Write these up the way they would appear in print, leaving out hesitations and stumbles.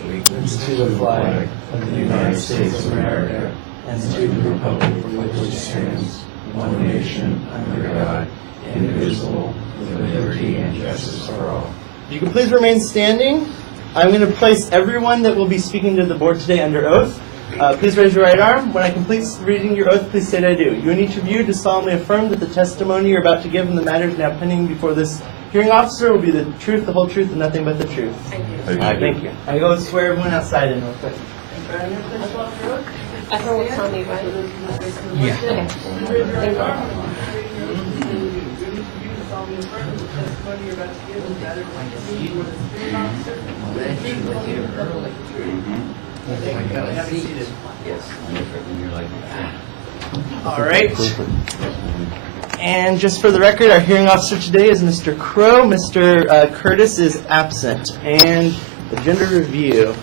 allegiance to the flag of the United States of America and to the republic for which it stands, one nation, under God, indivisible, with liberty and justice for all. If you can please remain standing, I'm going to place everyone that will be speaking to the board today under oath. Please raise your right arm. When I complete reading your oath, please state I do. You and each of you do solemnly affirm that the testimony you're about to give in the matters now pending before this hearing officer will be the truth, the whole truth, and nothing but the truth. Thank you. I go swear everyone outside in real quick. Everyone will tell me, right? Yeah. Okay. Thank you. All right. And just for the record, our hearing officer today is Mr. Crow. Mr. Curtis is absent. And agenda review.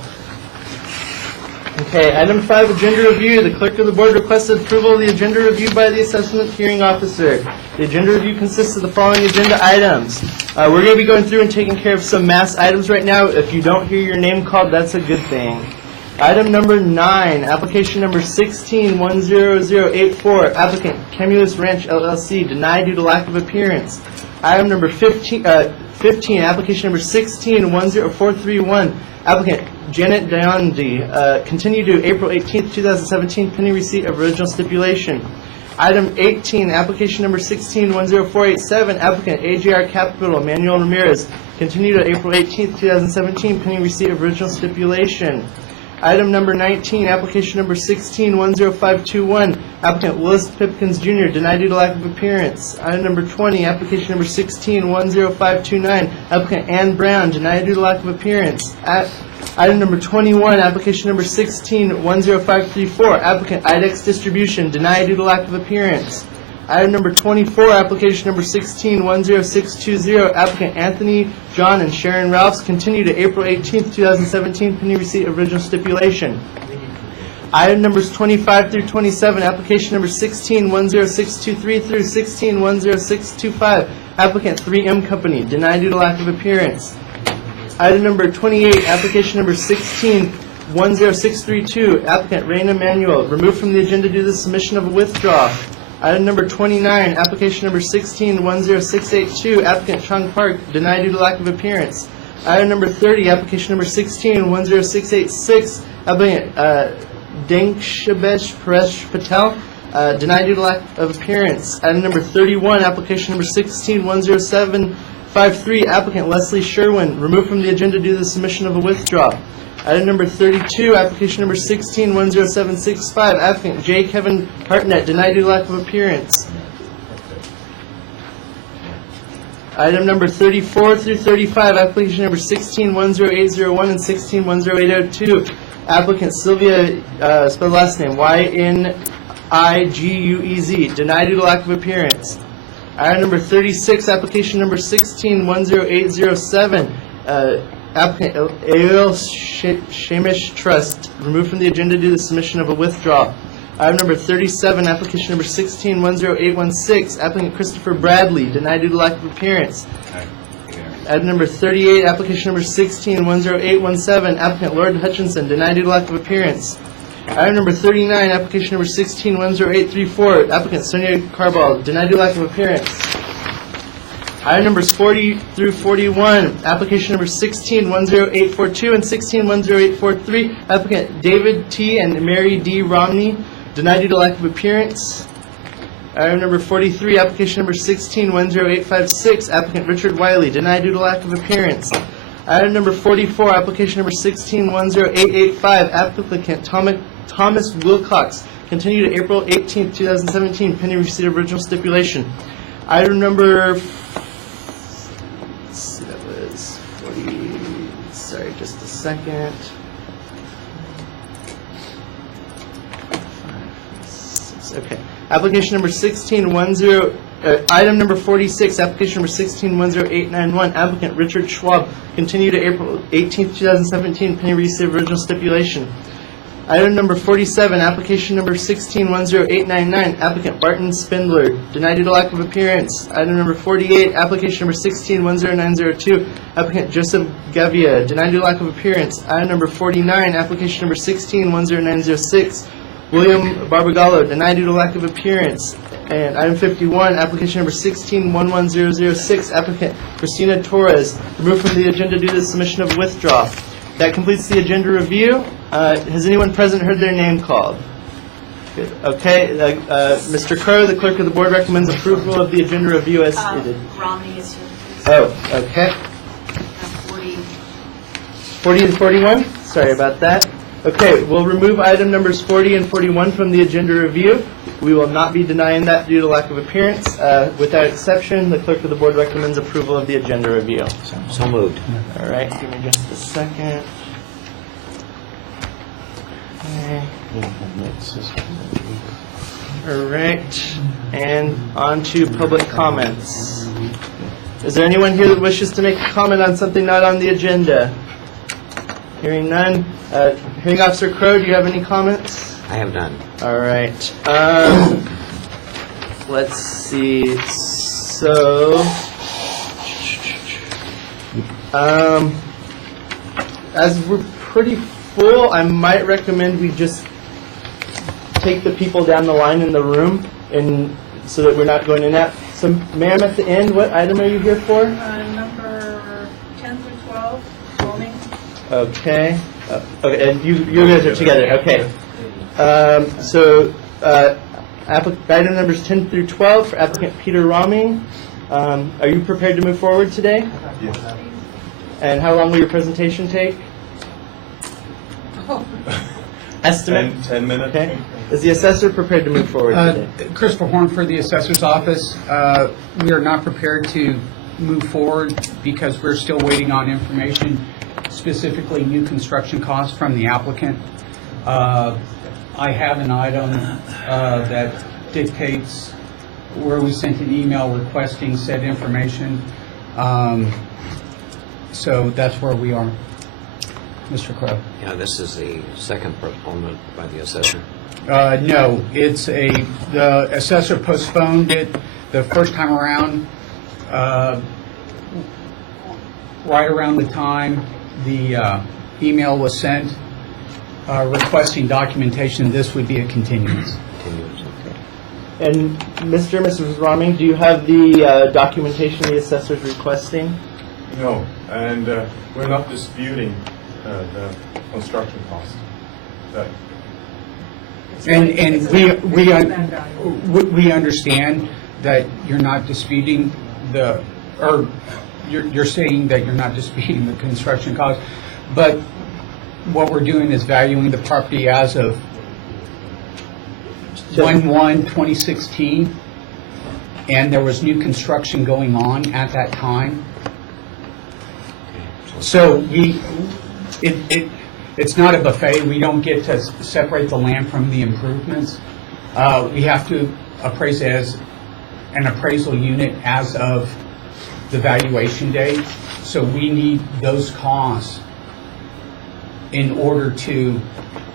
Okay, item 5, agenda review. The clerk of the board requested approval of the agenda review by the assessment hearing officer. The agenda review consists of the following agenda items. We're going to be going through and taking care of some mass items right now. If you don't hear your name called, that's a good thing. Item number 9, application number 16-10084, applicant Cumulus Ranch LLC, denied due to lack of appearance. Item number 15, application number 16-10431, applicant Janet Diondi, continued to April 18th, 2017, pending receipt of original stipulation. Item 18, application number 16-10487, applicant AJR Capital, Manuel Ramirez, continued to April 18th, 2017, pending receipt of original stipulation. Item number 19, application number 16-10521, applicant Willis Pipkins Jr., denied due to lack of appearance. Item number 20, application number 16-10529, applicant Ann Brown, denied due to lack of appearance. Item number 21, application number 16-10534, applicant IDEX Distribution, denied due to lack of appearance. Item number 24, application number 16-10620, applicant Anthony, John, and Sharon Ralphs, continue to April 18th, 2017, pending receipt of original stipulation. Item numbers 25 through 27, application number 16-10623 through 16-10625, applicant 3M Company, denied due to lack of appearance. Item number 28, application number 16-10632, applicant Raina Manuel, removed from the agenda due to the submission of a withdrawal. Item number 29, application number 16-10682, applicant Chung Park, denied due to lack of appearance. Item number 30, application number 16-10686, applicant Dingshabesh Paresh Patel, denied due to lack of appearance. Item number 31, application number 16-10753, applicant Leslie Sherwin, removed from the agenda due to the submission of a withdrawal. Item number 32, application number 16-10765, applicant J. Kevin Hartnett, denied due to lack of appearance. Item number 34 through 35, application number 16-10801 and 16-10802, applicant Sylvia, spell the last name, Yniguez, denied due to lack of appearance. Item number 36, application number 16-10807, applicant AOL Shamish Trust, removed from the agenda due to the submission of a withdrawal. Item number 37, application number 16-10816, applicant Christopher Bradley, denied due to lack of appearance. Item number 38, application number 16-10817, applicant Lord Hutchinson, denied due to lack of appearance. Item number 39, application number 16-10834, applicant Sonia Carball, denied due to lack of appearance. Item numbers 40 through 41, application number 16-10842 and 16-10843, applicant David T. and Mary D. Romney, denied due to lack of appearance. Item number 43, application number 16-10856, applicant Richard Wiley, denied due to lack of appearance. Item number 44, application number 16-10885, applicant Thomas Wilcox, continued to April 18th, 2017, pending receipt of original stipulation. Item number, let's see, that was 40, sorry, just a second. 5, 6, okay. Application number 16-10, item number 46, application number 16-10891, applicant Richard Schwab, continued to April 18th, 2017, pending receipt of original stipulation. Item number 47, application number 16-10899, applicant Barton Spindler, denied due to lack of appearance. Item number 48, application number 16-10902, applicant Joseph Gavia, denied due to lack of appearance. Item number 49, application number 16-10906, William Barbagallo, denied due to lack of appearance. And item 51, application number 16-11006, applicant Christina Torres, removed from the agenda due to the submission of withdrawal. That completes the agenda review. Has anyone present heard their name called? Good. Okay, Mr. Crowe, the clerk of the board, recommends approval of the agenda review as stated. Romney is here. Oh, okay. 40 and 41? Sorry about that. Okay, we'll remove item numbers 40 and 41 from the agenda review. We will not be denying that due to lack of appearance. Without exception, the clerk of the board recommends approval of the agenda review. So moved. All right, give me just a second. Okay. All right, and on to public comments. Is there anyone here that wishes to make a comment on something not on the agenda? Hearing none. Hearing Officer Crowe, do you have any comments? I have none. All right. Let's see. So, as we're pretty full, I might recommend we just take the people down the line in the room, and so that we're not going in that. So, ma'am, at the end, what item are you here for? Number 10 through 12, roaming. Okay. Okay, and you guys are together. Okay. Item numbers 10 through 12 for applicant Peter Roming. Are you prepared to move forward today? Yes. And how long will your presentation take? Estimate? 10 minutes. Okay. Is the assessor prepared to move forward today? Christopher Horn for the Assessor's Office. We are not prepared to move forward because we're still waiting on information, specifically new construction costs from the applicant. I have an item that dictates where we sent an email requesting said information. So that's where we are, Mr. Crowe. Yeah, this is the second postponement by the assessor. No, the assessor postponed it the first time around, right around the time the email was sent requesting documentation. This would be a continuance. And Mr. and Mrs. Roming, do you have the documentation the assessor is requesting? No, and we're not disputing the construction cost. And we understand that you're not disputing you're saying that you're not disputing the construction cost, but what we're doing is valuing the property as of 1/1/2016, and there was new construction going on at that time. So it's not a buffet. We don't get to separate the land from the improvements. We have to appraise it as an appraisal unit as of the valuation date. So we need those costs in order to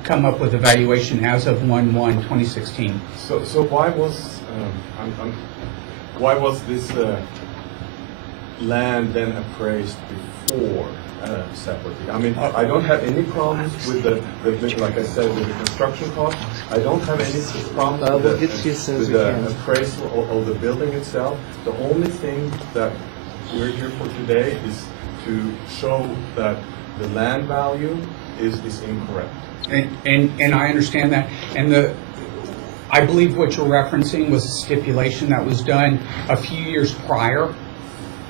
come up with a valuation as of 1/1/2016. So why was this land then appraised before separately? I mean, I don't have any problems with the like I said, with the construction cost. I don't have any problems We'll get to you as soon as with we the can. appraisal of the building itself. The only thing that we're here for today is to show that the land value is incorrect. And I understand that. And I believe what you're referencing was a stipulation that was done a few years prior.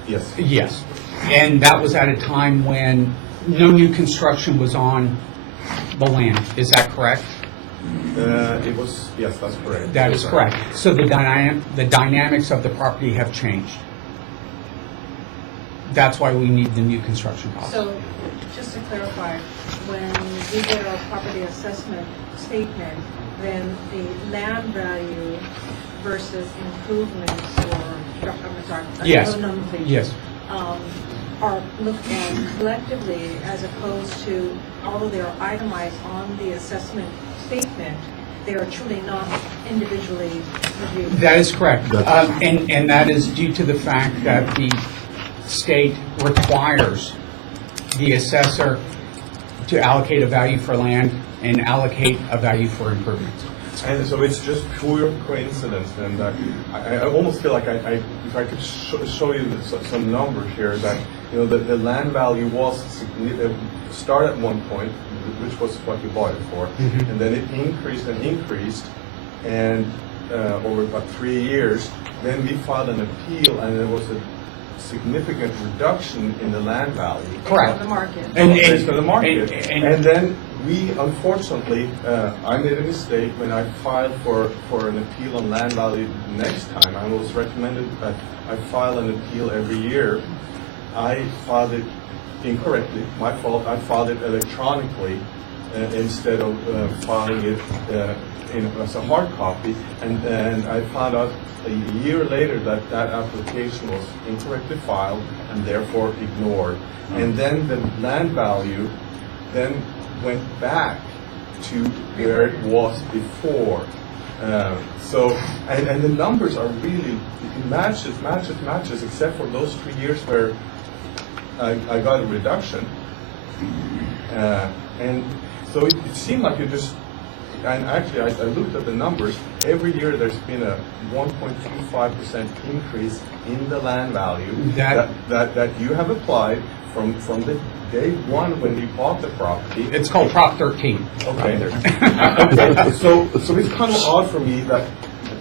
Yes. Yes. And that was at a time when no new construction was on the land. Is that correct? It was, yes, that's correct. That is correct. So the dynamics of the property have changed. That's why we need the new construction costs. So, just to clarify, when we did our property assessment statement, then the land value versus improvements or, I'm sorry. Yes. nomenclature, Yes. are looked at collectively as opposed to, although they are itemized on the assessment statement, they are truly not individually reviewed. That is correct. And that is due to the fact that the state requires the assessor to allocate a value for land and allocate a value for improvements. And so it's just pure coincidence, and I almost feel like if I could show you some numbers here, that the land value was started at one point, which was what you bought it for, and then it increased and increased, and over about 3 years, then we filed an appeal, and there was a significant reduction in the land value. Correct. On the market. Based on the market. and- And then we, unfortunately, I made a mistake when I filed for an appeal on land value next time. I was recommended that I file an appeal every year. I filed it incorrectly, my fault. I filed it electronically instead of filing it as a hard copy. And I found out a year later that that application was incorrectly filed and therefore ignored. And then the land value then went back to where it was before. And the numbers are really, it matches, except for those 3 years where I got a reduction. And so it seemed like it just, and actually I looked at the numbers, every year there's been a 1.25% increase in the land value that you have applied from the day one when you bought the property. It's called Prop 13. Okay. Okay. So it's kind of odd for me that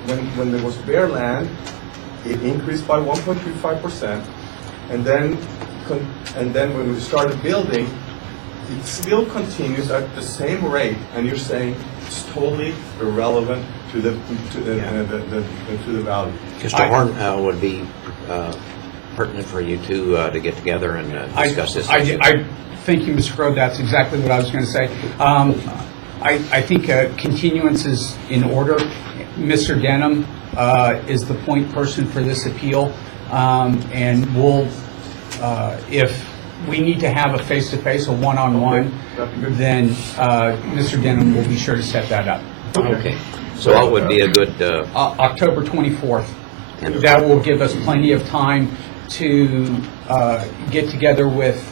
when there was bare land, it increased by 1.25%, and then when we started building, it still continues at the same rate, and you're saying it's totally irrelevant to the value. Mr. Horn, would be pertinent for you to get together and discuss this. I thank you, Mr. Crowe. That's exactly what I was going to say. I think continuance is in order. Mr. Denham is the point person for this appeal, and we'll, if we need to have a face-to-face, a one-on-one, then Mr. Denham will be sure to set that up. Okay. So what would be a good, October 24th. That will give us plenty of time to get together with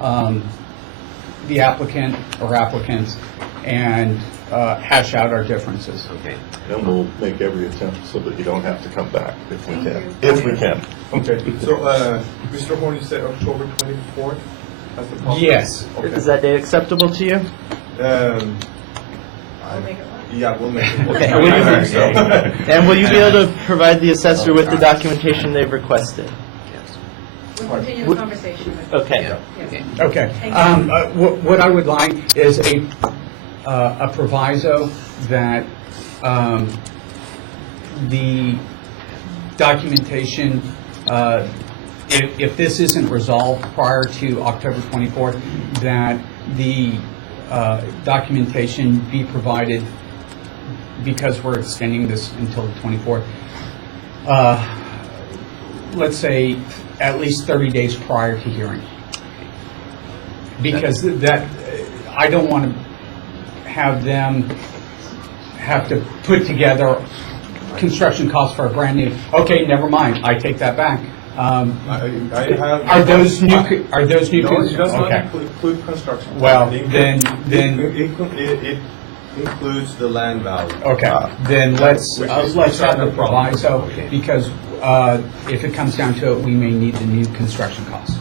the applicant or applicants and hash out our differences. okay. And we'll make every attempt so that you don't have to come back if we can. If we can. Okay. So, Mr. Horn, you said October 24th? That's the possible? Yes. Okay. Is that date acceptable to you? We'll make it work. Yeah, we'll make it work. Okay. I think so. And will you be able to provide the assessor with the documentation they've requested? Yes. We'll continue the conversation with. Okay. Yeah. Yes. Okay. Thank you. What I would like is a proviso that the documentation, if this isn't resolved prior to October 24th, that the documentation be provided, because we're extending this until the 24th, let's say at least 30 days prior to hearing. Because that, I don't want to have them have to put together construction costs for a brand new, okay, never mind, I take that back. I have. Are those new, are those new? No, it does not Okay. include construction. Well, It then- it includes the land value. Okay, then let's Which have is the not a problem. proviso, Okay. because if it comes down to it, we may need the new construction costs.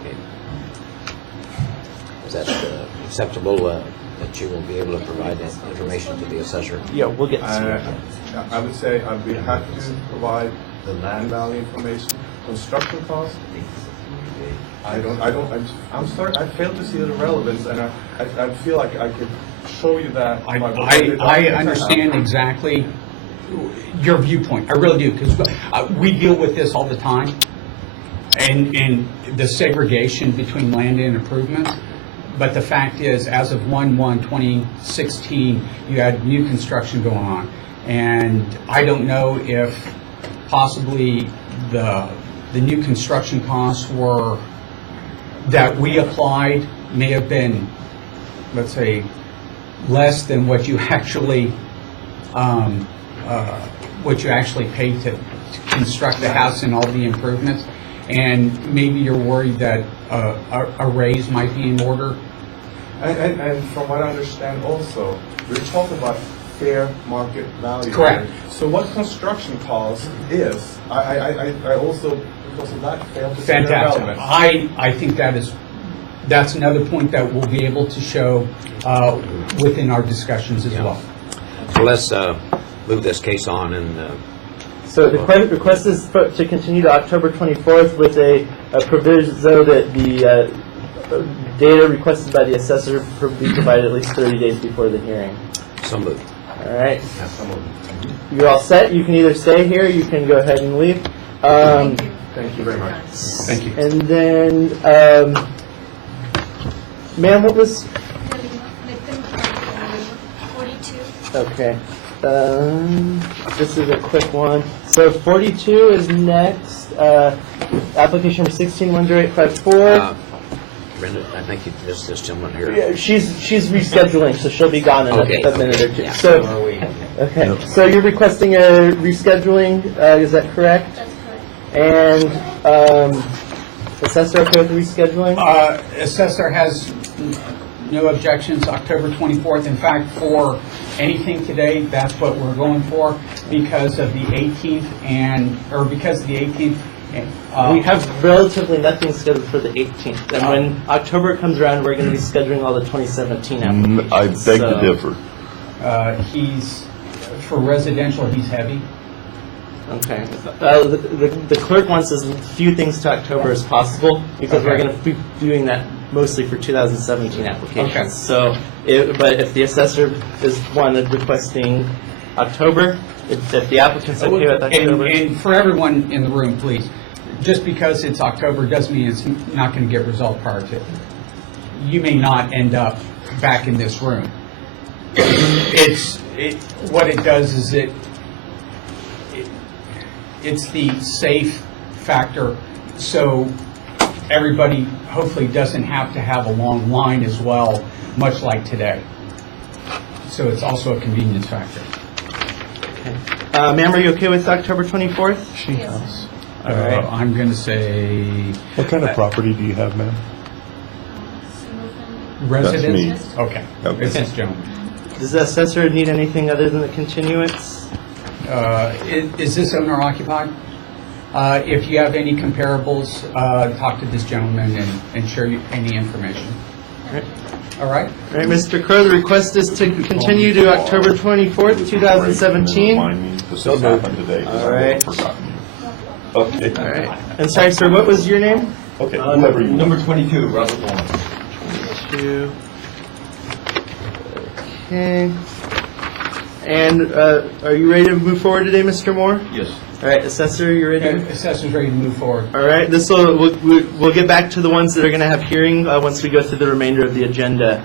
Okay. Is that acceptable, that you will be able to provide that information to the assessor? Yeah, we'll get to I would say I'd be happy to provide the land value information. Construction costs, I'm sorry, I fail to see the relevance, and I feel like I could show you that. I understand exactly your viewpoint, I really do, because we deal with this all the time, and the segregation between land and improvements. But the fact is, as of 1/1/2016, you had new construction going on. And I don't know if possibly the the new construction costs were, that we applied may have been, let's say, less than what you actually paid to construct the house and all the improvements, and maybe you're worried that a raise might be in order. And from what I understand also, we're talking about fair market value. Correct. So what construction cost is, I also, because of that, failed to see the Fantastic. relevance. I think that's another point that we'll be able to show within our discussions as well. So let's move this case on and So the request is to continue to October 24th with a proviso that the data requested by the assessor be provided at least 30 days before the hearing. so move. All right. You're all set. You can either stay here, you can go ahead and leave. Thank you very much. Thank you. And then, ma'am, what was, 42. okay. This is a quick one. So 42 is next. Application number 16-10854. Brenda, I think you missed this gentleman here. Yeah, she's rescheduling, so she'll be gone in Okay. a minute or two. Yeah. So, okay. So you're requesting a rescheduling, is that correct? That's correct. And assessor okay with the rescheduling? Assessor has no objections, October 24th. In fact, for anything today, that's what we're going for because of the 18th We have relatively nothing scheduled for the 18th, and when October comes around, we're going to be scheduling all the 2017 applications. I beg to So- differ. for residential, he's heavy. Okay. The clerk wants as few things to October as possible, because we're Okay. going to be doing that mostly for 2017 applications. Okay. So, but if the assessor is requesting October, if the applicant's okay with October. And for everyone in the room, please, just because it's October doesn't mean it's not going to get resolved prior to. You may not end up back in this room. What it does is it's the safe factor, so everybody hopefully doesn't have to have a long line as well, much like today. So it's also a convenience factor. Ma'am, are you okay with October 24th? She has. All right. I'm going to say What kind of property do you have, ma'am? residence. me. Okay. Okay. It's this gentleman. Does the assessor need anything other than the continuance? Is this owner occupied? If you have any comparables, talk to this gentleman and share any information. All right? All right, Mr. Crowe, the request is to continue to October 24th, 2017. All Remind me this has happened today, because All I right. have forgotten you. Okay. right. And sorry, sir, what was your name? Okay, whoever you want. Number 22, Robert Long. Two. Okay. And are you ready to move forward today, Mr. Moore? Yes. All right, assessor, you ready? Assessor's ready to move forward. All right, we'll get back to the ones that are going to have hearing once we go through the remainder of the agenda.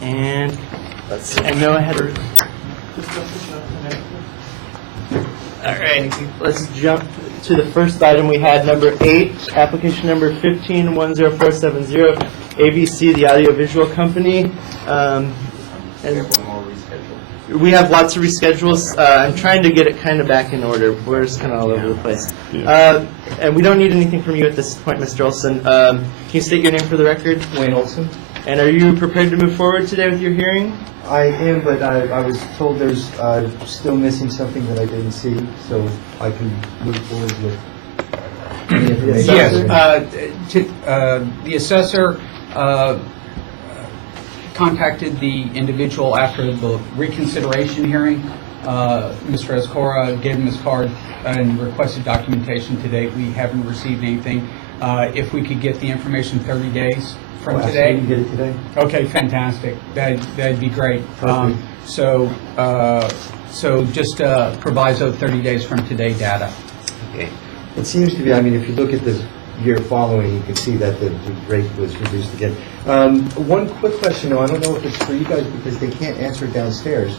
And let's see, I know I had a... All right, let's jump to the first item we had, number 8, application number 15-10470, ABC, the audiovisual company. And we have lots of reschedules. I'm trying to get it kind of back in order. We're just kind of all over the place. Yeah. And we don't need anything from you at this point, Mr. Olson. Can you state your name for the record? Wayne Olson. And are you prepared to move forward today with your hearing? I am, but I was told there's still missing something that I didn't see, so I can move forward with any information. Yes, the assessor contacted the individual after the reconsideration hearing. Mr. Escora gave him his card and requested documentation. Today, we haven't received anything. If we could get the information 30 days from I'll ask today. you to get it today. Okay, fantastic. That'd be great. Perfect. So just proviso 30 days from today data. Okay. It seems to be, I mean, if you look at the year following, you can see that the rate was reduced again. One quick question, though, I don't know if it's for you guys because they can't answer it downstairs.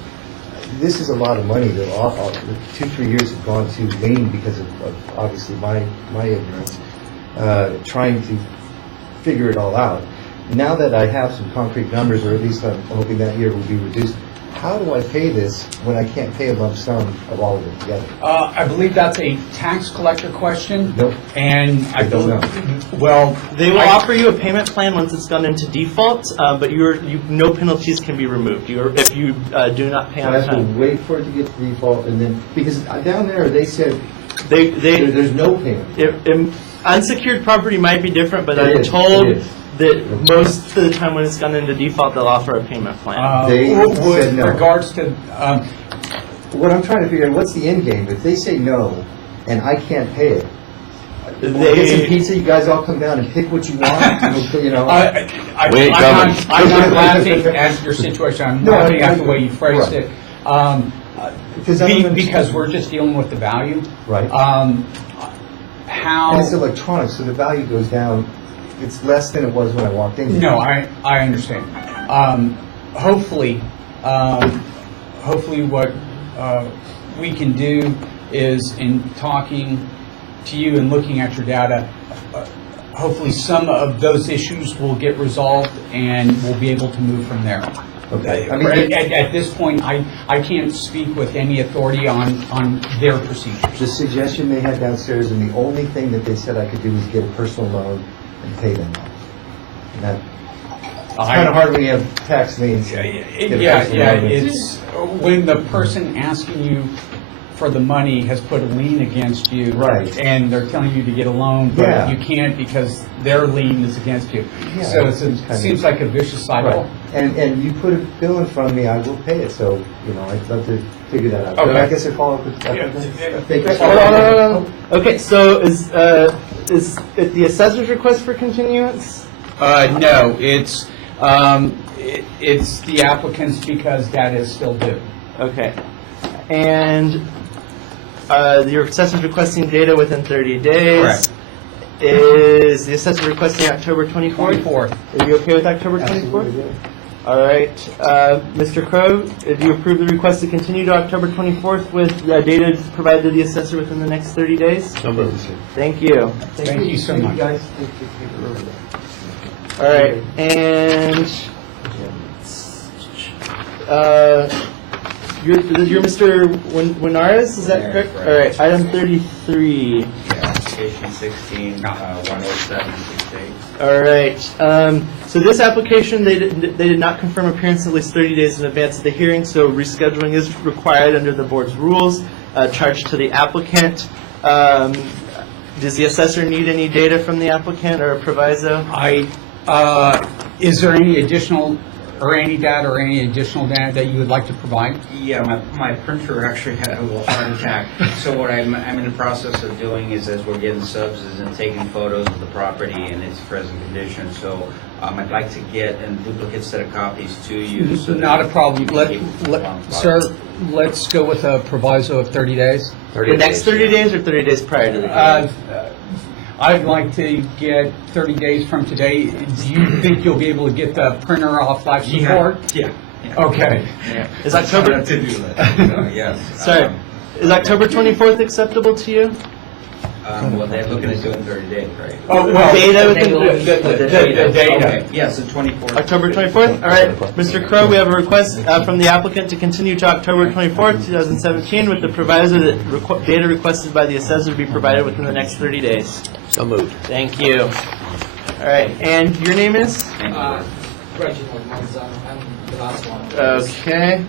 this is a lot of money that 2-3 years have gone to lane because of obviously my ignorance, trying to figure it all out. Now that I have some concrete numbers, or at least I'm hoping that year will be reduced, how do I pay this when I can't pay a lump sum of all of it together? I believe that's a tax collector question. Nope. And I I don't know. Well, They will offer you a payment plan once it's gone into default, but no penalties can be removed if you do not pay So on I have to time. wait for it to get to default, and then, because down there, they said They there's no payment. Unsecured property might be different, but It I'm is, told it is. that most of the time when it's gone into default, they'll offer a payment plan. They with said no. regards to, What I'm trying to figure out, what's the end game? If they say no, and I can't pay it, we'll get some pizza, you guys all come down and pick what you want, you know? We ain't coming. I'm not laughing at your situation, I'm No, laughing I- at the way you phrased right. it. Because I don't understand. Because we're just dealing with the value. Right. How... And it's electronic, so the value goes down, it's less than it was when I walked in. No, I understand. Hopefully, hopefully what we can do is, in talking to you and looking at your data, hopefully some of those issues will get resolved and we'll be able to move from there. Okay. I mean, At this point, I can't speak with any authority on their procedures. the suggestion they had downstairs, and the only thing that they said I could do was get a personal loan and pay them off. And that, it's kind of hard when you have tax liens. Yeah, Get a yeah, personal loan. it's when the person asking you for the money has put a lien against you. Right. And they're telling you to get a loan, Yeah. but you can't because their lien is against you. Yeah, So it seems kind of- seems like a vicious cycle. Right. And you put a bill in front of me, I will pay it, so, you know, I'd love to figure that out. But Okay. I guess I'll follow up with Yeah. Thank you. Hold on, hold on. Okay, so is it the assessor's request for continuance? No, it's the applicants because that is still due. Okay. And your assessor's requesting data within 30 days? Correct. Is the assessor requesting October 24th? 24th. Are you okay with October 24th? Absolutely, yeah. All right. Mr. Crowe, do you approve the request to continue to October 24th with data provided to the assessor within the next 30 days? So moved. Thank you. Thank you so Thank much. you, guys. All right, and you're Mr. Winares, is that Yeah, correct? correct. All right, item 33. Application 16, 10768. All right, so this application, they did not confirm appearance at least 30 days in advance of the hearing, so rescheduling is required under the board's rules, charged to the applicant. Does the assessor need any data from the applicant or a proviso? Is there any additional, or any data or any additional data that you would like to provide? Yeah, my printer actually had a little heart attack. So what I'm in the process of doing is, as we're getting subs, is in taking photos of the property in its present condition. So I'd like to get a duplicate set of copies to you. So that Not a problem. you can keep it on file. Sir, let's go with a proviso of 30 days. The next 30 days or 30 days prior to the hearing? I'd like to get 30 days from today. Do you think you'll be able to get the printer off life support? Yeah. Okay. Is October, Yes. sorry, is October 24th acceptable to you? Well, they're looking at doing 30 days, right? Oh, well, Data within the data. Okay, yes, the 24th. October 24th? All right, Mr. Crowe, we have a request from the applicant to continue to October 24th, 2017, with the proviso that data requested by the assessor be provided within the next 30 days. So moved. Thank you. All right, and your name is? Reginald Manzano, I'm the last one. Okay.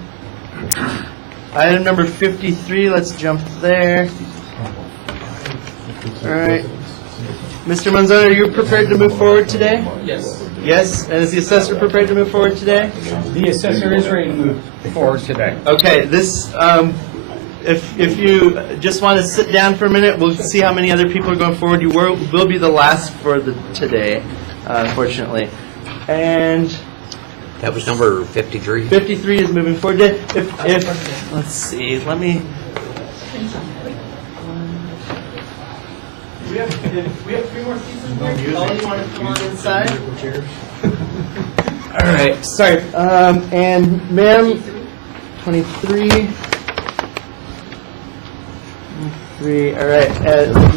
Item number 53, let's jump there. All right. Mr. Manzano, are you prepared to move forward today? Yes. Yes, and is the assessor prepared to move forward today? The assessor is ready to move forward today. Okay, this, if you just want to sit down for a minute, we'll see how many other people are going forward. You will be the last for today, unfortunately. And That was number 53? 53 is moving forward. If let's see, let me. We have 3 more seats in here. All you want to come on inside? All right, sorry. And ma'am, 23. All right.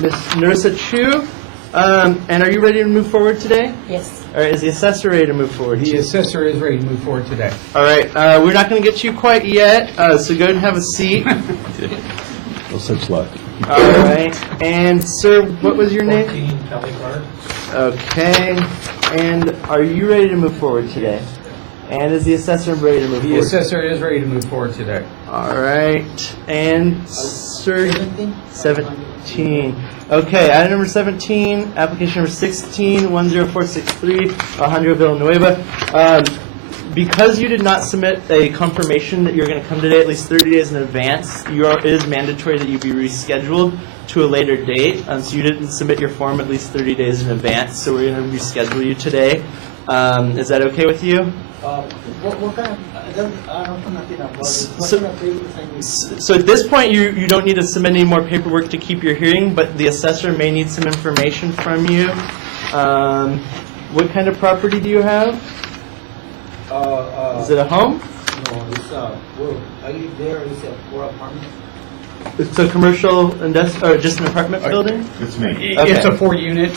Ms. Narissa Chu, and are you ready to move forward today? Yes. All right. Is the assessor ready to move forward? The assessor is ready to move forward today. All right. We're not going to get you quite yet, so go ahead and have a seat. No such luck. All right. And sir, what was your name? 14 Kelly Clark. Okay. And are you ready to move forward today? And is the assessor ready to move The forward? assessor is ready to move forward today. All right. And sir, 17. Okay. Item number 17, application number 16-10463, Alejandro Villanueva. Because you did not submit a confirmation that you're going to come today at least 30 days in advance, it is mandatory that you be rescheduled to a later date. So you didn't submit your form at least 30 days in advance, so we're going to reschedule you today. Is that okay with you? What kind of, I don't know nothing about it. What So- kind of papers I need? So at this point, you don't need to submit any more paperwork to keep your hearing, but the assessor may need some information from you. What kind of property do you have? Is it a home? No, it's well, I live there. It's a 4 apartment. It's a commercial, or just an apartment building? It's me. It's a 4-unit.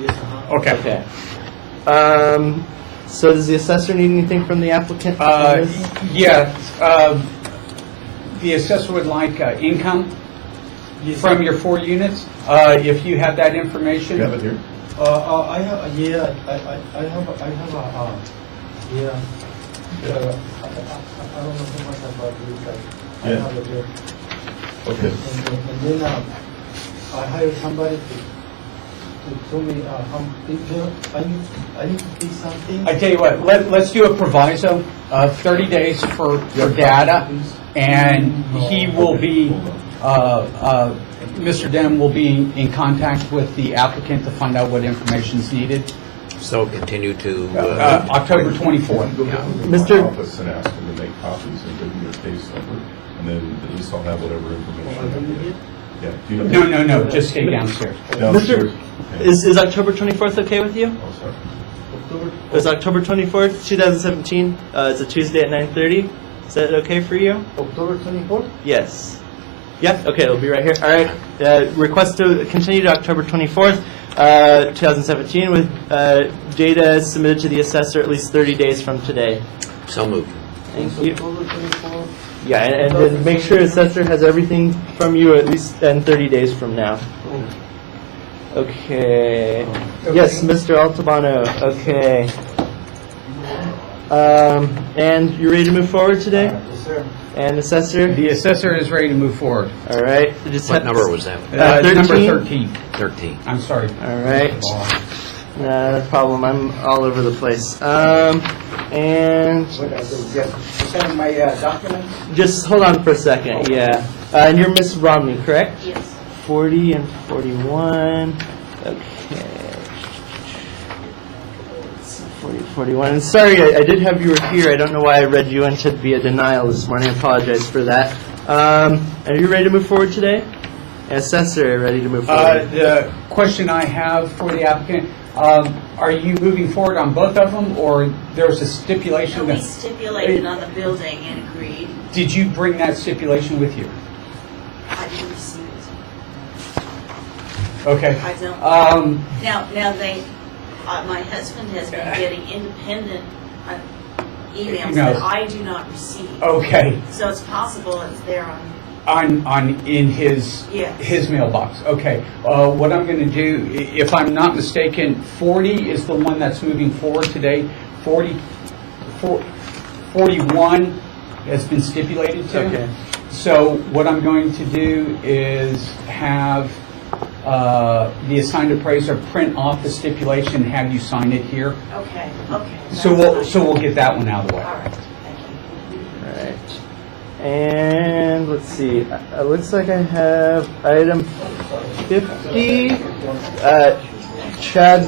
Yes, Okay. Okay. So does the assessor need anything from the applicant? Yeah, the assessor would like income from your 4 units. If you have that information. You have it here? I have, yeah, I have a, yeah. I don't know so much about this. I Yeah. have it there. Okay. And then I hired somebody to tell me how big I need to pay something. I tell you what, let's do a proviso of 30 days for data, and he will be, Mr. Denham will be in contact with the applicant to find out what information is needed. So continue to, October 24th. Go to Mr. my office and ask them to make copies and give them your case number, and then at least I'll have whatever information. Yeah. Do you know? No, just stay downstairs. Downstairs? Okay. Is October 24th okay with you? Oh, sorry. Is October 24th, 2017? It's a Tuesday at 9:30. Is that okay for you? October 24th? Yes. Yeah, okay, it'll be right here. All right. Request to continue to October 24th, 2017 with data submitted to the assessor at least 30 days from today. so moved. Thank you. October 24th. Yeah, and then make sure assessor has everything from you at least in 30 days from now. Okay. Yes, Mr. Altabano. Okay. And you're ready to move forward today? Yes, sir. And assessor? The assessor is ready to move forward. All right. Just What have- number was that? Number 13? 13. 13. I'm sorry. All right. No problem. I'm all over the place. And Send my documents. just hold on for a second. Yeah. And you're Miss Romney, correct? Yes. 40 and 41. Okay. 40, 41. And sorry, I did have you were here. I don't know why I read you into via denial this morning. I apologize for that. Are you ready to move forward today? Assessor, ready to move forward? The question I have for the applicant, are you moving forward on both of them, or there's a stipulation We that, stipulated on the building and agreed. did you bring that stipulation with you? I didn't receive it. Okay. I don't. Now they, my husband has been getting independent emails No. that I do not receive. Okay, So it's possible it's there on, in his Yes. his mailbox. Okay. What I'm going to do, if I'm not mistaken, 40 is the one that's moving forward today. 41 has been stipulated to. Okay. So what I'm going to do is have the assigned appraiser print off the stipulation and have you sign it here. okay. So we'll get that one out of the way. All right, thank you. All right. And let's see. It looks like I have item 50. Chad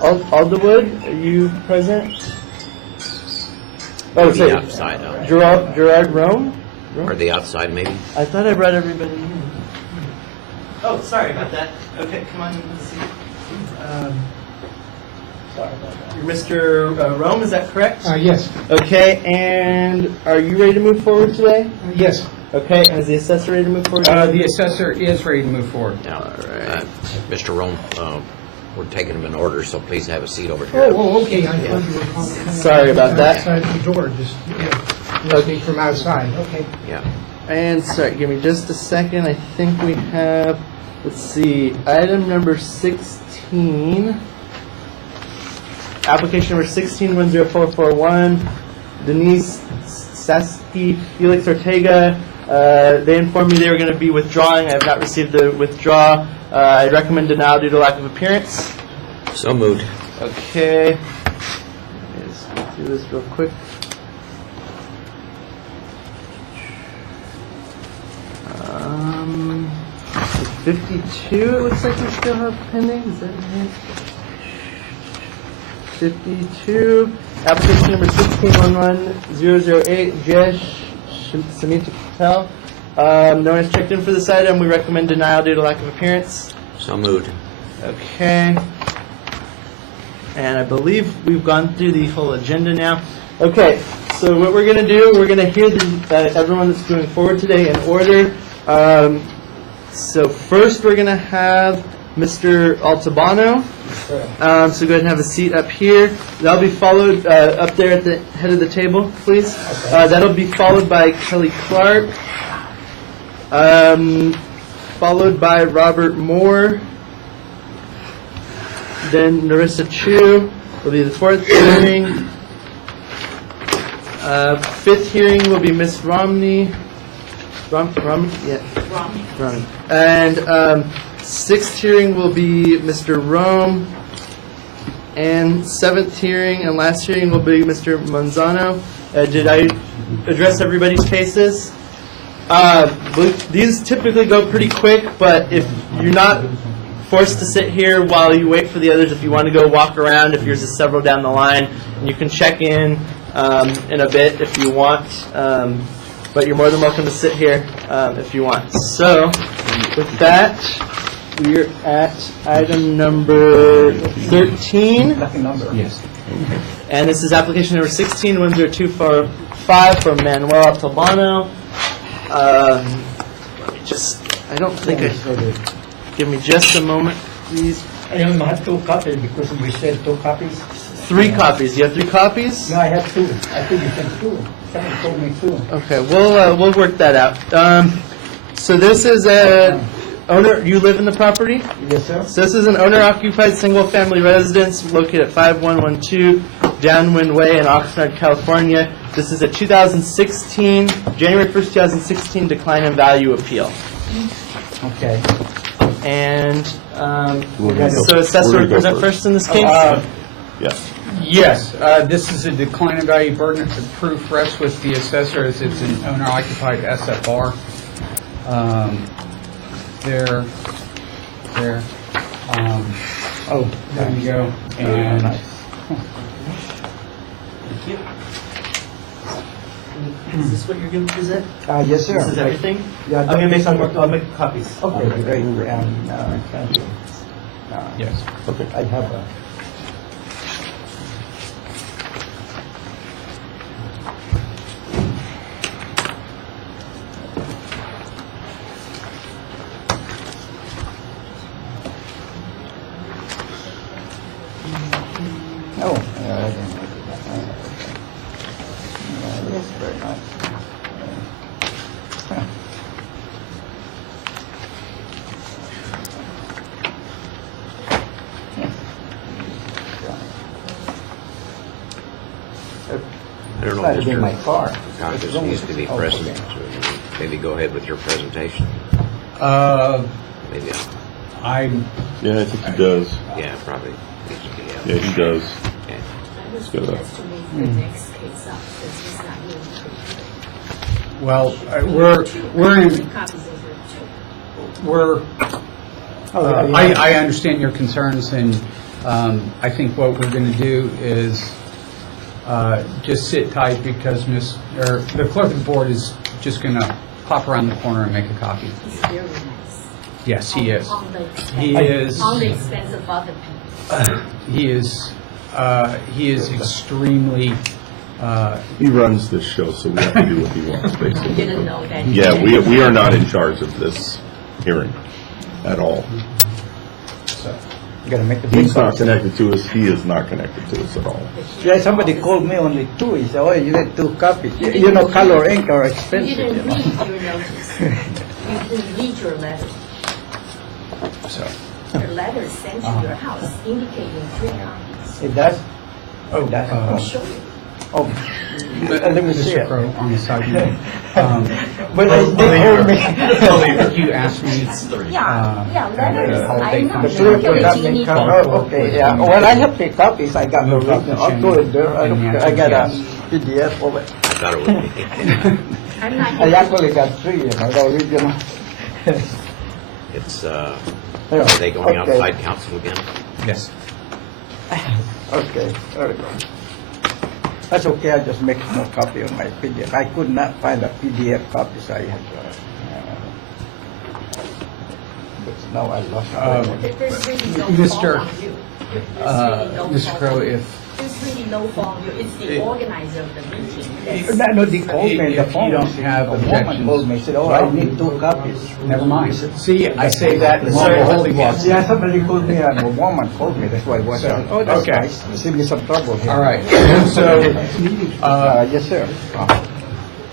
Alderwood, are you present? Oh, Maybe sorry. outside, huh? Gerard Rome? Or the outside, maybe? I thought I brought everybody in. Oh, sorry about that. Okay, come on in. Let's see. Sorry about Mr. Rome, is that correct? Yes, Okay, and are you ready to move forward today? yes. Okay, and is the assessor ready to move forward? The assessor is ready to move forward. Now, Mr. Rome, we're taking them in order, so please have a seat over here. Okay, I thought you were coming. Sorry about that. Outside the door, just, listening from outside, okay. Yeah. And sorry, give me just a second. I think we have, let's see, item number 16. Application number 16-10441. Denise Saski, Felix Ortega. They informed me they were going to be withdrawing. I have not received the withdrawal. I recommend denial due to lack of appearance. So moved. Okay. Let's do this real quick. 52, it looks like we still have pending. Is that right? 52. Application number 16-11008, Jayesh Samita Patel. No one has checked in for this item. We recommend denial due to lack of appearance. So moved. Okay. And I believe we've gone through the whole agenda now. Okay, so what we're going to do, we're going to hear everyone that's going forward today in order. So first we're going to have Mr. Altabano. So go ahead and have a seat up here. That'll be followed up there at the head of the table, please. That'll be followed by Kelly Clark. Followed by Robert Moore. Then Narissa Chu will be the fourth hearing. Fifth hearing will be Miss Romney. Romney? Yeah. Romney. And sixth hearing will be Mr. Rome. And seventh hearing and last hearing will be Mr. Manzano. Did I address everybody's cases? These typically go pretty quick, but if you're not forced to sit here while you wait for the others, if you want to go walk around, if yours is several down the line, and you can check in a bit if you want. But you're more than welcome to sit here if you want. So, with that, we're at item number 13. Yes. And this is application number 16-10245 for Manuel Altabano. Let me just, I don't think I, give me just a moment, please. I only have 2 copies because we said 2 copies. 3 copies. You have 3 copies? No, I have 2. I think you said 2. Someone told me 2. Okay, we'll work that out. So this is a owner. You live in the property? Yes, sir. So this is an owner-occupied single-family residence located at 5112 Downwind Way in Oxnard, California. This is a 2016, January 1st, 2016 decline in value appeal. Okay. And so assessor would present first in this case? Yeah. Yes, this is a decline in value burden of proof rests with the assessor as it's an owner-occupied SFR. There. Oh, there you go. And Is this what you're going to present? Yes, sir. This is everything? Yeah, I'm going to make some more, I'll make copies. Okay, great. Thank you. yes. Okay. I have a... Oh, yeah, I didn't like it. Yeah, that's very nice. Huh. I don't know, That'd be my Mr. car. Contis needs to be Oh, present, okay. so maybe go ahead with your presentation. Maybe, I'm Yeah, I think he does. yeah, probably. needs to be out. Yeah, he does. Okay. He's got a- well. I understand your concerns, and I think what we're going to do is just sit tight because the clerk of the board is just going to pop around the corner and make a copy. He's very nice. Yes, he is. On the expense, He is. on the expense of other people. He is He is extremely, He runs this show, so we have to do what he wants, basically. Didn't know that. Yeah, we are not in charge of this hearing at all. You gotta make the He's big not bucks. connected to us, he is not connected to us at all. Yeah, somebody called me only 2. He said, oh, you need 2 copies. You know, color ink are You expensive. didn't You know. read your notice. You didn't read your letter. so. Your letter sent to your house indicating 3 copies. It does? Oh, That's- I'll show you. Oh, let me see Mr. it. Crowe, on the side. But they told me. You asked me. Yeah, letters. holiday I'm not function. sure The proof that will you need. come. Oh, okay, yeah. Well, I have 3 copies. I got the Move up the original. I'll chain. go in there. And the I got a answer is PDF of it. I thought it would be. I'm not I here. actually got 3, you know, the original. It's, Yeah, are they going okay. outside council again? Yes. Okay, there we go. That's okay, I just make a copy of my PDF. I could not find a PDF copy, so I had but now I lost it. There's really no Mr. fault on you. There's really no Mr. fault Crowe, on you. if, There's really no fault on you. It's the organizer of the meeting. that's- No, they called me on the If you phone. don't have A woman objections- called me, said, oh, I need 2 copies. never mind. See, I say that in Sorry, holy walks. yeah, somebody called me, and a woman called me, that's why I was, oh, that's Okay. nice. Save me some trouble here. All right, so, Yes, sir.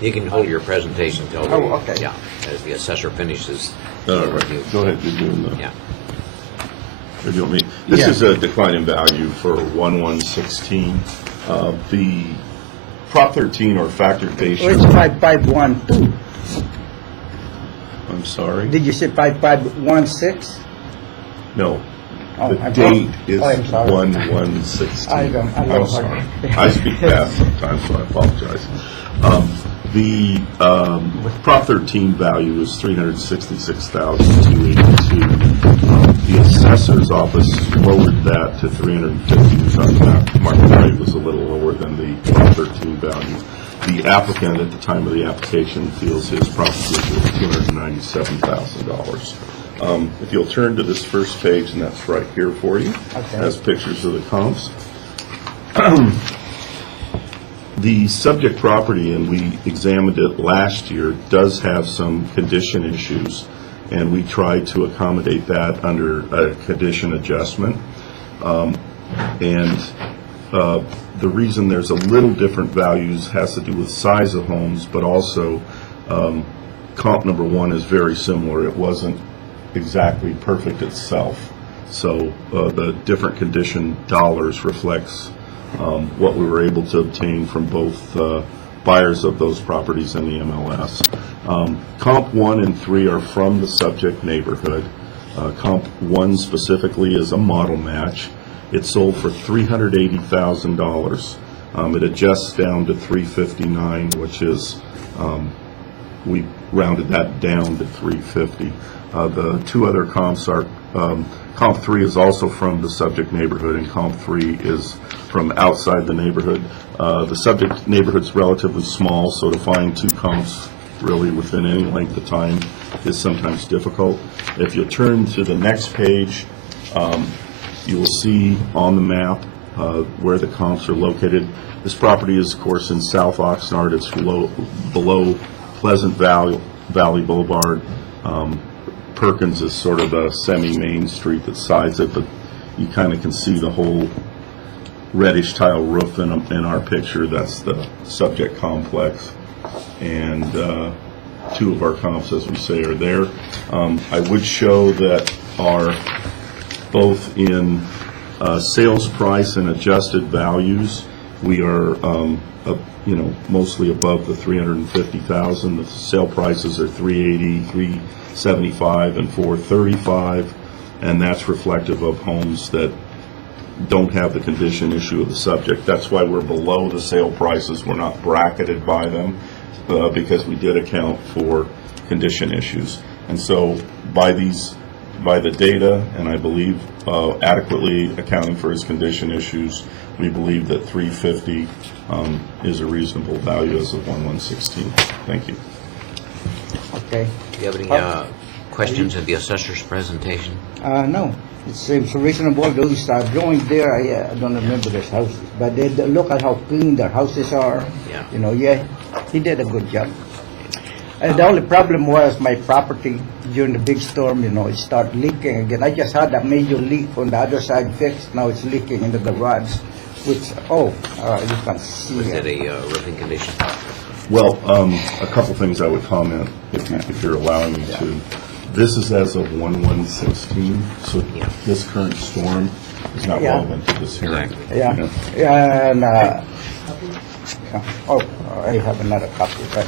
You can hold your presentation till we... Oh, okay. Yeah, as the assessor finishes. All right, go ahead, you're doing the. Yeah. You're doing me. This Yeah. is a decline in value for 1116. The Prop 13 or Oh, it's factorization, 5512. I'm sorry, Did you say 5516? no. Oh, The I'm date is oh, I'm sorry. 1116. I don't- I I'm don't- sorry. I speak fast sometimes, so I apologize. The Prop 13 value is $366,282. The assessor's office lowered that to $350, which on the market value was a little lower than the Prop 13 value. The applicant at the time of the application feels his proposition is $297,000. If you'll turn to this first page, and that's right here for you, Okay. has pictures of the comps. The subject property, and we examined it last year, does have some condition issues, and we tried to accommodate that under a condition adjustment. The reason there's a little different values has to do with size of homes, but also comp number 1 is very similar. It wasn't exactly perfect itself. So the different condition dollars reflects what we were able to obtain from both buyers of those properties and the MLS. Comp 1 and 3 are from the subject neighborhood. Comp 1 specifically is a model match. It sold for $380,000. It adjusts down to $359,000, which is, we rounded that down to $350,000. The 2 other comps are, Comp 3 is also from the subject neighborhood, and Comp 3 is from outside the neighborhood. The subject neighborhood's relatively small, so to find 2 comps really within any length of time is sometimes difficult. If you turn to the next page, you will see on the map where the comps are located. This property is, of course, in South Oxnard. It's below Pleasant Valley Boulevard. Perkins is sort of a semi-main street that sides it, but you kind of can see the whole reddish tile roof in our picture. That's the subject complex. And 2 of our comps, as we say, are there. I would show that our, both in sales price and adjusted values, we are, mostly above the $350,000. The sale prices are $380,000, $375,000, and $435,000, and that's reflective of homes that don't have the condition issue of the subject. That's why we're below the sale prices. We're not bracketed by them because we did account for condition issues. And so by the data, and I believe adequately accounting for his condition issues, we believe that $350,000 is a reasonable value as of 1116. Thank you. Okay. Do you have any questions of the assessor's presentation? No. It seems reasonable. Those going there, I don't remember those houses, but they look at how clean their houses are. Yeah. You know, yeah, he did a good job. And the only problem was my property during the big storm, you know, it started leaking again. I just had a major leak on the other side fixed. Now it's leaking in the garage, which, you can see. Was it a roofing condition? Well, a couple things I would comment, if you're allowing me to. This is as of 1/1/16, so Yeah. this current storm is not Yeah. relevant to this hearing. Exactly. Yeah, You know? yeah, and, I have another copy, right?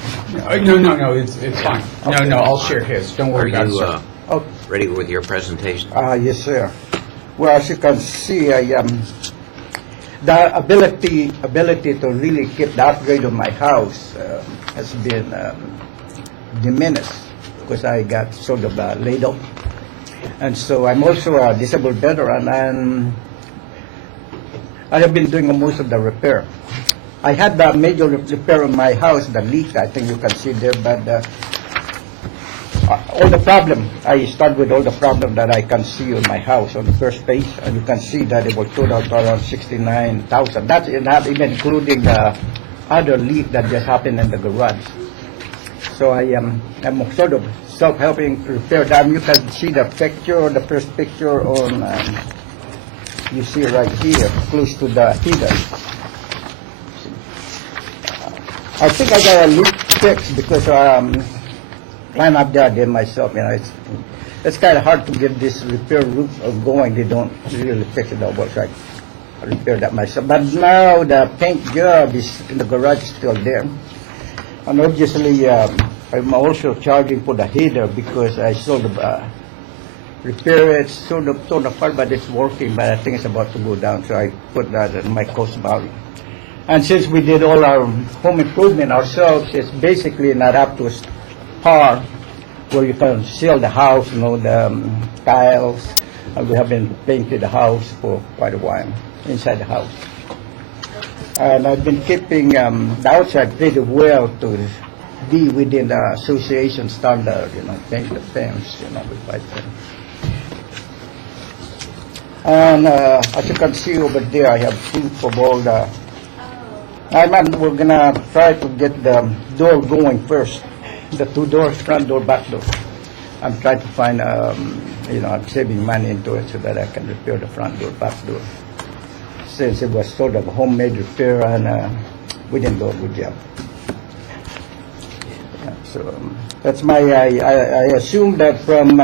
No, it's fine. No, I'll share his. Don't Are worry about it, you sir. Oh, ready with your presentation? yes, sir. Well, as you can see, the ability to really keep the upgrade of my house has been diminished because I got sort of laid off. And so I'm also a disabled veteran, and I have been doing most of the repair. I had the major repair on my house, the leak, I think you can see there, but all the problem, I start with all the problem that I can see on my house on the first page, and you can see that it will total to around 69,000. That's not even including the other leak that just happened in the garage. So I'm sort of self-helping repair that. You can see the picture, the first picture on, you see right here, close to the heater. I think I got a leak fixed because climb up there, I did myself. You know, it's kind of hard to get this repair roof going. They don't really fix it over, so I repaired that myself. But now the paint job is in the garage, still there. And obviously, I'm also charging for the heater because I sort of repair it, sort of torn apart, but it's working. But I think it's about to go down, so I put that in my cost value. And since we did all our home improvement ourselves, it's basically not up to par where you can seal the house, you know, the tiles. We have been painting the house for quite a while, inside the house. And I've been keeping the outside pretty well to be within the association standard, you know, paint the fence, you know, with white fence. And as you can see over there, I have proof of all the... we're gonna try to get the door going first. The two doors, front door, back door. I'm trying to find, I'm saving money into it so that I can repair the front door, back door. Since it was sort of a homemade repair, and we didn't do a good job. Yeah, so that's my, I assume that from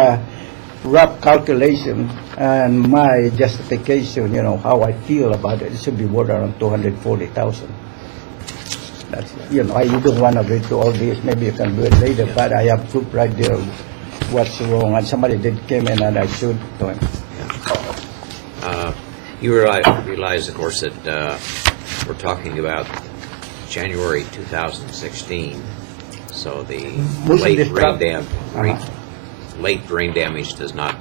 rough calculation and my justification, you know, how I feel about it, it should be worth around $240,000. That's, you know, you don't want to read through all this. Maybe you can do it later, but I have proof right there what's wrong. And somebody did came in and I showed to him. You realize, of course, that we're talking about January 2016, so the Most of late this rain prob- late rain damage does not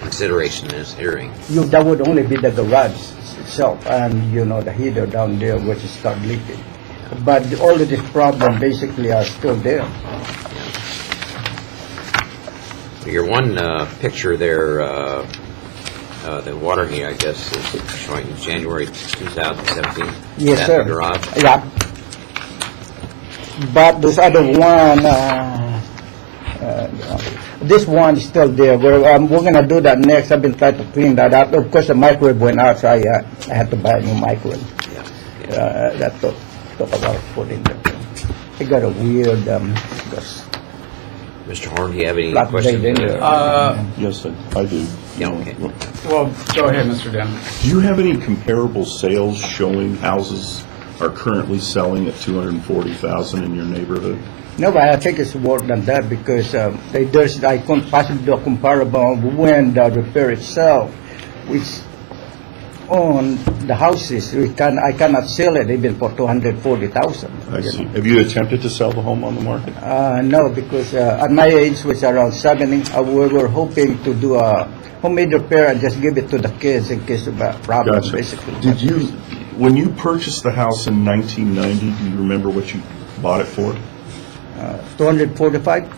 consideration in this hearing. That would only be the garage itself and, you know, the heater down there which is start leaking. But all of this problem basically are still there. Your one picture there, the water heat, I guess, is showing January 2017. Yes, At sir. the garage. Yeah. But this other one, this one is still there. We're going to do that next. I've been trying to clean that up. Of course, the microwave went out, so I had to buy a new microwave. That took about putting the thing. It got a weird, Mr. Horn, do you have any flat questions? blade in there. Yes, I do. Yeah, okay. Well, go ahead, Mr. Denham. Do you have any comparable sales showing houses are currently selling at $240,000 in your neighborhood? No, but I think it's more than that because I can't possibly do a comparable when the repair itself, which on the houses, I cannot sell it even for $240,000. I see. Have you attempted to sell the home on the market? No, because at my age, which is around 70, we were hoping to do a homemade repair and just give it to the kids in case of a problem, Gotcha. basically. Did you, when you purchased the house in 1990, do you remember what you bought it for? 245?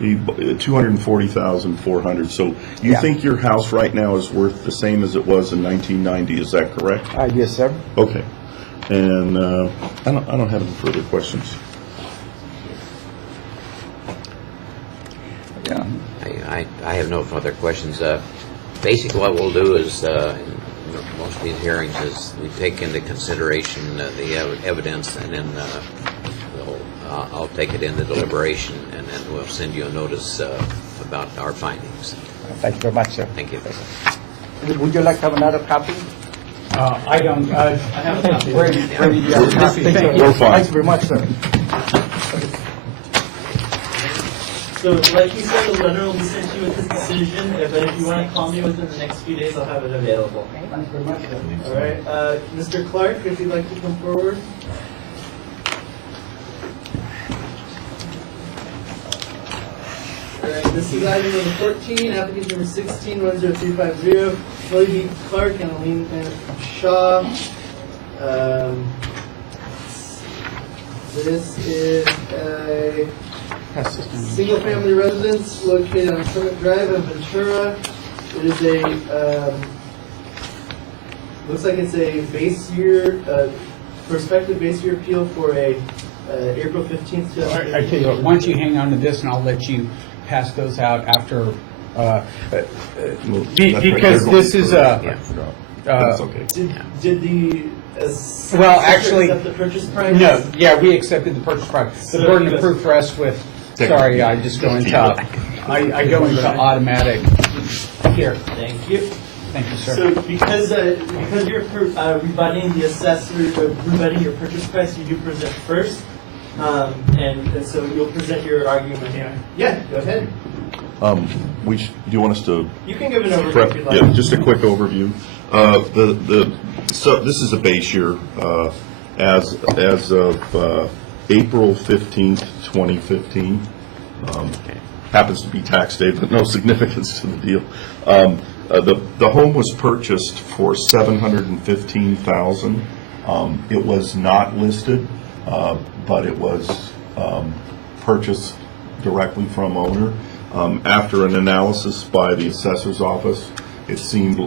$240,400. So you Yeah. think your house right now is worth the same as it was in 1990, is that correct? Yes, sir. Okay. And I don't have any further questions. Yeah. I have no further questions. Basically, what we'll do is, in most of these hearings, is we take into consideration the evidence, and then I'll take it into deliberation, and then we'll send you a notice about our findings. Thank you very much, sir. Thank you. Would you like to have another copy? I don't, I have a copy. Brady, do you have a copy? We're fine. Thanks very much, sir. So, like you said, the letter will be sent to you with this decision, but if you want to call me within the next few days, I'll have it available. Thanks very much, sir. All right, Mr. Clark, if you'd like to come forward. All right, this is item number 14, application number 16-10350, Willie B. Clark and Aline Shaw. This is a single-family residence located on Summit Drive in Ventura. It is a, looks like it's a base year, prospective base year appeal for a April 15th. I tell you what, why don't you hang on to this, and I'll let you pass those out after, because this is a... I forgot. That's okay. Did the Well, actually, accept the purchase price? no, yeah, we accepted the purchase price. The burden of proof for us with, sorry, I just go into, I go into automatic, here. Thank you. Thank you, sir. So because you're rebutting the assessor, rebutting your purchase price, you do present first. And so you'll present your argument here. Yeah, go ahead. Do you want us to? You can give an overview if you'd like. Yeah, just a quick overview. So this is a base year as of April 15th, 2015. Happens to be tax day, but no significance to the deal. The home was purchased for $715,000. It was not listed, but it was purchased directly from owner. After an analysis by the assessor's office, it seemed,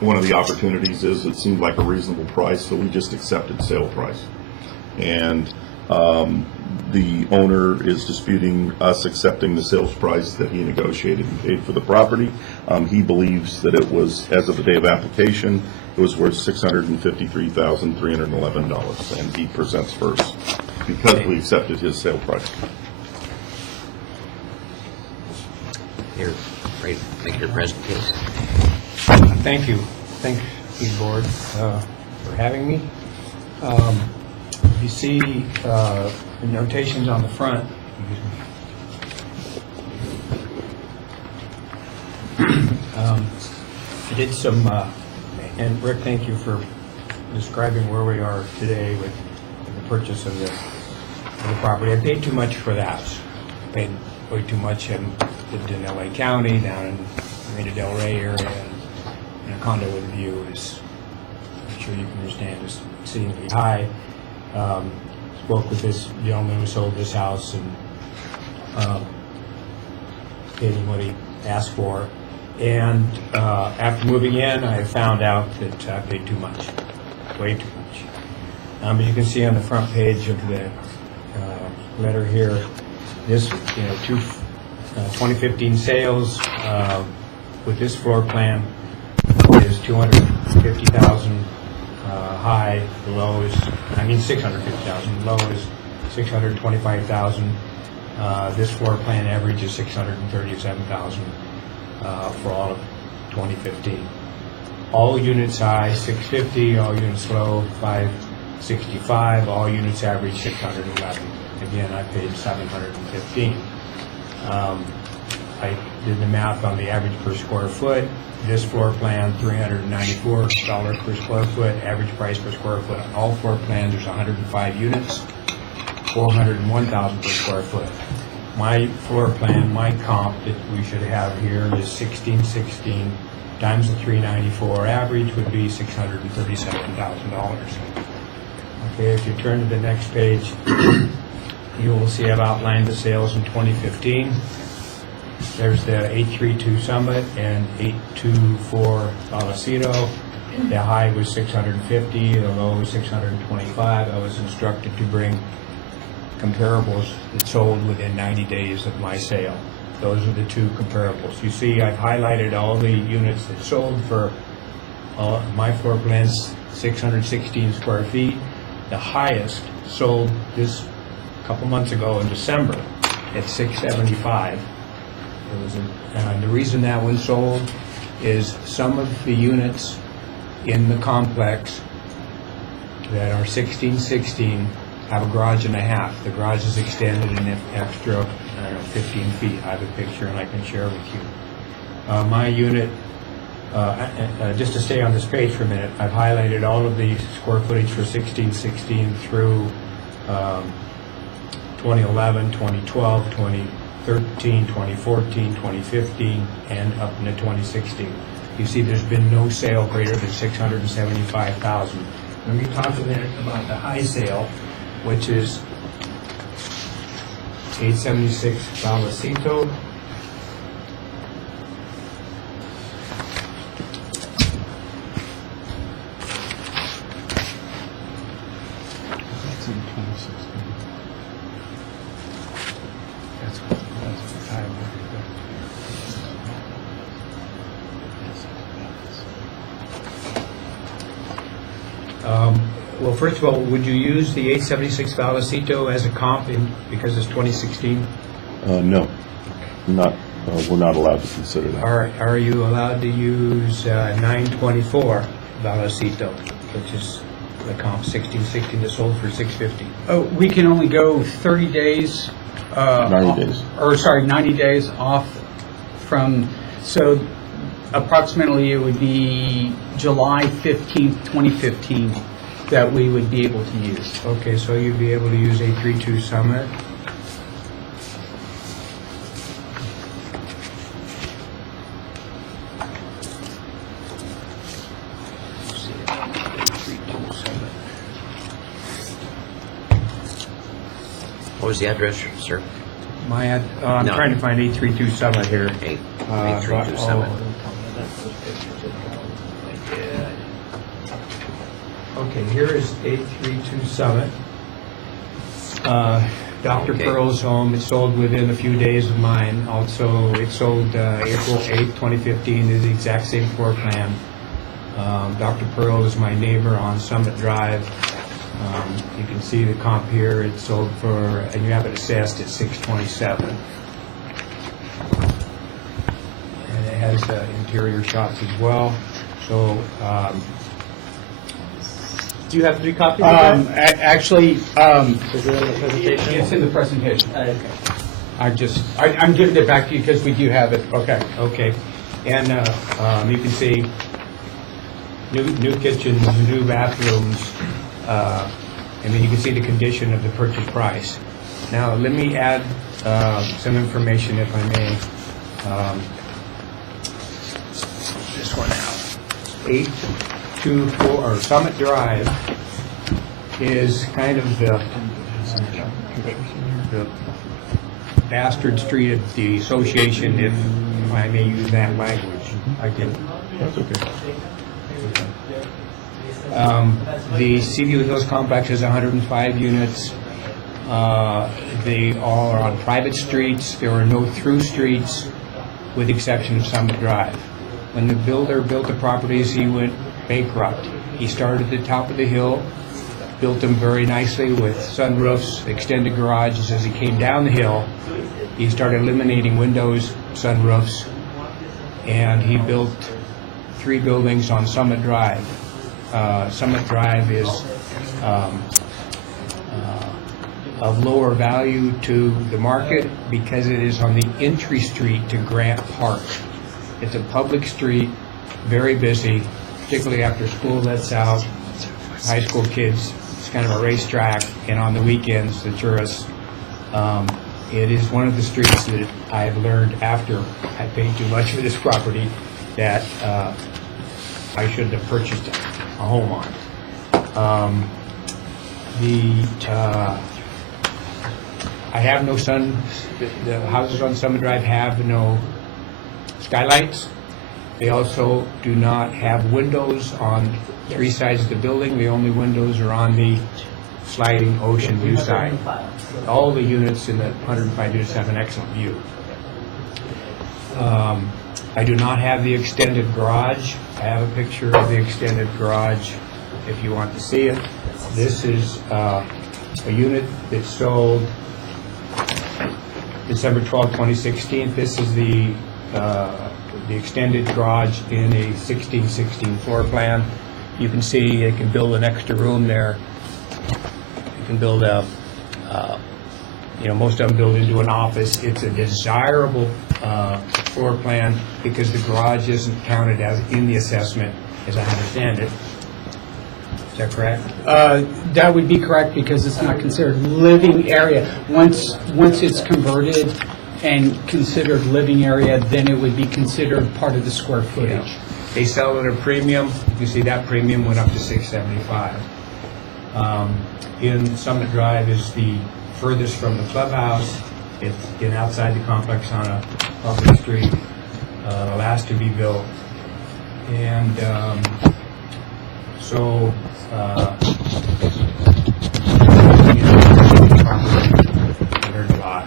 one of the opportunities is it seemed like a reasonable price, so we just accepted sale price. And the owner is disputing us accepting the sales price that he negotiated and paid for the property. He believes that it was, as of the day of application, it was worth $653,311, and he presents first because we accepted his sale price. Here, ready to make your presentation. Thank you. Thank you, board, for having me. You see the notations on the front. I did some, and Rick, thank you for describing where we are today with the purchase of the property. I paid too much for that. Paid way too much. I lived in LA County, down in Marina Del Rey area, and a condo with a view is, I'm sure you can understand, is exceedingly high. Spoke with this gentleman who sold this house and paid him what he asked for. And after moving in, I found out that I paid too much, way too much. As you can see on the front page of the letter here, this, 2015 sales with this floor plan is $250,000 high. The low is, $650,000. The low is $625,000. This floor plan average is $637,000 for all of 2015. All units high, 650. All units low, 565. All units average, 611. Again, I paid 715. I did the math on the average per square foot. This floor plan, $394 per square foot. Average price per square foot on all floor plans, there's 105 units, $401,000 per square foot. My floor plan, my comp that we should have here is 1616 times the 394 average would be $637,000. Okay, if you turn to the next page, you will see I've outlined the sales in 2015. There's the 832 Summit and 824 Vallecito. The high was 650, the low was 625. I was instructed to bring comparables that sold within 90 days of my sale. Those are the two comparables. You see, I've highlighted all the units that sold for my floor plan's 616 square feet. The highest sold this couple months ago in December at 675. And the reason that one sold is some of the units in the complex that are 1616 have a garage and a half. The garage is extended an extra, 15 feet. I have a picture and I can share with you. My unit, just to stay on this page for a minute, I've highlighted all of the square footage for 1616 through 2011, 2012, 2013, 2014, 2015, and up into 2016. You see there's been no sale greater than 675,000. Let me talk a minute about the high sale, which is 876 Vallecito. Well, first of all, would you use the 876 Vallecito as a comp because it's 2016? No, not, we're not allowed to consider that. Are you allowed to use 924 Vallecito, which is the comp 1616 that sold for 650? Oh, we can only go 30 days. 90 days. Or sorry, 90 days off from, so approximately it would be July 15th, 2015 that we would be able to use. Okay, so you'd be able to use 832 Summit. What was the address, sir? I'm No. trying to find 832 Summit here. 832 Summit. Okay, here is 832 Summit. Dr. Okay. Pearl's home, it sold within a few days of mine. Also, it sold April 8th, 2015, is the exact same floor plan. Dr. Pearl is my neighbor on Summit Drive. You can see the comp here, it sold for, and you have it assessed at 627. And it has interior shots as well. So, Do you have 3 copies of that? Actually, Is it in the presentation? it's in the presentation. Okay. I'm giving it back to you because we do have it. Okay. okay. And you can see new kitchens, new bathrooms, and then you can see the condition of the purchase price. Now, let me add some information, if I may. This one out. 824, or Summit Drive, is kind of the bastard street of the association, if I may use that language. I can. That's okay. The Seaview Hills complex has 105 units. They all are on private streets. There are no through streets, with the exception of Summit Drive. When the builder built the properties, he went bankrupt. He started at the top of the hill, built them very nicely with sunroofs, extended garages. As he came down the hill, he started eliminating windows, sunroofs, and he built 3 buildings on Summit Drive. Summit Drive is of lower value to the market because it is on the entry street to Grant Park. It's a public street, very busy, particularly after school lets out, high school kids. It's kind of a racetrack, and on the weekends, the tourists. It is one of the streets that I've learned after I paid too much for this property that I shouldn't have purchased a home on. I have no the houses on Summit Drive have no skylights. They also do not have windows on 3 sides of the building. The only windows are on the sliding ocean view side. All the units in the 105 units have an excellent view. I do not have the extended garage. I have a picture of the extended garage if you want to see it. This is a unit that sold December 12, 2016. This is the extended garage in a 1616 floor plan. You can see it can build an extra room there. You can build a, most of them build into an office. It's a desirable floor plan because the garage isn't counted as in the assessment, as I understand it. Is that correct? That would be correct because it's not considered living area. Once it's converted and considered living area, then it would be considered part of the square footage. They sell at a premium. You see that premium went up to $675. In Summit Drive is the furthest from the clubhouse. It's outside the complex on a public street, last to be built. And so learned a lot.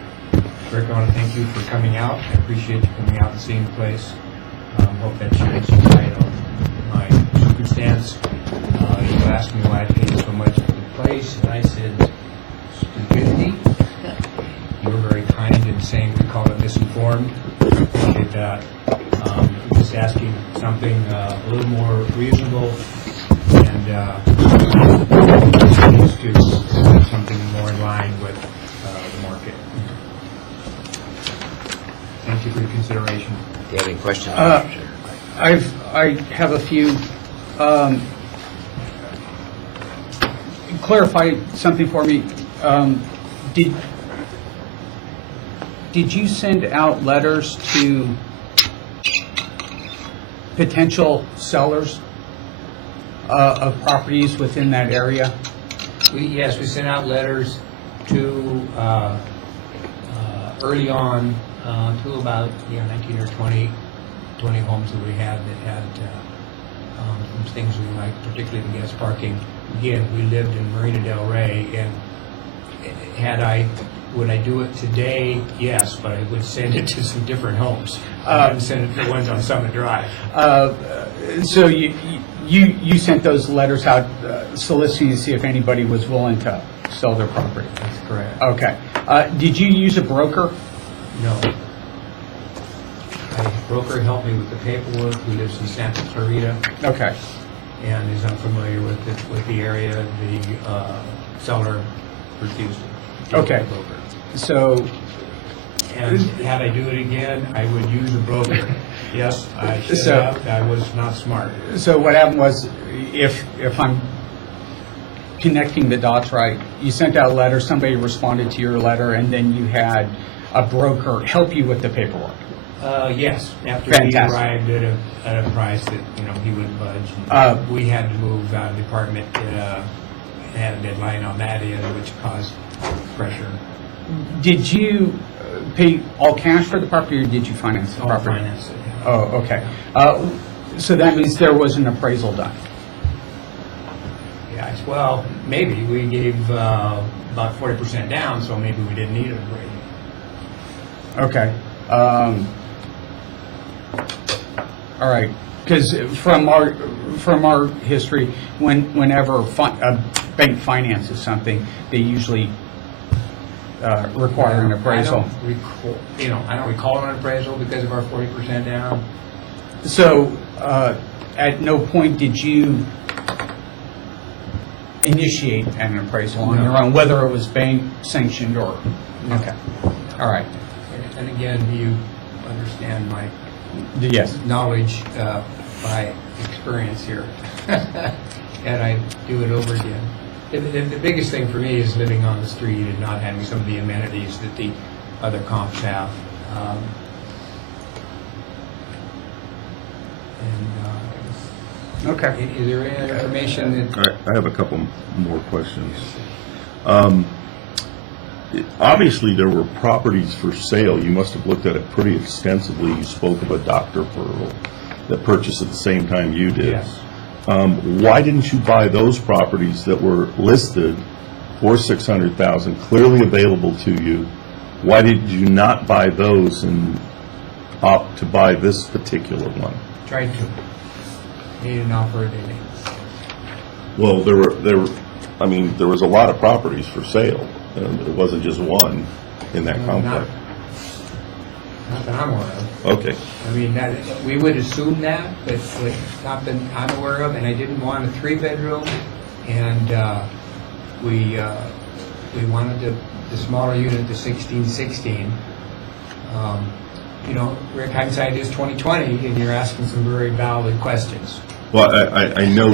Rick, I want to thank you for coming out. I appreciate you coming out and seeing the place. Hope that sheds some light on my circumstance. You asked me why I paid so much for the place, and I said, stupidity. You were very kind in saying we call it misinformed. I appreciate that. Just asking something a little more reasonable and to something more in line with the market. Thank you for your consideration. Do you have any questions? I have a few. Clarify something for me. Did you send out letters to potential sellers of properties within that area? Yes, we sent out letters to early on to about 19 or 20 homes that we had that had some things we liked, particularly the guest parking. Again, we lived in Marina Del Rey, and would I do it today? Yes, but I would send it to some different homes. I wouldn't send it to ones on Summit Drive. So you sent those letters out soliciting to see if anybody was willing to sell their property? That's correct. Okay. Did you use a broker? No. A broker helped me with the paperwork. He lives in Santa Clarita. Okay. And is unfamiliar with the area. The seller refused to. Okay. Broker. So. And had I do it again, I would use a broker. Yes, I should have. I was not smart. So what happened was, if I'm connecting the dots right, you sent out a letter, somebody responded to your letter, and then you had a broker help you with the paperwork. Yes, after Fantastic. he arrived at a price that he wouldn't budge. We had to move out of the apartment. Had a deadline on that end, which caused pressure. Did you pay all cash for the property, or did you finance the All property? financed it. Oh, okay. So that means there was an appraisal done. Yeah, well, maybe we gave about 40% down, so maybe we didn't need an appraisal. Okay. All right. Because from our history, whenever a bank finances something, they usually require an appraisal. I don't recall an appraisal because of our 40% down. So, at no point did you initiate an appraisal on your own, whether it was bank sanctioned or? Okay. All right. And again, you understand my Yes. knowledge by experience here. And I do it over again. The biggest thing for me is living on the street and not having some of the amenities that the other comps have. Okay. Is there any information that... I have a couple more questions. obviously there were properties for sale. You must have looked at it pretty extensively. You spoke of a Dr. Pearl that purchased at the same time you did. Yes. Why didn't you buy those properties that were listed for $600,000, clearly available to you? Why did you not buy those and opt to buy this particular one? Tried to. Made an offer, they didn't. Well, there was a lot of properties for sale. It wasn't just one in that complex. Not that I'm aware of. Okay. I mean, we would assume that, but not that I'm aware of, and I didn't want a 3-bedroom, and we wanted the smaller unit, the 1616. You know, Rick, hindsight is 2020, and you're asking some very valid questions. Well, I note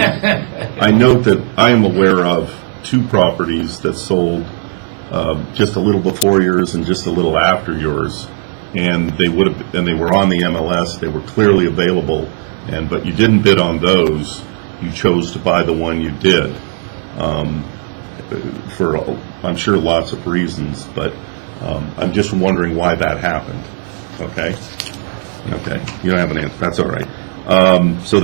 that I am aware of 2 properties that sold just a little before yours and just a little after yours, and they were on the MLS. They were clearly available, but you didn't bid on those. You chose to buy the one you did, for I'm sure lots of reasons. But I'm just wondering why that happened. Okay. You don't have an answer. That's all right. So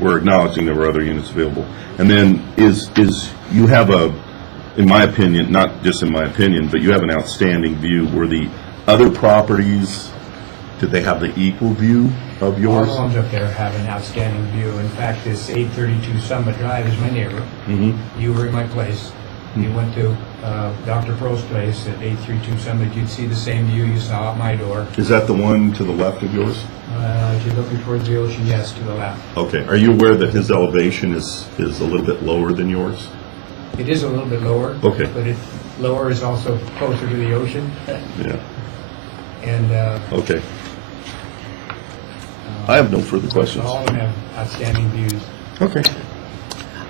we're acknowledging there were other units available. And then you have in my opinion, not just in my opinion, but you have an outstanding view. Were the other properties, did they have the equal view of yours? All the ones up there have an outstanding view. In fact, this 832 Summit Drive is my neighbor. Mm-hmm. You were in my place. You went to Dr. Pearl's place at 832 Summit. You'd see the same view you saw at my door. Is that the one to the left of yours? If you're looking towards the ocean, yes, to the left. Okay. Are you aware that his elevation is a little bit lower than yours? It is a little bit lower. Okay. But lower is also closer to the ocean. Yeah. And okay. I have no further questions. all of them have outstanding views. Okay.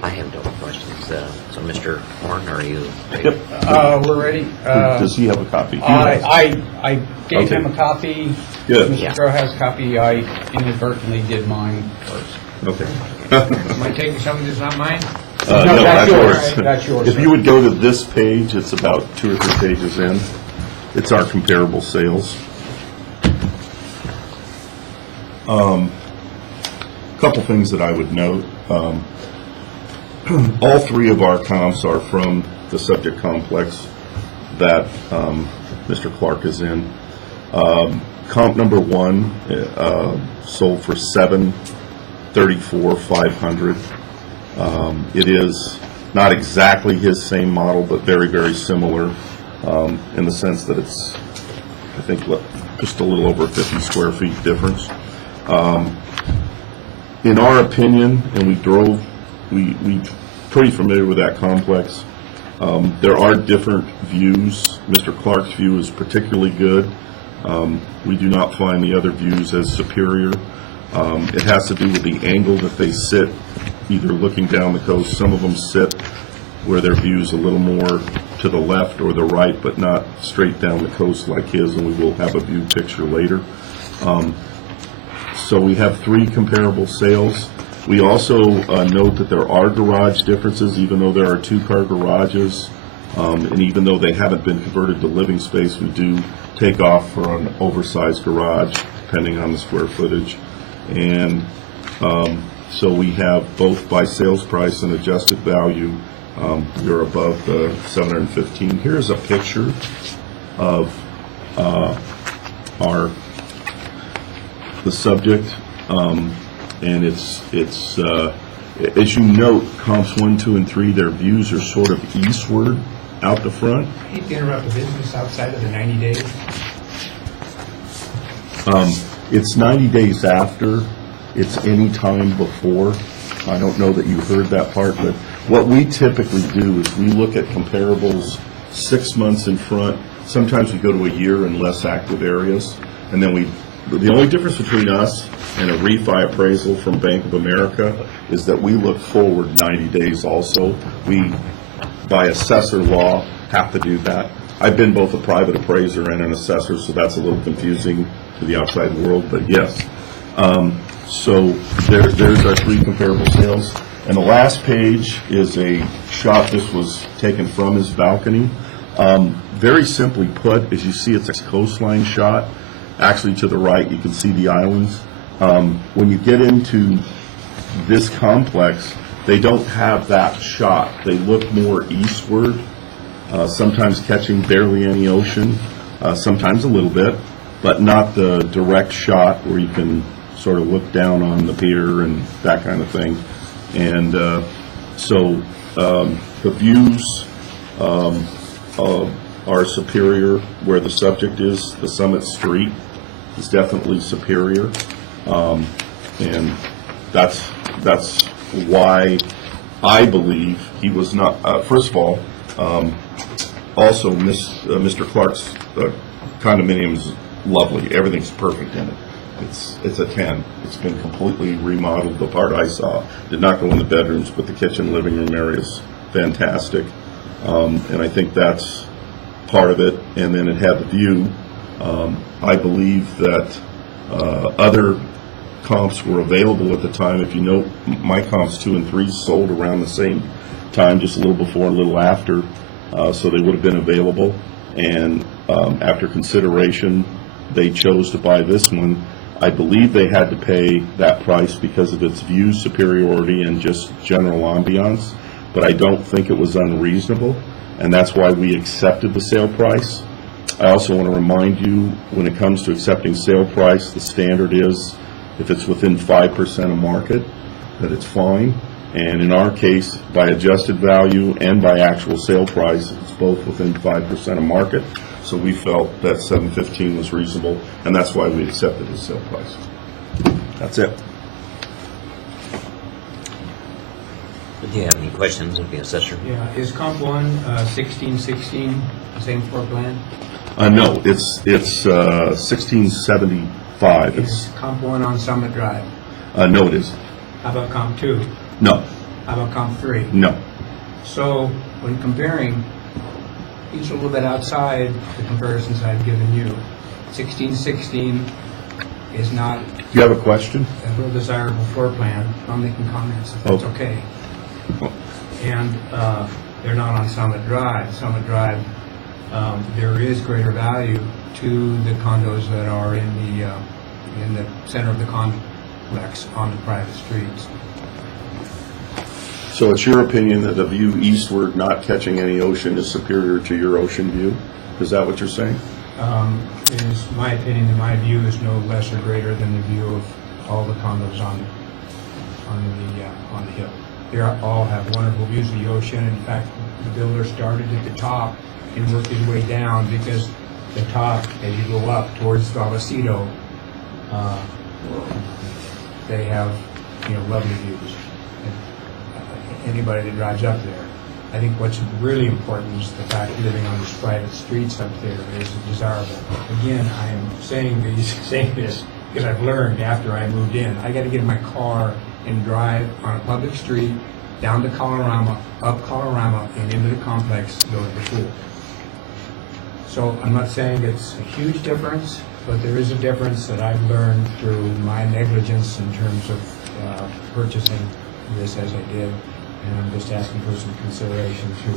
I have no questions. So, Mr. Horn, are you? Yep. We're ready. Does he have a copy? I gave Okay. him a copy. Good. Mr. Crowe has a copy. I inadvertently did mine first. Okay. Am I taking something that's not mine? No, that's that's yours. yours. That's yours, If sir. you would go to this page, it's about 2 or 3 pages in. It's our comparable sales. Couple things that I would note. All 3 of our comps are from the subject complex that Mr. Clark is in. Comp number 1 sold for $734,500. It is not exactly his same model, but very, very similar in the sense that it's, I think, just a little over 50 square feet difference. In our opinion, and we pretty familiar with that complex. There are different views. Mr. Clark's view is particularly good. We do not find the other views as superior. It has to do with the angle that they sit, either looking down the coast. Some of them sit where their view's a little more to the left or the right, but not straight down the coast like his, and we will have a view picture later. So we have 3 comparable sales. We also note that there are garage differences, even though there are 2-car garages, and even though they haven't been converted to living space, we do take off for an oversized garage, depending on the square footage. And so we have both by sales price and adjusted value, you're above the 715. Here's a picture of the subject, and it's as you note, comps 1, 2, and 3, their views are sort of eastward out the front. I hate to interrupt the business outside of the 90 days. It's 90 days after. It's any time before. I don't know that you heard that part, but what we typically do is we look at comparables 6 months in front. Sometimes we go to a year in less active areas, and then the only difference between us and a refi appraisal from Bank of America is that we look forward 90 days also. We, by assessor law, have to do that. I've been both a private appraiser and an assessor, so that's a little confusing to the outside world, but yes. So there's our 3 comparable sales. And the last page is a shot. This was taken from his balcony. Very simply put, as you see, it's a coastline shot. Actually, to the right, you can see the islands. When you get into this complex, they don't have that shot. They look more eastward, sometimes catching barely any ocean, sometimes a little bit, but not the direct shot where you can sort of look down on the pier and that kind of thing. And so the views are superior where the subject is. The Summit Street is definitely superior. And that's why I believe he was not, first of all, also Mr. Clark's condominium is lovely. Everything's perfect in it. It's a 10. It's been completely remodeled. The part I saw did not go in the bedrooms, but the kitchen, living room area is fantastic. And I think that's part of it. And then it had the view. I believe that other comps were available at the time. If you note, my comps 2 and 3 sold around the same time, just a little before and a little after, so they would have been available. And after consideration, they chose to buy this one. I believe they had to pay that price because of its view superiority and just general ambiance, but I don't think it was unreasonable, and that's why we accepted the sale price. I also want to remind you, when it comes to accepting sale price, the standard is if it's within 5% of market, that it's fine. And in our case, by adjusted value and by actual sale price, it's both within 5% of market. So we felt that $715 was reasonable, and that's why we accepted his sale price. That's it. Do you have any questions of the assessor? Yeah, is comp 1, 1616, the same floor plan? No, it's 1675. Is comp 1 on Summit Drive? No, it isn't. How about comp 2? No, How about comp 3? no. So when comparing, each a little bit outside the comparisons I've given you. 1616 is not Do you have a question? a real desirable floor plan. I'm making comments, if that's okay. And they're not on Summit Drive. Summit Drive, there is greater value to the condos that are in the center of the complex on the private streets. So it's your opinion that a view eastward, not catching any ocean, is superior to your ocean view? Is that what you're saying? It is my opinion that my view is no less or greater than the view of all the condos on the hill. They all have wonderful views of the ocean. In fact, the builder started at the top and worked his way down, because the top, as you go up towards Vallecito, they have, lovely views. Anybody that drives up there. I think what's really important is the fact that living on these private streets up there is desirable. Again, I am saying this because I've learned after I moved in. I got to get in my car and drive on a public street down to Colorama, up Colorama, and into the complex to go to the pool. So I'm not saying it's a huge difference, but there is a difference that I've learned through my negligence in terms of purchasing this as I did. And I'm just asking for some consideration to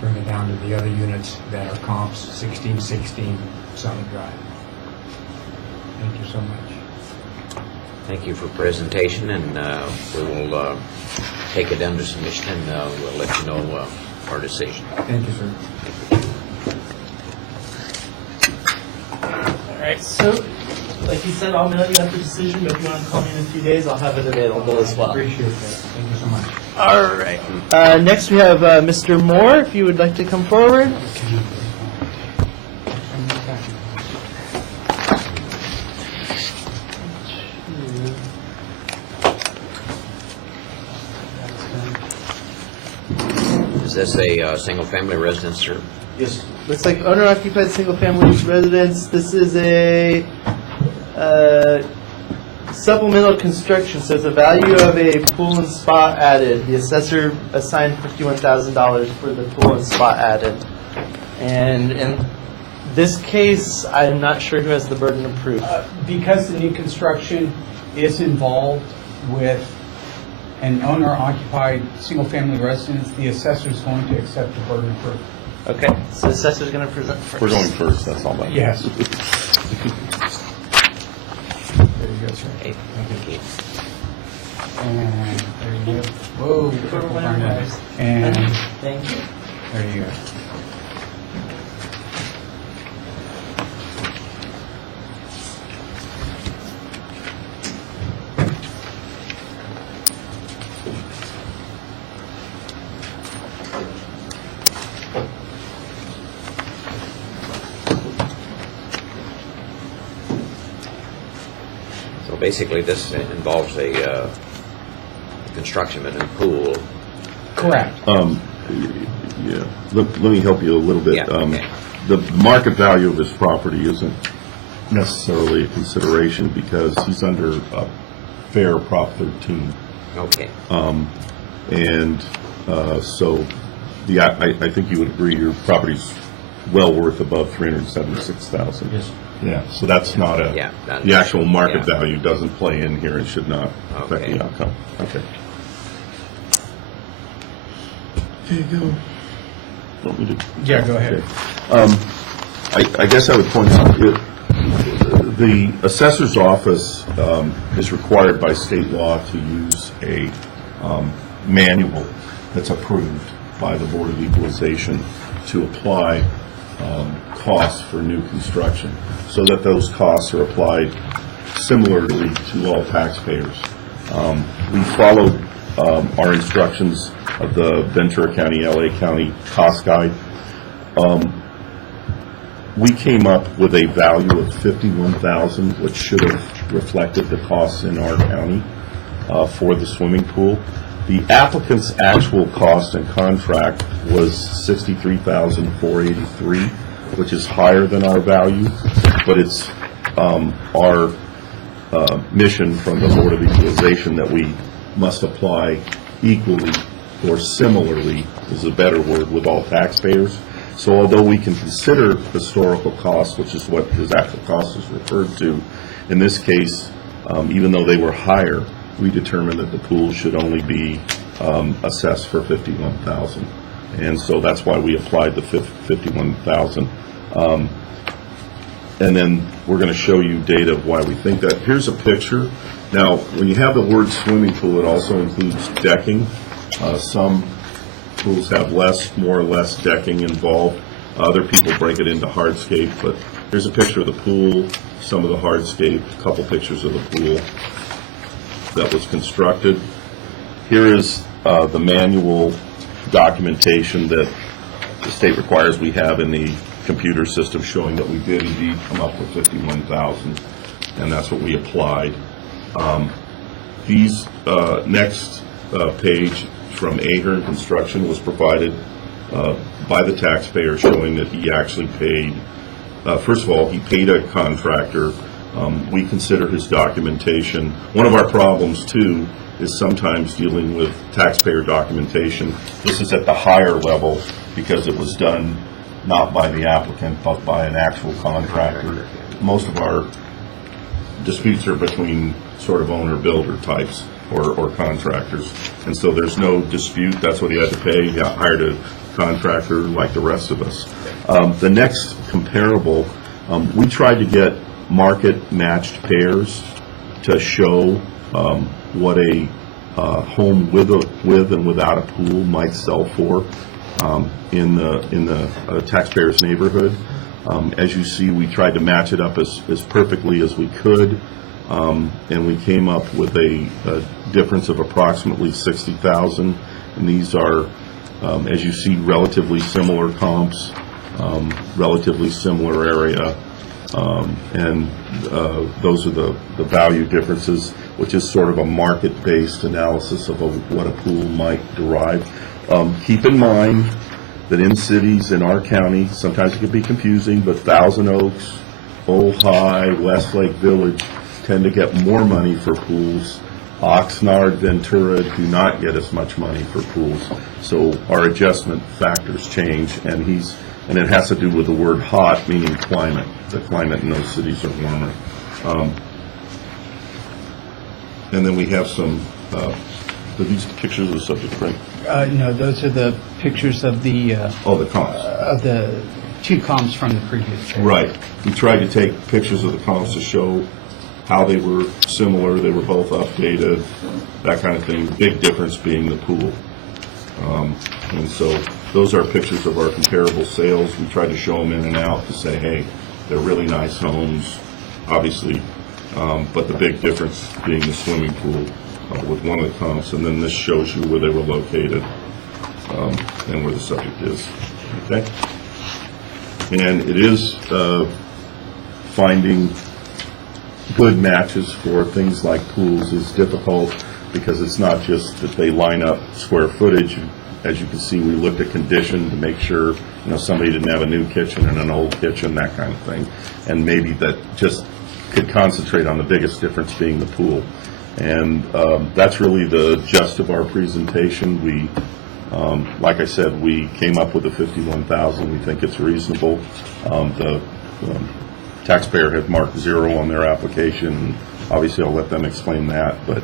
bring it down to the other units that are comps, 1616 Summit Drive. Thank you so much. Thank you for presentation, and we will take it under submission, and we'll let you know our decision. Thank you, sir. All right, so, like you said, I'll mail you out the decision, but if you want to call me in a few days, I'll have it available as well. Appreciate that. Thank you so much. All right. Next, we have Mr. Moore, if you would like to come forward. Is this a single-family residence, sir? Yes. Looks like owner-occupied single-family residence. This is a supplemental construction, so it's a value of a pool and spa added. The assessor assigned $51,000 for the pool and spa added. And in this case, I'm not sure who has the burden of proof. Because the new construction is involved with an owner-occupied, single-family residence, the assessor is going to accept the burden of proof. Okay, so the assessor's going to present first. We're going first, that's all that. Yes. There you go, sir. Okay. Okay. And there you go. Whoa. And Thank you. there you go. So basically, this involves a construction of a new pool. Correct. Yeah, let me help you a little bit. Yeah, okay. The market value of this property isn't necessarily a consideration because he's under a fair Prop 13. Okay. And so I think you would agree your property's well worth above $376,000. Yes. Yeah, so that's not Yeah, the actual market yeah. value doesn't play in here and should not affect Okay. the outcome. Okay. There you go. Want me to? Yeah, go ahead. I guess I would point out, the assessor's office is required by state law to use a manual that's approved by the Board of Equalization to apply costs for new construction, so that those costs are applied similarly to all taxpayers. We followed our instructions of the Ventura County, LA County cost guide. We came up with a value of $51,000, which should have reflected the costs in our county for the swimming pool. The applicant's actual cost and contract was $63,483, which is higher than our value, but it's our mission from the Board of Equalization that we must apply equally or similarly, is a better word, with all taxpayers. So although we can consider historical costs, which is what his actual cost is referred to, in this case, even though they were higher, we determined that the pool should only be assessed for $51,000. And so that's why we applied the $51,000. And then we're going to show you data of why we think that. Here's a picture. Now, when you have the word swimming pool, it also includes decking. Some pools have more or less decking involved. Other people break it into hardscape, but here's a picture of the pool, some of the hardscape, a couple pictures of the pool that was constructed. Here is the manual documentation that the state requires we have in the computer system showing that we did indeed come up with $51,000, and that's what we applied. These next page from Ahern Construction was provided by the taxpayer, showing that he actually paid, first of all, he paid a contractor. We consider his documentation. One of our problems, too, is sometimes dealing with taxpayer documentation. This is at the higher level because it was done not by the applicant, but by an actual contractor. Most of our disputes are between sort of owner-builder types or contractors. And so there's no dispute. That's what he had to pay. He hired a contractor like the rest of us. The next comparable, we tried to get market-matched pairs to show what a home with and without a pool might sell for in the taxpayer's neighborhood. As you see, we tried to match it up as perfectly as we could, and we came up with a difference of approximately $60,000. And these are, as you see, relatively similar comps, relatively similar area, and those are the value differences, which is sort of a market-based analysis of what a pool might derive. Keep in mind that in cities in our county, sometimes it can be confusing, but Thousand Oaks, Ojai, Westlake Village tend to get more money for pools. Oxnard, Ventura do not get as much money for pools. So our adjustment factors change, and it has to do with the word hot, meaning climate. The climate in those cities are warmer. And then we have some Are these pictures of the subject, Frank? No, those are the pictures of the comps. of the two comps from the previous page. Right. We tried to take pictures of the comps to show how they were similar, they were both updated, that kind of thing. The big difference being the pool. And so those are pictures of our comparable sales. We tried to show them in and out to say, hey, they're really nice homes, obviously, but the big difference being the swimming pool with one of the comps, and then this shows you where they were located and where the subject is. Okay? And it is finding good matches for things like pools is difficult because it's not just that they line up square footage. As you can see, we looked at condition to make sure, somebody didn't have a new kitchen and an old kitchen, that kind of thing. And maybe that just could concentrate on the biggest difference being the pool. And that's really the gist of our presentation. We, like I said, we came up with the $51,000. We think it's reasonable. The taxpayer had marked 0 on their application. Obviously, I'll let them explain that, but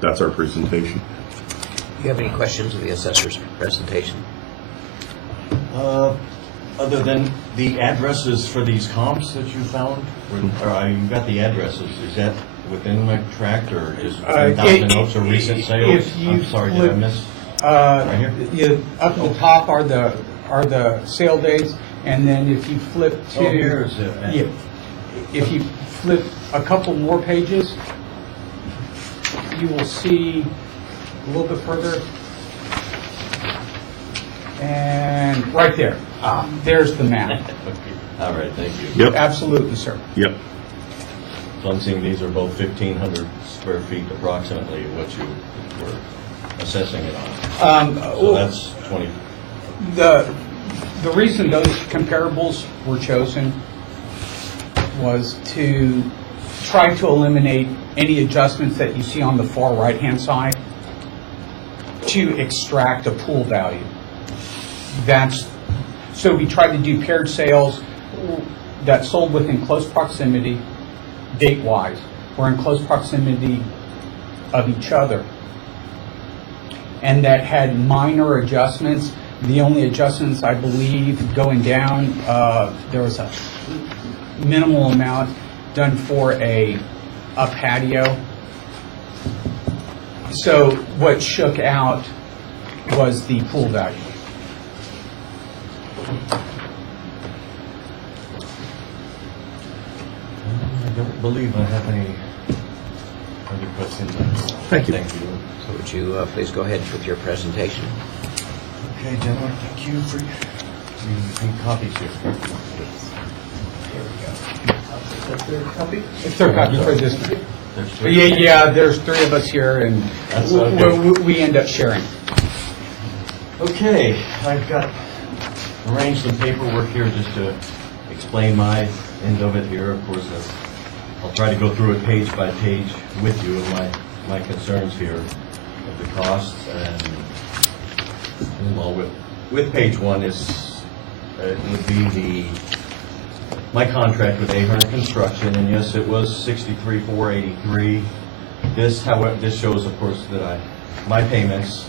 that's our presentation. Do you have any questions of the assessor's presentation? Other than the addresses for these comps that you found, or you got the addresses, is that within my tract or is within notes or recent sales? I'm sorry, did I miss? Right here? Up at the top are the sale dates, and then if you flip to here is it. if you flip a couple more pages, you will see a little bit further, and right there, there's the map. All right, thank you. Yep. Absolutely, sir. Yep. So I'm seeing these are both 1,500 square feet approximately what you were assessing it on. So that's 20. The reason those comparables were chosen was to try to eliminate any adjustments that you see on the far right-hand side to extract a pool value. So we tried to do paired sales that sold within close proximity, date-wise, or in close proximity of each other, and that had minor adjustments. The only adjustments, I believe, going down, there was a minimal amount done for a patio. So what shook out was the pool value. I don't believe I have any other questions. Thank you. Thank you. So would you please go ahead with your presentation? Okay, gentlemen, thank you for the copies here. It's their copy for this. There's three. Yeah, there's 3 of us here, and That's okay. we end up sharing. Okay, I've got arranged some paperwork here just to explain my end of it here. Of course, I'll try to go through it page by page with you of my concerns here of the costs. And well, with page 1 is would be my contract with Ahern Construction, and yes, it was $63,483. This, however, this shows, of course, that my payments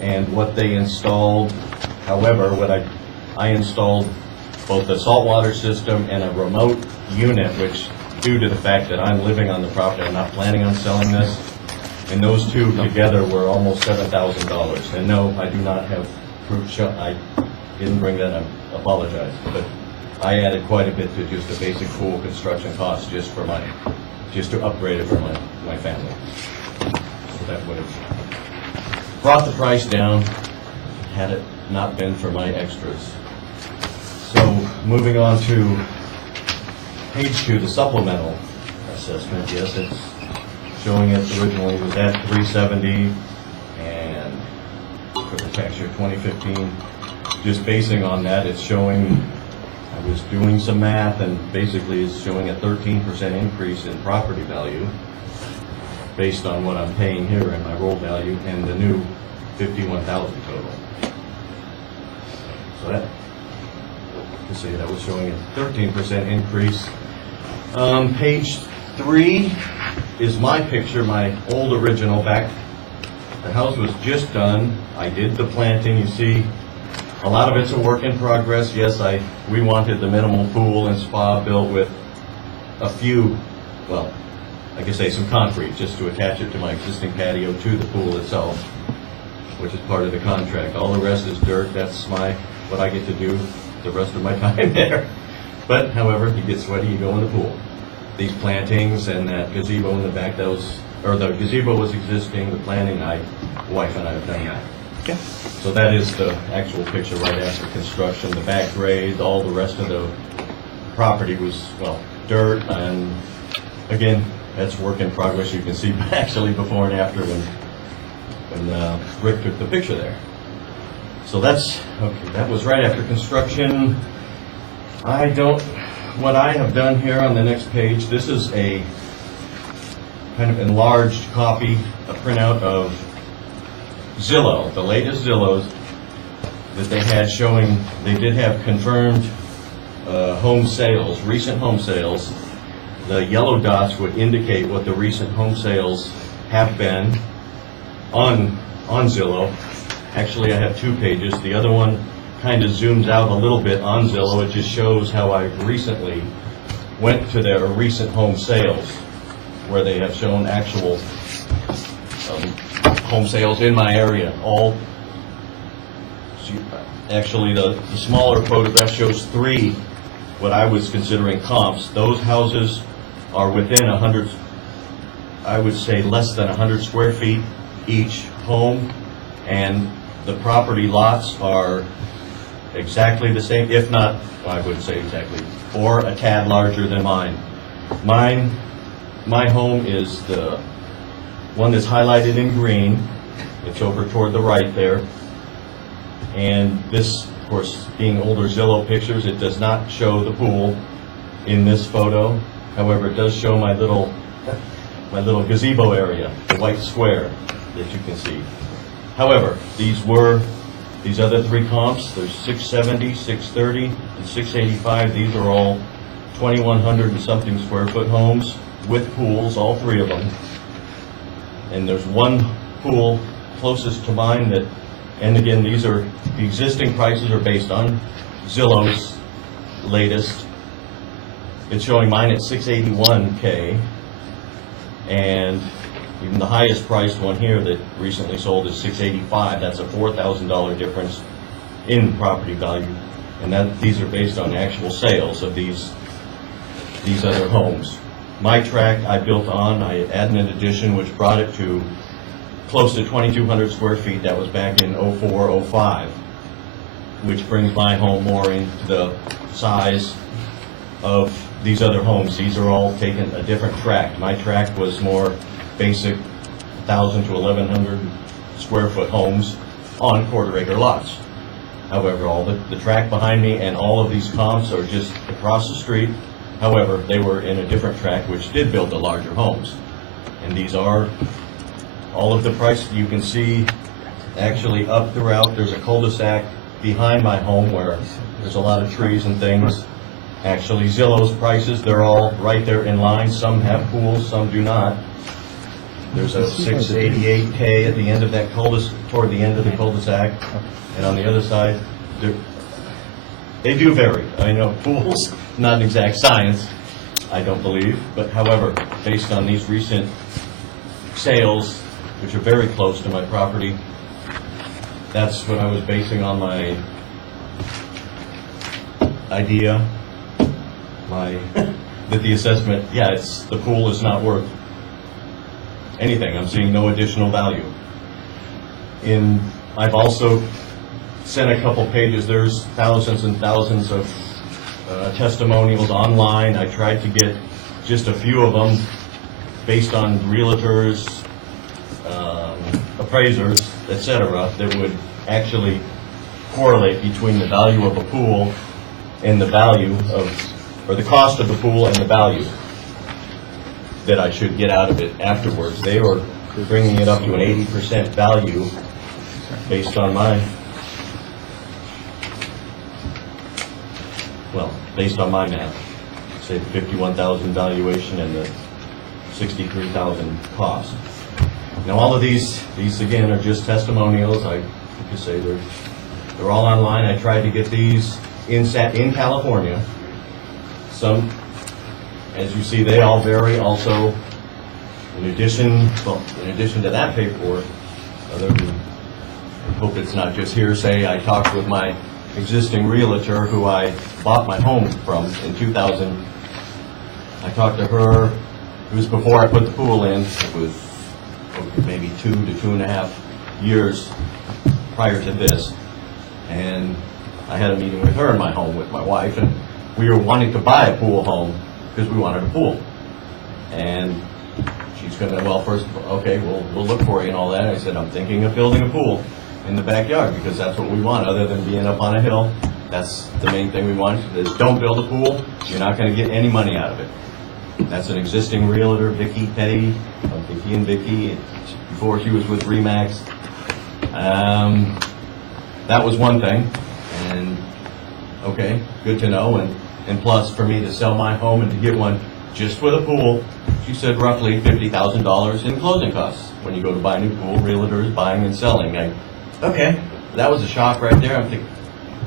and what they installed. However, what I installed both a saltwater system and a remote unit, which, due to the fact that I'm living on the property, I'm not planning on selling this, and those two together were almost $7,000. And no, I do not have proof. I didn't bring that up. Apologize, but I added quite a bit to just the basic pool construction cost just to upgrade it for my family. So that would have brought the price down had it not been for my extras. So moving on to page 2, the supplemental assessment. Yes, it's showing it originally was at $370, and for the tax year 2015, just basing on that, it's showing, I was doing some math, and basically it's showing a 13% increase in property value based on what I'm paying here and my roll value and the new 51,000 total. So that, you see, that was showing a 13% increase. Page 3 is my picture, my old original back. The house was just done. I did the planting, you see. A lot of it's a work in progress. Yes, we wanted the minimal pool and spa built with a few, well, I could say some concrete, just to attach it to my existing patio to the pool itself, which is part of the contract. All the rest is dirt. That's what I get to do the rest of my time there. But however, you get sweaty, you go in the pool. These plantings and that gazebo in the back, the gazebo was existing, the planting, wife and I have done that. Okay. So that is the actual picture right after construction. The back grade, all the rest of the property was, well, dirt, and again, that's work in progress. You can see actually before and after when Rick took the picture there. So that's, okay, that was right after construction. What I have done here on the next page, this is a kind of enlarged copy, a printout of Zillow, the latest Zillows that they had showing, they did have confirmed home sales, recent home sales. The yellow dots would indicate what the recent home sales have been on Zillow. Actually, I have 2 pages. The other one kind of zooms out a little bit on Zillow. It just shows how I recently went to their recent home sales, where they have shown actual home sales in my area. Actually, the smaller photograph shows 3, what I was considering comps. Those houses are within 100, I would say less than 100 square feet each home, and the property lots are exactly the same, if not, I wouldn't say exactly, or a tad larger than mine. My home is the one that's highlighted in green. It's over toward the right there. And this, of course, being older Zillow pictures, it does not show the pool in this photo. However, it does show my little gazebo area, the white square that you can see. However, these other 3 comps, there's 670, 630, and 685. These are all 2,100 and something square foot homes with pools, all 3 of them. And there's one pool closest to mine that, and again, the existing prices are based on Zillow's latest. It's showing mine at $681K, and even the highest priced one here that recently sold is $685. That's a $4,000 difference in property value, and these are based on actual sales of these other homes. My tract I built on, I added an addition which brought it to close to 2,200 square feet. That was back in 04, 05, which brings my home more into the size of these other homes. These are all taken a different tract. My tract was more basic 1,000 to 1,100 square foot homes on quarter-acre lots. However, all the tract behind me and all of these comps are just across the street. However, they were in a different tract which did build the larger homes. And these are all of the price you can see actually up throughout. There's a cul-de-sac behind my home where there's a lot of trees and things. Actually, Zillow's prices, they're all right there in line. Some have pools, some do not. There's a 688K at the end of that toward the end of the cul-de-sac. And on the other side, they do vary. I know pools, not an exact science, I don't believe. But however, based on these recent sales, which are very close to my property, that's what I was basing on my idea, that the assessment, the pool is not worth anything. I'm seeing no additional value. I've also sent a couple pages. There's thousands and thousands of testimonials online. I tried to get just a few of them based on realtors, appraisers, etc., that would actually correlate between the value of a pool and the value or the cost of the pool and the value that I should get out of it afterwards. They were bringing it up to an 80% value based on based on my math. Say the 51,000 valuation and the $63,000 cost. Now, all of these again are just testimonials. I just say they're all online. I tried to get these in California. Some, as you see, they all vary. Also, in addition to that paperwork, other than, I hope it's not just hearsay, I talked with my existing realtor who I bought my home from in 2000. I talked to her, it was before I put the pool in. It was maybe 2 to 2.5 years prior to this. And I had a meeting with her in my home with my wife, and we were wanting to buy a pool home because we wanted a pool. And she's gonna, well, first, okay, we'll look for you and all that. I said, I'm thinking of building a pool in the backyard because that's what we want, other than being up on a hill. That's the main thing we want, is don't build a pool. You're not gonna get any money out of it. That's an existing realtor, Vicki Petty, of Vicki and Vicki, before she was with Remax. That was one thing, and okay, good to know. And plus, for me to sell my home and to get one just with a pool, she said roughly $50,000 in closing costs. When you go to buy a new pool, realtors buying and selling. Okay, that was a shock right there. I'm thinking,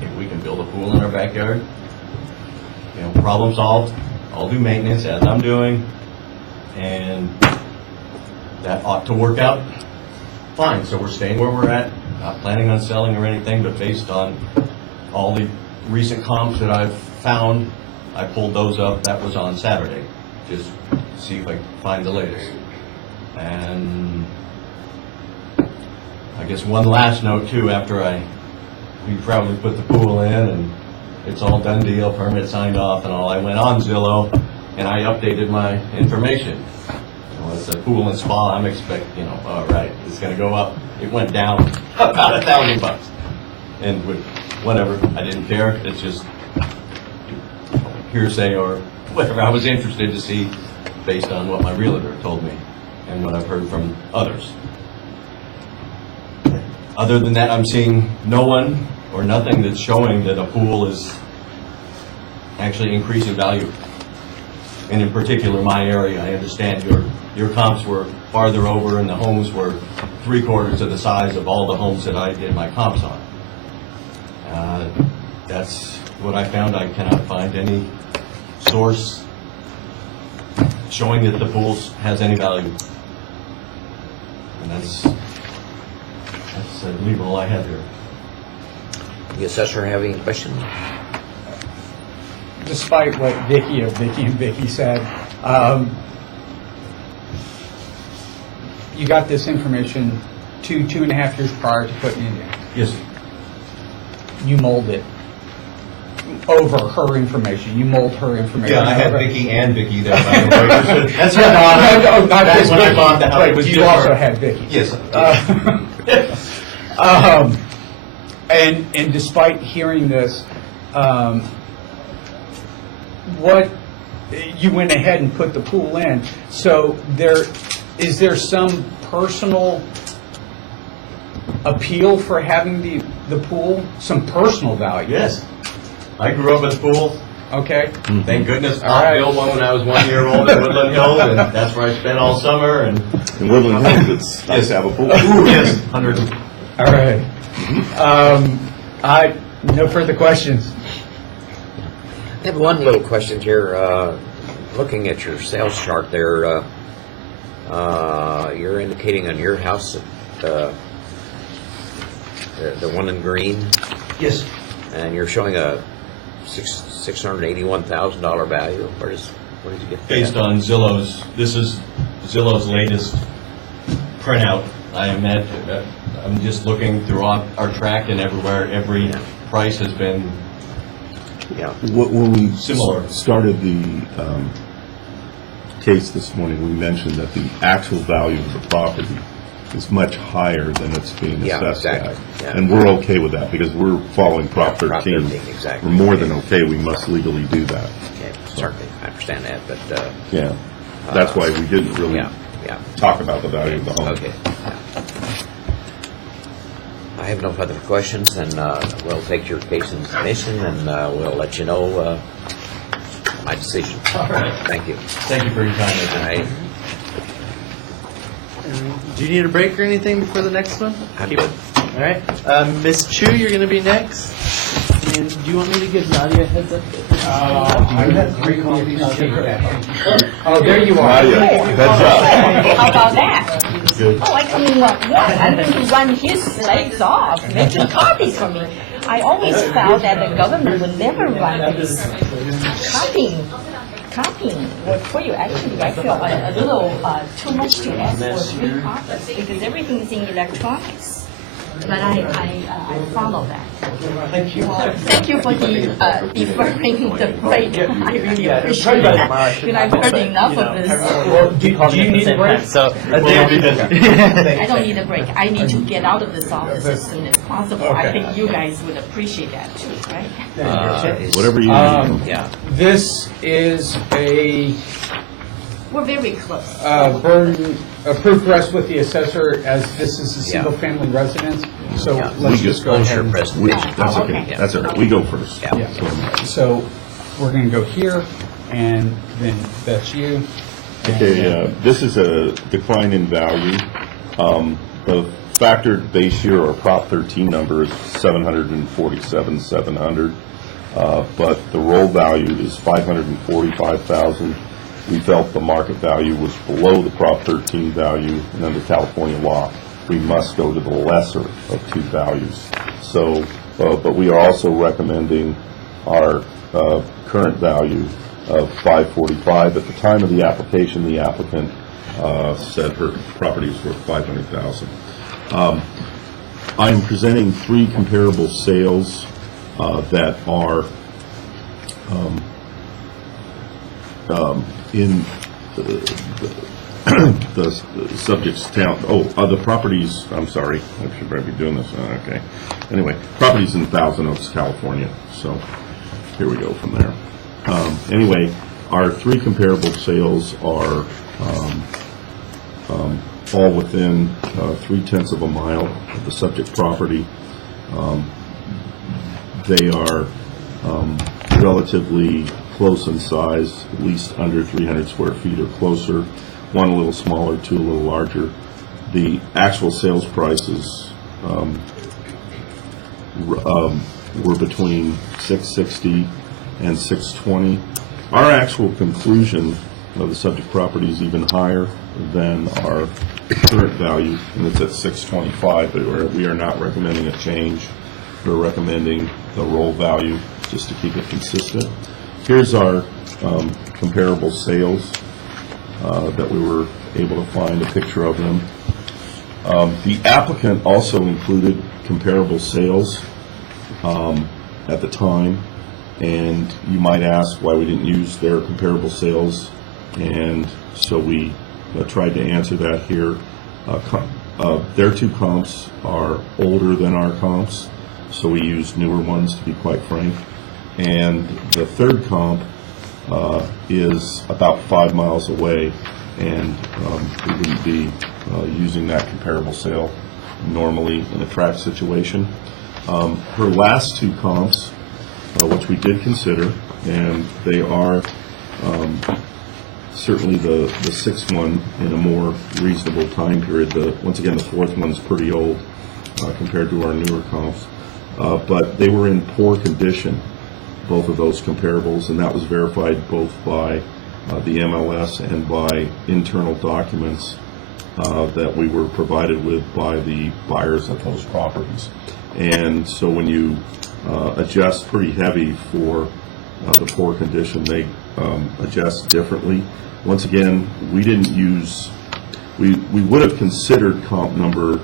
if we can build a pool in our backyard, you know, problem solved. I'll do maintenance as I'm doing, and that ought to work out fine. So we're staying where we're at, not planning on selling or anything, but based on all the recent comps that I've found, I pulled those up. That was on Saturday, just to see if I can find the latest. And I guess one last note too, after we probably put the pool in and it's all done deal, permit signed off and all, I went on Zillow and I updated my information. Well, it's a pool and spa, I'm expecting, all right, it's gonna go up. It went down about $1,000. And with whatever, I didn't care, it's just hearsay or whatever. I was interested to see based on what my realtor told me and what I've heard from others. Other than that, I'm seeing no one or nothing that's showing that a pool is actually increasing value. And in particular, my area, I understand your comps were farther over and the homes were 3/4 of the size of all the homes that I did my comps on. That's what I found. I cannot find any source showing that the pool has any value. And that's I believe all I have here. The assessor have any questions? Despite what Vicki of Vicki and Vicki said, you got this information 2.5 years prior to putting it in. Yes. You mold it over her information. You mold her information. Yeah, I had over. Vicki and Vicki there. By the way. That's your daughter. No, not That's just when I Vicki. bought the house. Right, It was you just also her. had Vicki. Yes. And despite hearing this, what you went ahead and put the pool in. So is there some personal appeal for having the pool? Some personal value? Yes. I grew up at the pool. Okay. Thank goodness All Pop right. built one when I was 1 year old in Woodland Hills, and that's where I spent all summer. And In Woodland Hills, it's nice to have a pool. Ooh, yes, 100. All right. No further questions. I have one little question here. Looking at your sales chart there, you're indicating on your house that the one in green, Yes. and you're showing a $681,000 value. Where did you get that? Based on Zillow's, this is Zillow's latest printout. I'm just looking throughout our tract and everywhere, every price has been When we Similar. started the case this morning, we mentioned that the actual value of the property is much higher than it's being Yeah, assessed exactly. at. Yeah. And we're okay with that because we're following Prop Prop 13. 13, exactly. We're more than okay, we must legally do that. Okay, certainly, I understand that, but, Yeah, that's why we didn't really yeah. talk about the value of the home. Okay. I have no further questions, and we'll take your case in submission, and we'll let you know my decision. All right. Thank you. Thank you for your time. All right. Do you need a break or anything before the next one? Keep it. All right. Ms. Chu, you're going to be next. And do you want me to give Nadia a heads up? I have 3 copies. Oh, there you are. How about that? Oh, I mean, what? I'm going to run his legs off, making copies for me. I always felt that the government would never run this copying work for you. Actually, I feel a little too much to ask for 3 copies because everything is in electronics. But I follow that. Thank you. Thank you for deferring the break. I really appreciate that. And I've heard enough of this. Well, do you need a break? So, I don't need a break. I need to get out of this office as soon as possible. I think you guys would appreciate that too, right? Whatever you need. Yeah. This is a We're very close. burden approved for us with the assessor as this is a single-family residence. So Yeah. let's We just go ahead. That's Oh, okay. okay. That's all right. We go first. Yeah. So we're going to go here, and then that's you. Okay, this is a decline in value. The factored base year or Prop 13 number is 747,700, but the roll value is 545,000. We felt the market value was below the Prop 13 value, and under California law, we must go to the lesser of 2 values. So, but we are also recommending our current value of 545. At the time of the application, the applicant said her property was worth 500,000. I'm presenting 3 comparable sales that are in the subject's town. The properties, I'm sorry, I should probably be doing this. Okay. Anyway, properties in Thousand Oaks, California. So here we go from there. Anyway, our 3 comparable sales are all within 0.3 of a mile of the subject property. They are relatively close in size, at least under 300 square feet or closer. One a little smaller, 2 a little larger. The actual sales prices were between $660 and $620. Our actual conclusion of the subject property is even higher than our current value, and it's at $625, but we are not recommending a change. We're recommending the roll value just to keep it consistent. Here's our comparable sales that we were able to find a picture of them. The applicant also included comparable sales at the time, and you might ask why we didn't use their comparable sales, and so we tried to answer that here. Their 2 comps are older than our comps, so we used newer ones, to be quite frank. And the 3rd comp is about 5 miles away, and we wouldn't be using that comparable sale normally in a tract situation. Her last 2 comps, which we did consider, and they are certainly the 6th one in a more reasonable time period. Once again, the 4th one's pretty old compared to our newer comps, but they were in poor condition, both of those comparables, and that was verified both by the MLS and by internal documents that we were provided with by the buyers of those properties. And so when you adjust pretty heavy for the poor condition, they adjust differently. Once again, we didn't use, we would have considered comp number,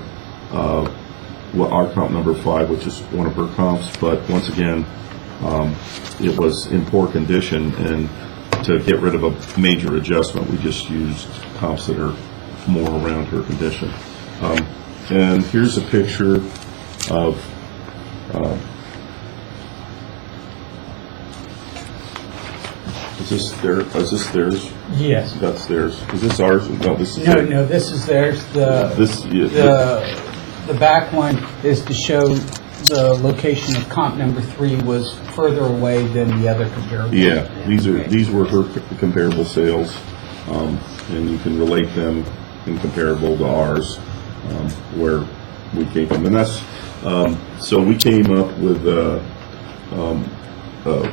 our comp number 5, which is one of her comps, but once again, it was in poor condition, and to get rid of a major adjustment, we just used comps that are more around her condition. And here's a picture of is this theirs? Yes. That's theirs. Is this ours? No, this is No, this is theirs. The back one is to show the location of comp number 3 was further away than the other comparable. Yeah, these were her comparable sales, and you can relate them in comparable to ours. where we came from. And that's, so we came up with,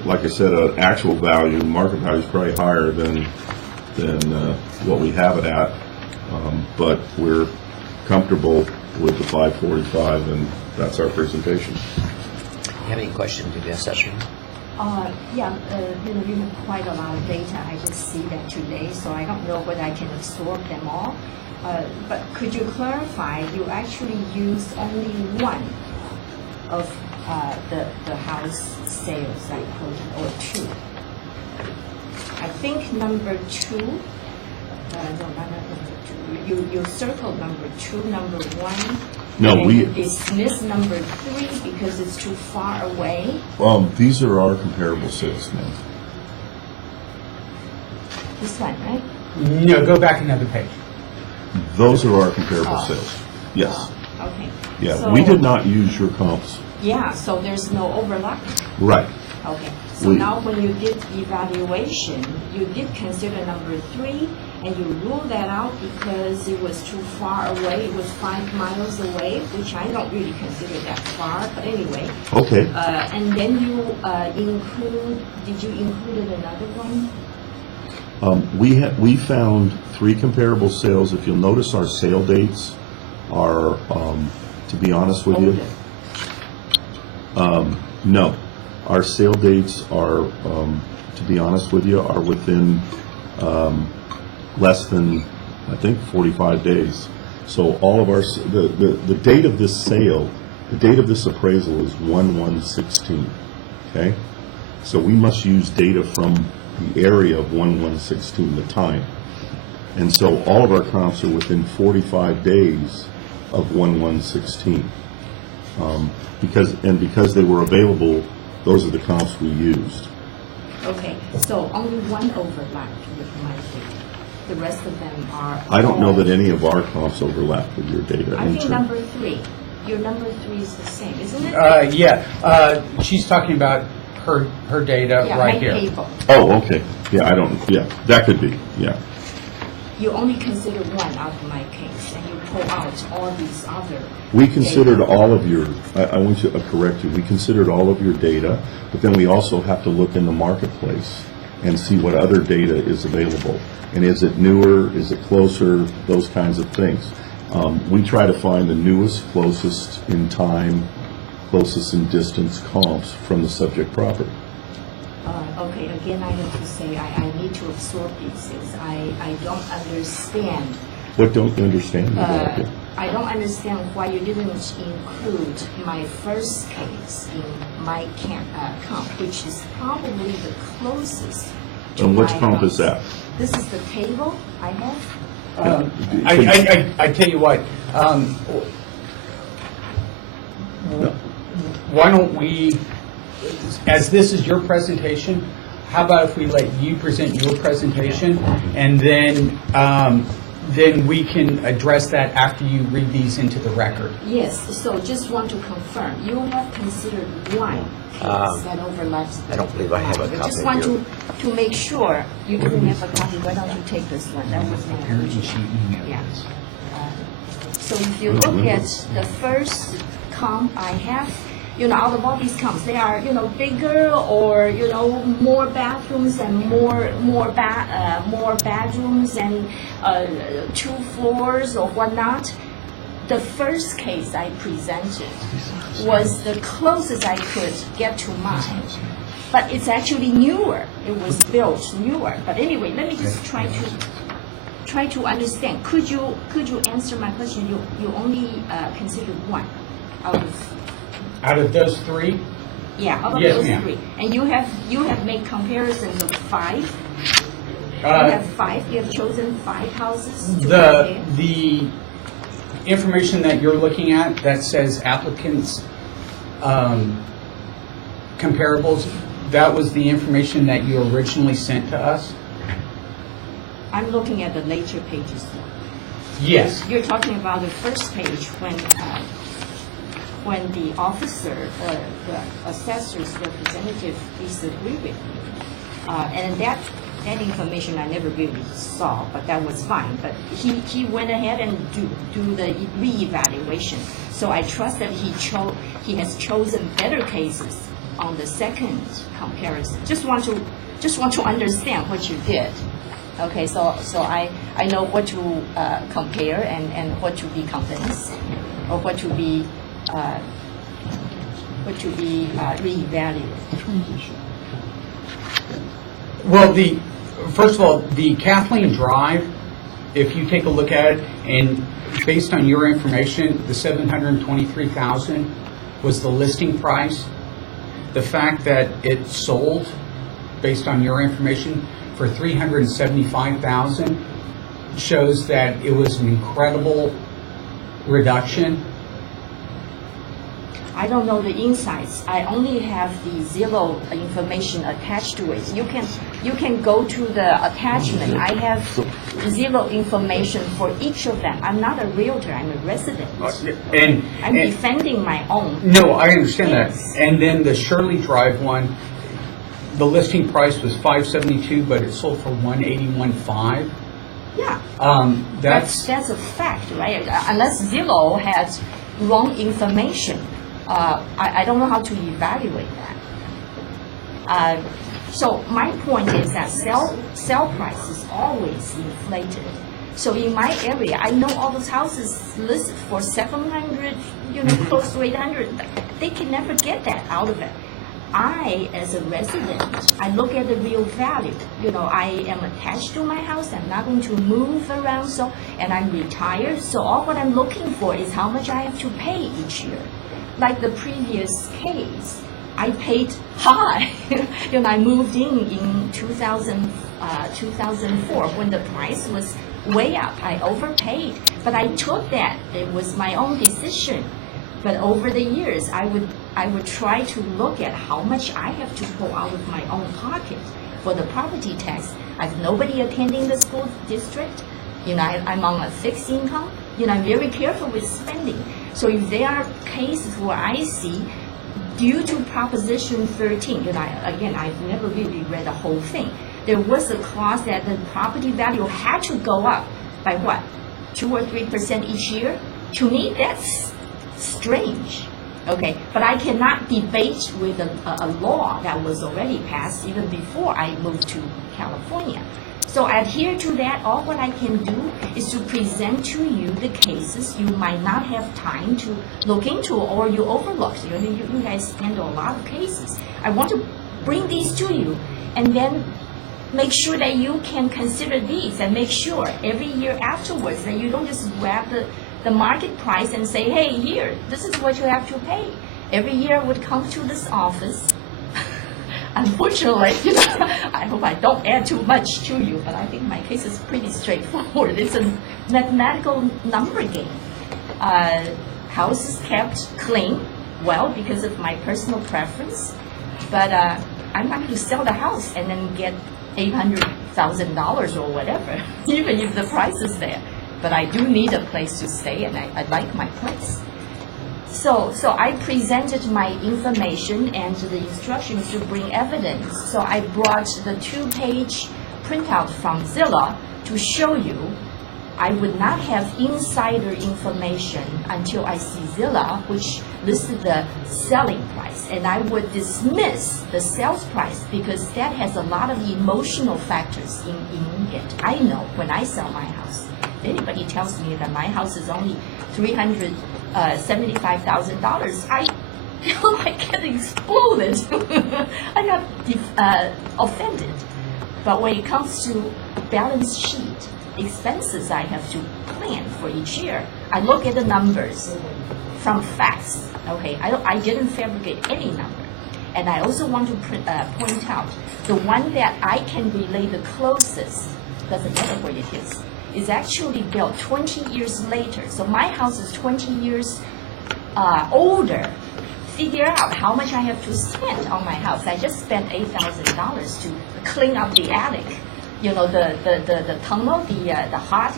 like I said, an actual value, market value is probably higher than what we have it at, but we're comfortable with the 545, and that's our presentation. You have any questions of the assessor? Yeah, you know, you have quite a lot of data. I just see that today, so I don't know whether I can absorb them all. But could you clarify, you actually used only one of the house sales I quoted, or two? I think number two, no, not number two. You circled number two, number one. No, and we- you dismissed number three because it's too far away. These are our comparable sales, ma'am. This one, right? No, go back another page. Those are our comparable Oh. sales. Yes. Okay. Yeah, So- we did not use your comps. Yeah, so there's no overlap. Right. Okay. So We- now when you did evaluation, you did consider number three, and you ruled that out because it was too far away. It was 5 miles away, which I don't really consider that far, but anyway. Okay. And then you did you include another one? We found 3 comparable sales. If you'll notice, our sale dates are, to be honest with you, no. Our sale dates are, to be honest with you, are within less than, I think, 45 days. So all of our, the date of this sale, the date of this appraisal is 1/1/16, okay? So we must use data from the area of 1/1/16, the time. And so all of our comps are within 45 days of 1/1/16. Because they were available, those are the comps we used. Okay, so only one overlapped with my data. The rest of them are. I don't know all- that any of our comps overlap with your data. I in think term- number three. Your number three is the same, isn't it? Yeah, she's talking about her data Yeah, right my here. table. Oh, okay. Yeah, that could be, yeah. You only consider one out of my case, and you pull out all these other. We considered data. all of your, I want to correct you, we considered all of your data, but then we also have to look in the marketplace and see what other data is available. And is it newer, is it closer, those kinds of things. We try to find the newest, closest in time, closest in distance comps from the subject property. Okay, again, I have to say, I need to absorb these things. I don't understand. What don't you understand about it? I don't understand why you didn't include my first case in my comp, which is probably the closest to And which my comp house. is that? This is the table I have. I tell you what, why don't we, as this is your presentation, how about if we let you present your presentation, and then we can address that after you read these into the record. Yes, so just want to confirm, you have considered one case that overlaps. I don't believe I have a I copy just of want your- to make sure you didn't have a copy. Why don't you take this one? That was my original. Yeah. So if you look at the first comp I have, out of all these comps, they are, bigger or, more bathrooms and more bedrooms and 2 floors or whatnot. The first case I presented was the closest I could get to mine, but it's actually newer. It was built newer. But anyway, let me just try to understand. Could you answer my question? You only considered one Out of those 3? Yeah, out of Yes, those ma'am. 3. And you have made comparisons of 5. You Uh, have 5. You have chosen 5 houses to compare. The information that you're looking at that says applicants comparables, that was the information that you originally sent to us? I'm looking at the later pages. Yes. You're talking about the first page when the officer, the assessor's representative disagreed with me. And that information I never really saw, but that was fine. But he went ahead and do the reevaluation. So I trust that he has chosen better cases on the second comparison. Just want to understand what you did. Okay, so I know what to compare and what to be convinced, or what to be reevaluated. Well, first of all, the Kathleen Drive, if you take a look at it, and based on your information, the $723,000 was the listing price. The fact that it sold, based on your information, for $375,000 shows that it was an incredible reduction. I don't know the insights. I only have the Zillow information attached to it. You can go to the attachment. I have Zillow information for each of them. I'm not a realtor. I'm a resident. I'm defending my own. No, I understand that. And then the Shirley Drive one, the listing price was $572, but it sold for $181.5. Yeah. That's a fact, right? Unless Zillow has wrong information. I don't know how to evaluate that. So my point is that sell price is always inflated. So in my area, I know all those houses listed for 700, close to 800. They can never get that out of it. I, as a resident, I look at the real value. I am attached to my house. I'm not going to move around. And I'm retired. So all what I'm looking for is how much I have to pay each year. Like the previous case, I paid high. I moved in 2004 when the price was way up. I overpaid, but I took that. It was my own decision. But over the years, I would try to look at how much I have to pull out of my own pocket for the property tax. I have nobody attending the school district. I'm on a fixed income. I'm very careful with spending. So if there are cases where I see, due to Proposition 13, I've never really read the whole thing. There was a clause that the property value had to go up by what, 2 or 3% each year? To me, that's strange. Okay, but I cannot debate with a law that was already passed even before I moved to California. So adhere to that. All what I can do is to present to you the cases you might not have time to look into or you overlook. You guys handle a lot of cases. I want to bring these to you and then make sure that you can consider these and make sure every year afterwards that you don't just grab the market price and say, hey, here, this is what you have to pay. Every year I would come to this office. Unfortunately, I hope I don't add too much to you, but I think my case is pretty straightforward. It's a mathematical number game. House is kept clean, well, because of my personal preference, but I'm not going to sell the house and then get $800,000 or whatever, even if the price is there. But I do need a place to stay, and I like my place. So I presented my information and the instructions to bring evidence. So I brought the 2-page printout from Zillow to show you I would not have insider information until I see Zillow, which listed the selling price. And I would dismiss the sales price because that has a lot of emotional factors in it. I know when I sell my house. If anybody tells me that my house is only $375,000, I feel like I get exploded. I got offended. But when it comes to balance sheet, expenses I have to plan for each year, I look at the numbers from facts. Okay, I didn't fabricate any number. And I also want to point out the one that I can relate the closest, doesn't matter what it is actually built 20 years later. So my house is 20 years older. Figure out how much I have to spend on my house. I just spent $8,000 to clean up the attic. The tunnel, the hot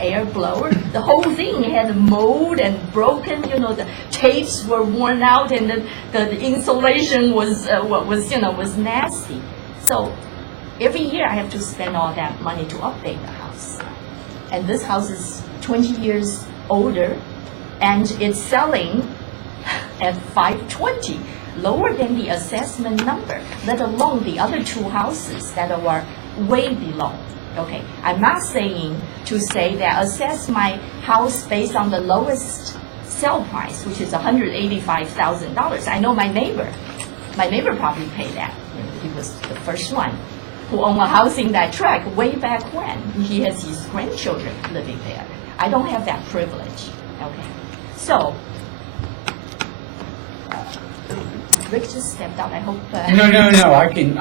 air blower. The whole thing had mold and broken. The tapes were worn out, and the insulation was nasty. So every year I have to spend all that money to update the house. And this house is 20 years older, and it's selling at 520, lower than the assessment number, let alone the other two houses that are way below. Okay, I'm not saying to say that assess my house based on the lowest sale price, which is $185,000. I know my neighbor probably paid that. You know, he was the first one who owned a house in that tract way back when. He has his grandchildren living there. I don't have that privilege. Okay, so Rick just stepped out. I hope. No, I can,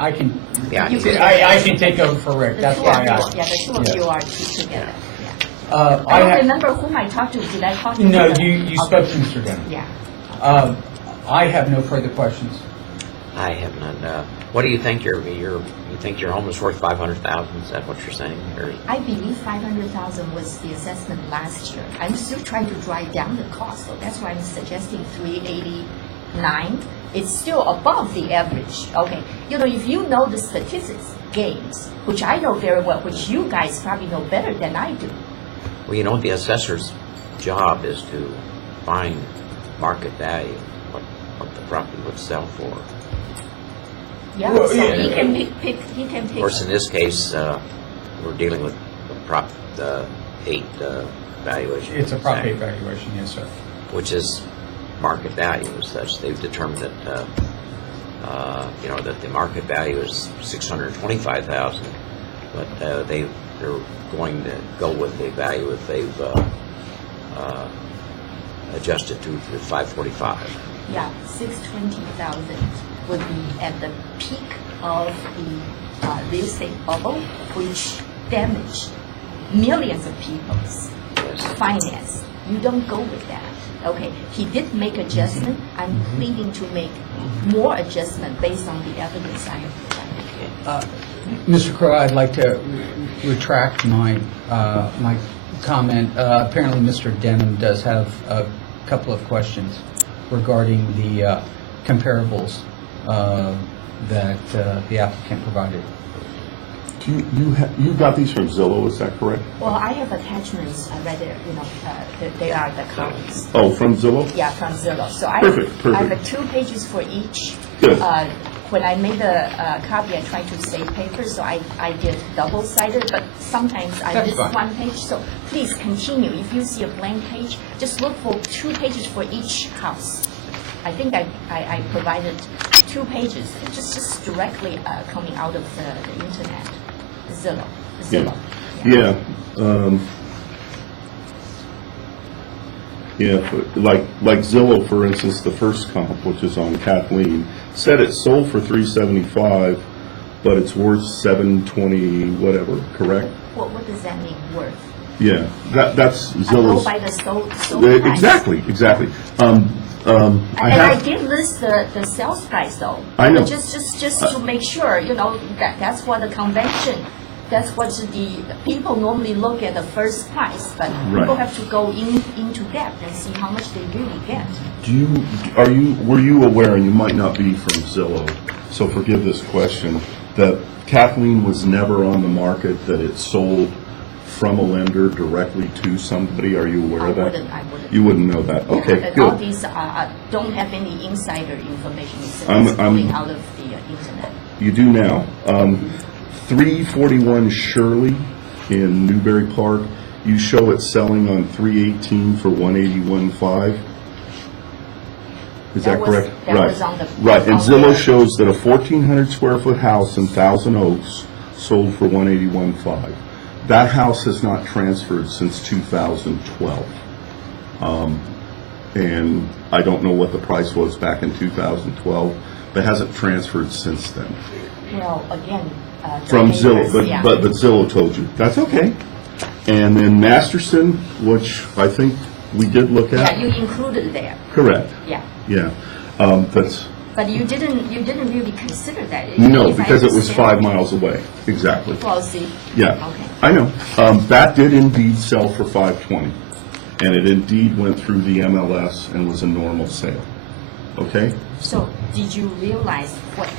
Yeah, You he's- I can take over for Rick, The that's two of why you, I. yeah, the two of you are together. Yeah. I I don't ha- remember whom I talked to. Did I talk to? No, the- you spoke to Mr. Denham. Yeah. I have no further questions. I have none. What do you think you think your home is worth 500,000? Is that what you're saying? Or I believe 500,000 was the assessment last year. I'm still trying to drive down the cost, so that's why I'm suggesting 389. It's still above the average. Okay, you know, if you know the statistics, gains, which I know very well, which you guys probably know better than I do. well, you know, the assessor's job is to find market value, what the property would sell for. Yeah, Well, so yeah. he can pick. He can Of pick. course, in this case, we're dealing with Prop 8 valuation. It's a Prop 8 valuation, yes, sir. Which is market value as such. They've determined that, you know, that the market value is $625,000, but they're going to go with the value that they've adjusted to $545. Yeah, 620,000 would be at the peak of the real estate bubble, which damaged millions of people's finance. You don't go with that. Okay, he did make adjustment. I'm pleading to make more adjustment based on the evidence I have provided. Mr. Crowe, I'd like to retract my comment. Apparently, Mr. Denham does have a couple of questions regarding the comparables that the applicant provided. You got these from Zillow, is that correct? Well, I have attachments right there, you know, they are the copies. Oh, from Zillow? Yeah, from Zillow. So Perfect. I have 2 pages for each. Good. When I made the copy, I tried to save paper, so I did double-sided, but sometimes I That's miss fine. one page. So please continue. If you see a blank page, just look for 2 pages for each house. I think I provided 2 pages, just directly coming out of the internet, Zillow. Yeah. Like Zillow, for instance, the first comp, which is on Kathleen, said it sold for $375, but it's worth $720 whatever, correct? What does that mean, worth? Yeah, that's I go Zillow's. by the sold price. Exactly. And I did list the sales price though. I know. Just to make sure, you know, that's what the convention, that's what the people normally look at the first price, but people Right. have to go into depth and see how much they really get. Were you aware, and you might not be from Zillow, so forgive this question, that Kathleen was never on the market, that it sold from a lender directly to somebody? Are you aware of that? I wouldn't. You wouldn't know that? Yeah, Okay, but all good. these don't have any insider information. It's I'm- coming out of the internet. You do now. 341 Shirley in Newberry Park, you show it selling on 318 for 181.5. Is that That was- correct? that Right. was on the- Right, and on Zillow the- shows that a 1,400 square foot house in Thousand Oaks sold for 181.5. That house has not transferred since 2012. And I don't know what the price was back in 2012, but hasn't transferred since then. Well, again. the From papers, Zillow, yeah. but Zillow told you. That's okay. And then Masterson, which I think we did look Yeah, at. you included there. Correct. Yeah. Yeah. That's, But you didn't really consider that? no, if I because it was understand. 5 miles away. Exactly. Well, see. Yeah. Okay. I know. That did indeed sell for 520. And it indeed went through the MLS and was a normal sale. okay? So did you realize what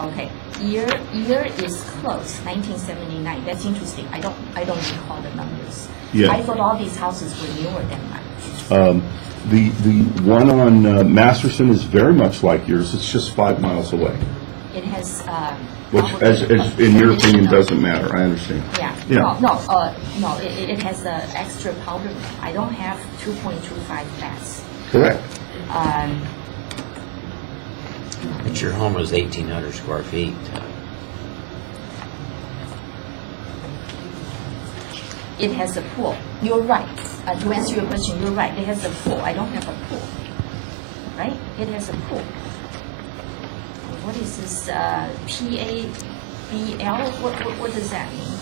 okay, year is close, 1979. That's interesting. I don't recall the numbers. Yeah. I thought all these houses were newer than mine. The one on Masterson is very much like yours. It's just 5 miles away, It has, which, as in your opinion, doesn't matter. I understand. yeah, Yeah. no, it has an extra powder room. I don't have 2.25 flats. Correct. But your home is 1,800 square feet. It has a pool. You're right. To answer your question, you're right. It has a pool. I don't have a pool. Right? It has a pool. What is this, PABL? What does that mean?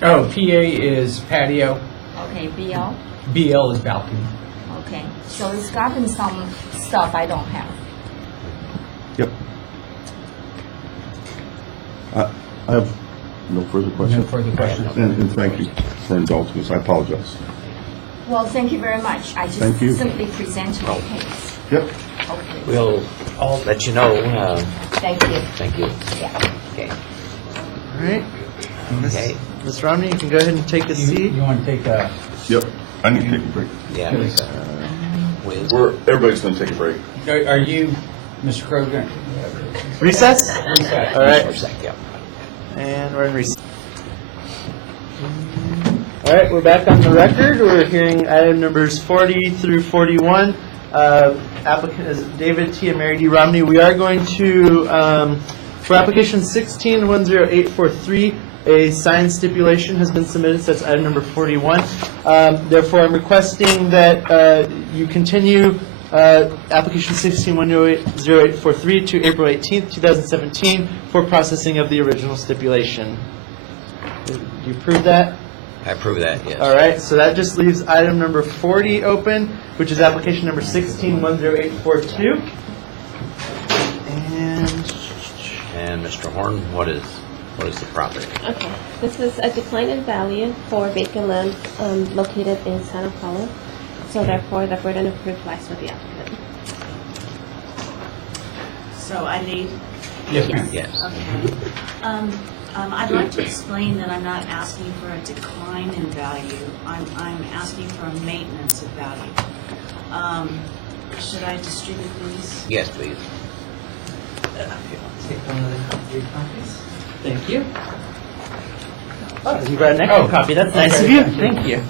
PA? Oh, PA is patio, Okay, BL? BL is balcony. Okay. So it's gotten some stuff I don't have. Yep. I have no further questions. No further questions. And thank you for indulging us. I apologize. Well, thank you very much. I Thank you. just simply present my case. Yep. Okay. We'll let you know. Thank you. Thank you. Yeah. Okay. All right. Okay. Ms. Romney, you can go ahead and take a seat. You want to take a... Yep. I need to take a break. Yeah. Everybody's going to take a break. Are you, Mr. Kroger? Recess? Recess. All right. Yeah. And we're in recess. All right, we're back on the record. We're hearing item numbers 40 through 41. Applicant is David T. and Mary D. Romney. We are going to, for application 16-10843, a signed stipulation has been submitted, so that's item number 41. Therefore, I'm requesting that you continue application 16-10843 to April 18th, 2017 for processing of the original stipulation. Do you approve that? I approve that, yes. All right, so that just leaves item number 40 open, which is application number 16-10842. And Mr. Horn, what is the property? Okay, this is a decline in value for vacant land located in Santa Paula, so therefore the burden of proof lies with the applicant. So I need, Yes, ma'am. Yes. okay. I'd like to explain that I'm not asking for a decline in value. I'm asking for a maintenance of value. Should I distribute these? Yes, please. Take one of the copies. Thank you. Oh, you brought an extra copy. That's nice of you. Thank you.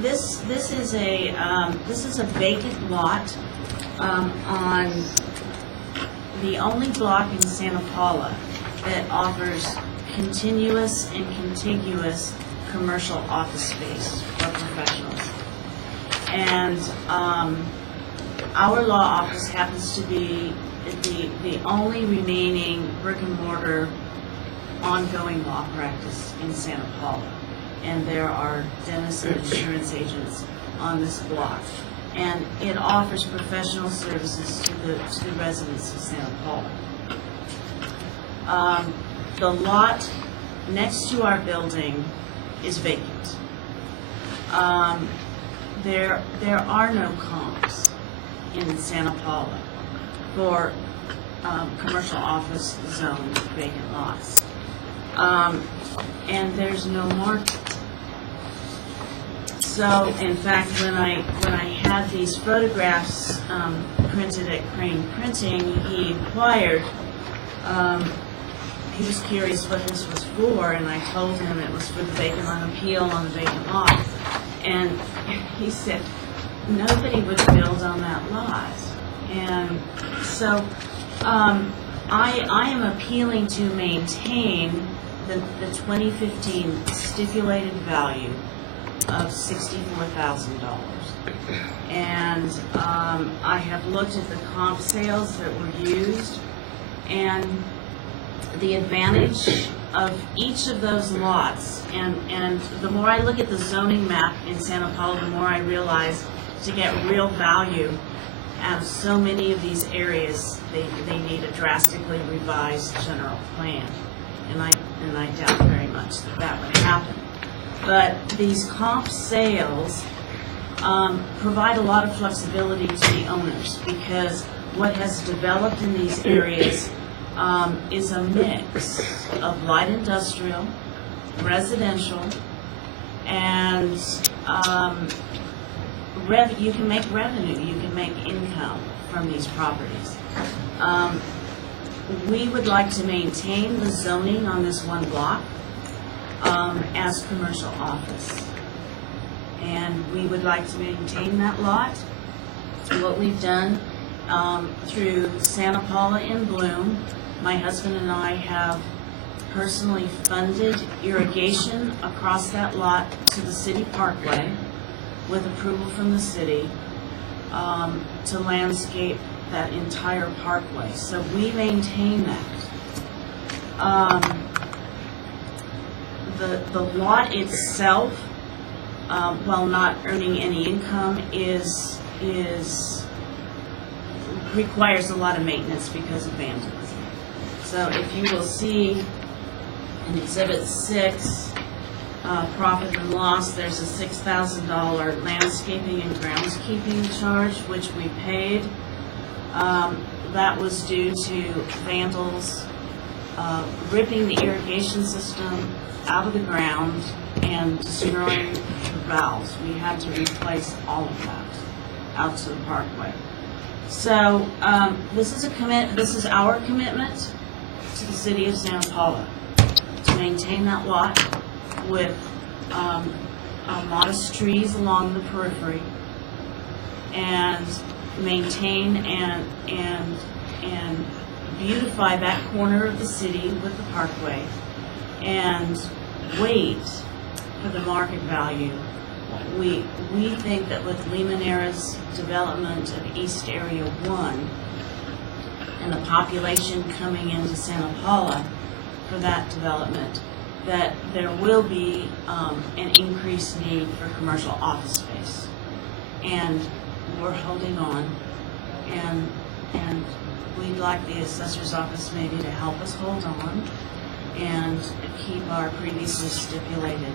This is a vacant lot on the only block in Santa Paula that offers continuous and contiguous commercial office space for professionals. And our law office happens to be the only remaining brick and mortar ongoing law practice in Santa Paula. And there are dentists and insurance agents on this block. And it offers professional services to the residents of Santa Paula. The lot next to our building is vacant. There are no comps in Santa Paula for commercial office zone vacant lots. And there's no market. So, in fact, when I had these photographs printed at Crane Printing, he inquired. He was curious what this was for, and I told him it was for the vacant on appeal on the vacant lot. And he said nobody would build on that lot. And so I am appealing to maintain the 2015 stipulated value of $64,000. And I have looked at the comp sales that were used, and the advantage of each of those lots, and the more I look at the zoning map in Santa Paula, the more I realize to get real value out of so many of these areas, they need a drastically revised general plan. And I doubt very much that would happen. But these comp sales provide a lot of flexibility to the owners, because what has developed in these areas is a mix of light industrial, residential, and you can make revenue, you can make income from these properties. We would like to maintain the zoning on this one block as commercial office. And we would like to maintain that lot. What we've done through Santa Paula in Bloom, my husband and I have personally funded irrigation across that lot to the city parkway with approval from the city to landscape that entire parkway. So we maintain that. The lot itself, while not earning any income, requires a lot of maintenance because of vandalism. So if you will see in Exhibit 6, profit and loss, there's a $6,000 landscaping and groundskeeping charge, which we paid. That was due to vandals ripping the irrigation system out of the ground and destroying the valves. We had to replace all of that out to the parkway. So this is our commitment to the city of Santa Paula to maintain that lot with modest trees along the periphery, and maintain and beautify that corner of the city with the parkway, and wait for the market value. We think that with Limoneira's development of East Area 1 and the population coming into Santa Paula for that development, that there will be an increased need for commercial office space. And we're holding on, and we'd like the assessor's office maybe to help us hold on and keep our previously stipulated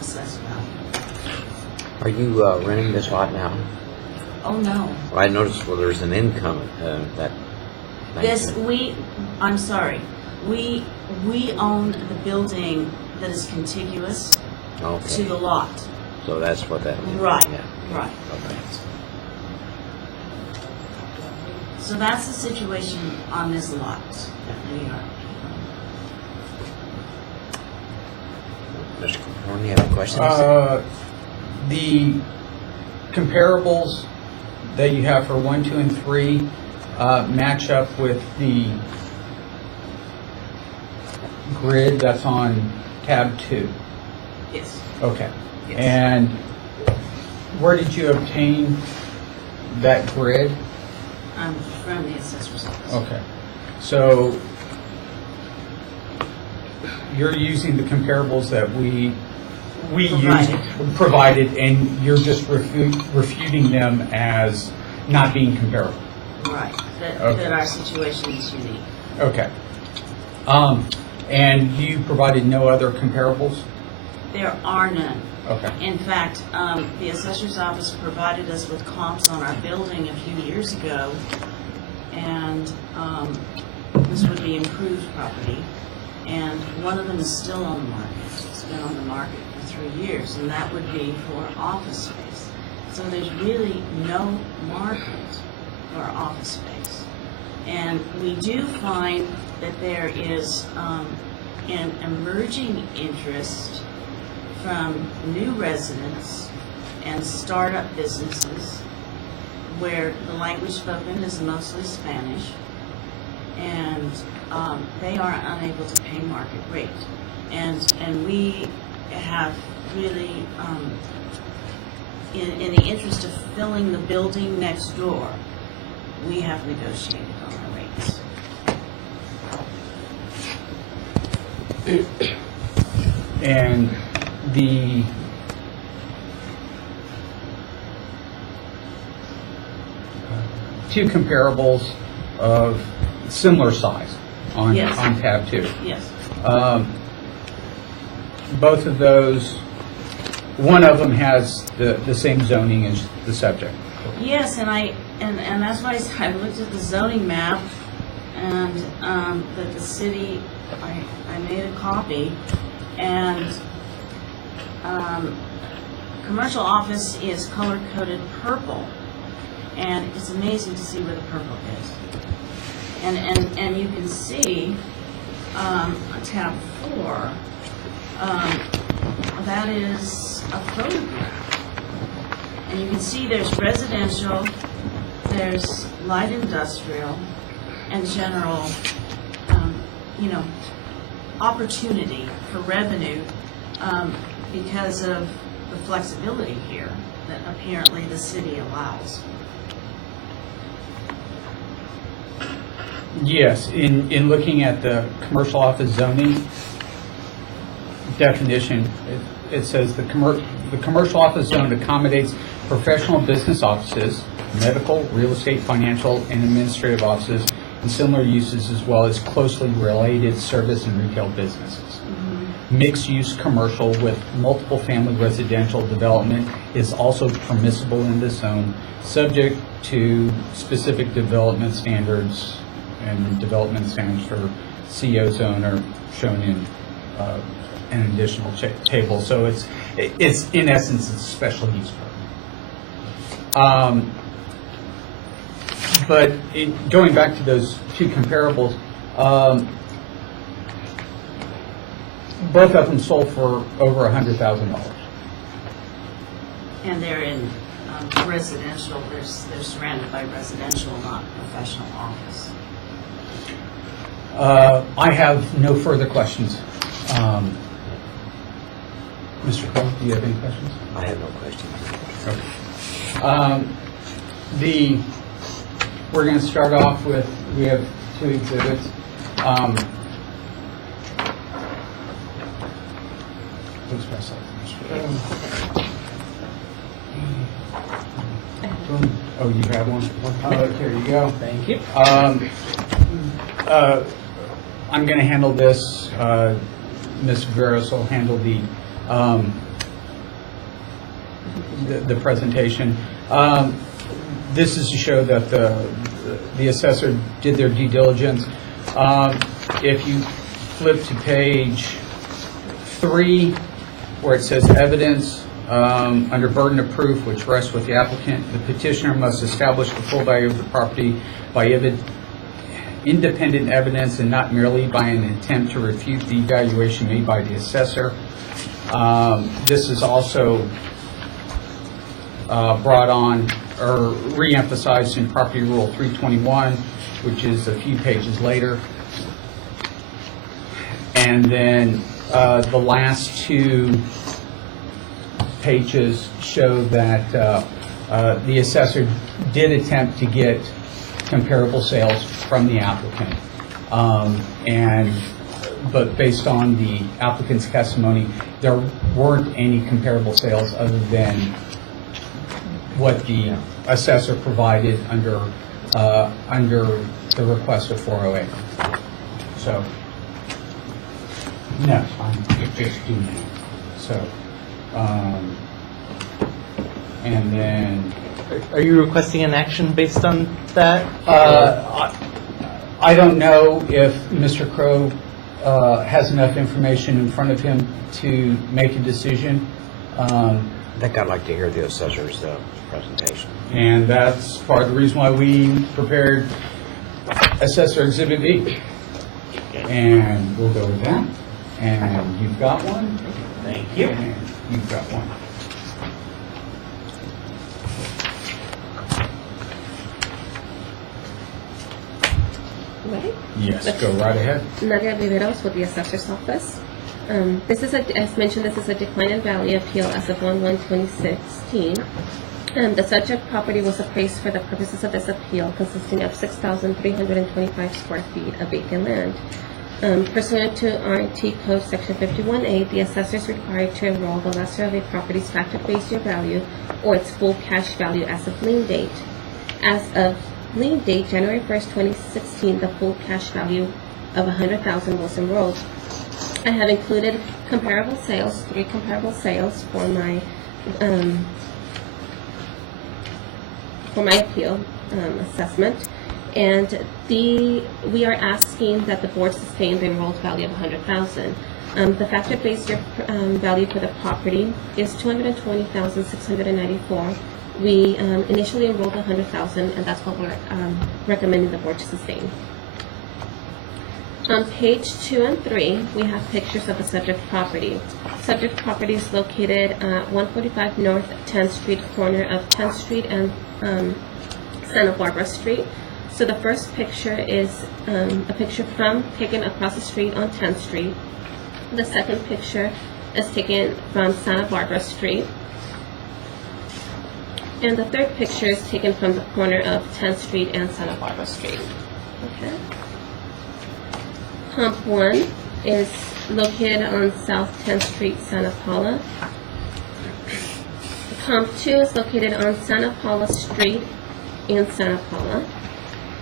assessed value. Are you renting this lot now? Oh, no. Well, I noticed, well, there's an income that. I'm sorry, we own the building that is contiguous to the lot. So that's what that means. Right, Yeah. right. Okay. So that's the situation on this lot that we are. Mr. Corn, you have any questions? The comparables that you have for 1, 2, and 3 match up with the grid that's on tab 2. Yes. Okay. Yes. And where did you obtain that grid? From the assessor's office. Okay. So you're using the comparables that we provided, and you're just refuting them as not being comparable. Right. That our situation is unique. Okay. And you provided no other comparables? There are none. Okay. In fact, the assessor's office provided us with comps on our building a few years ago, and this would be improved property, and one of them is still on the market. It's been on the market for 3 years, and that would be for office space. So there's really no market for office space. And we do find that there is an emerging interest from new residents and startup businesses where the language spoken is mostly Spanish, and they are unable to pay market rate. And we have really, in the interest of filling the building next door, we have negotiated on our rates. And the two comparables of similar size on Yes. on tab 2. Yes. Both of those one of them has the same zoning as the subject. Yes, and that's why I looked at the zoning map, and that the city, I made a copy, and commercial office is color-coded purple, and it's amazing to see where the purple is. And you can see on tab 4, that is a photograph. And you can see there's residential, there's light industrial, and general, opportunity for revenue because of the flexibility here that apparently the city allows. Yes, in looking at the commercial office zoning definition, it says the commercial office zone accommodates professional business offices, medical, real estate, financial, and administrative offices, and similar uses, as well as closely related service and retail businesses. Mixed-use commercial with multiple family residential development is also permissible in this zone, subject to specific development standards, and development standards for CO zone are shown in an additional table. So it's in essence, it's a special use permit. But going back to those two comparables, both of them sold for over $100,000. And they're in residential, they're surrounded by residential, not professional office. I have no further questions. Mr. Crowe, do you have any questions? I have no questions. Okay. We're going to start off with, we have two exhibits. Let's pass that to Mr. Crowe. Oh, you have one? Here you go. Thank you. I'm going to handle this. Ms. Veros will handle the presentation. This is to show that the assessor did their due diligence. If you flip to page 3, where it says evidence, under burden of proof, which rests with the applicant, the petitioner must establish the full value of the property by independent evidence and not merely by an attempt to refute the evaluation made by the assessor. This is also brought on or re-emphasized in Property Rule 321, which is a few pages later. And then the last 2 pages show that the assessor did attempt to get comparable sales from the applicant. But based on the applicant's testimony, there weren't any comparable sales other than what the assessor provided under the request of 408. So, no, I'm just doing it. So, and then, Are you requesting an action based on that? I don't know if Mr. Crowe has enough information in front of him to make a decision. I think I'd like to hear the assessor's presentation. And that's part of the reason why we prepared Assessor Exhibit B. And we'll go with that. And you've got one. Thank you. And you've got one. Ready? Yes, go right ahead. Nadia Viveros with the Assessor's Office. This is, as mentioned, this is a decline in value appeal as of 1/1/2016. The subject property was appraised for the purposes of this appeal, consisting of 6,325 square feet of vacant land. Pursuant to RT Code Section 51A, the assessor is required to enroll the lesser of a property's factor base year value or its full cash value as of lien date. As of lien date, January 1st, 2016, the full cash value of $100,000 was enrolled. I have included comparable sales, 3 comparable sales for my appeal assessment. And we are asking that the board sustain the enrolled value of $100,000. The factor-based value for the property is $220,694. We initially enrolled $100,000, and that's what we're recommending the board to sustain. On page 2 and 3, we have pictures of the subject property. Subject property is located at 145 North 10th Street, corner of 10th Street and Santa Barbara Street. So the first picture is a picture taken across the street on 10th Street. The second picture is taken from Santa Barbara Street. And the third picture is taken from the corner of 10th Street and Santa Barbara Street. Okay. Comp 1 is located on South 10th Street, Santa Paula. Comp 2 is located on Santa Paula Street in Santa Paula.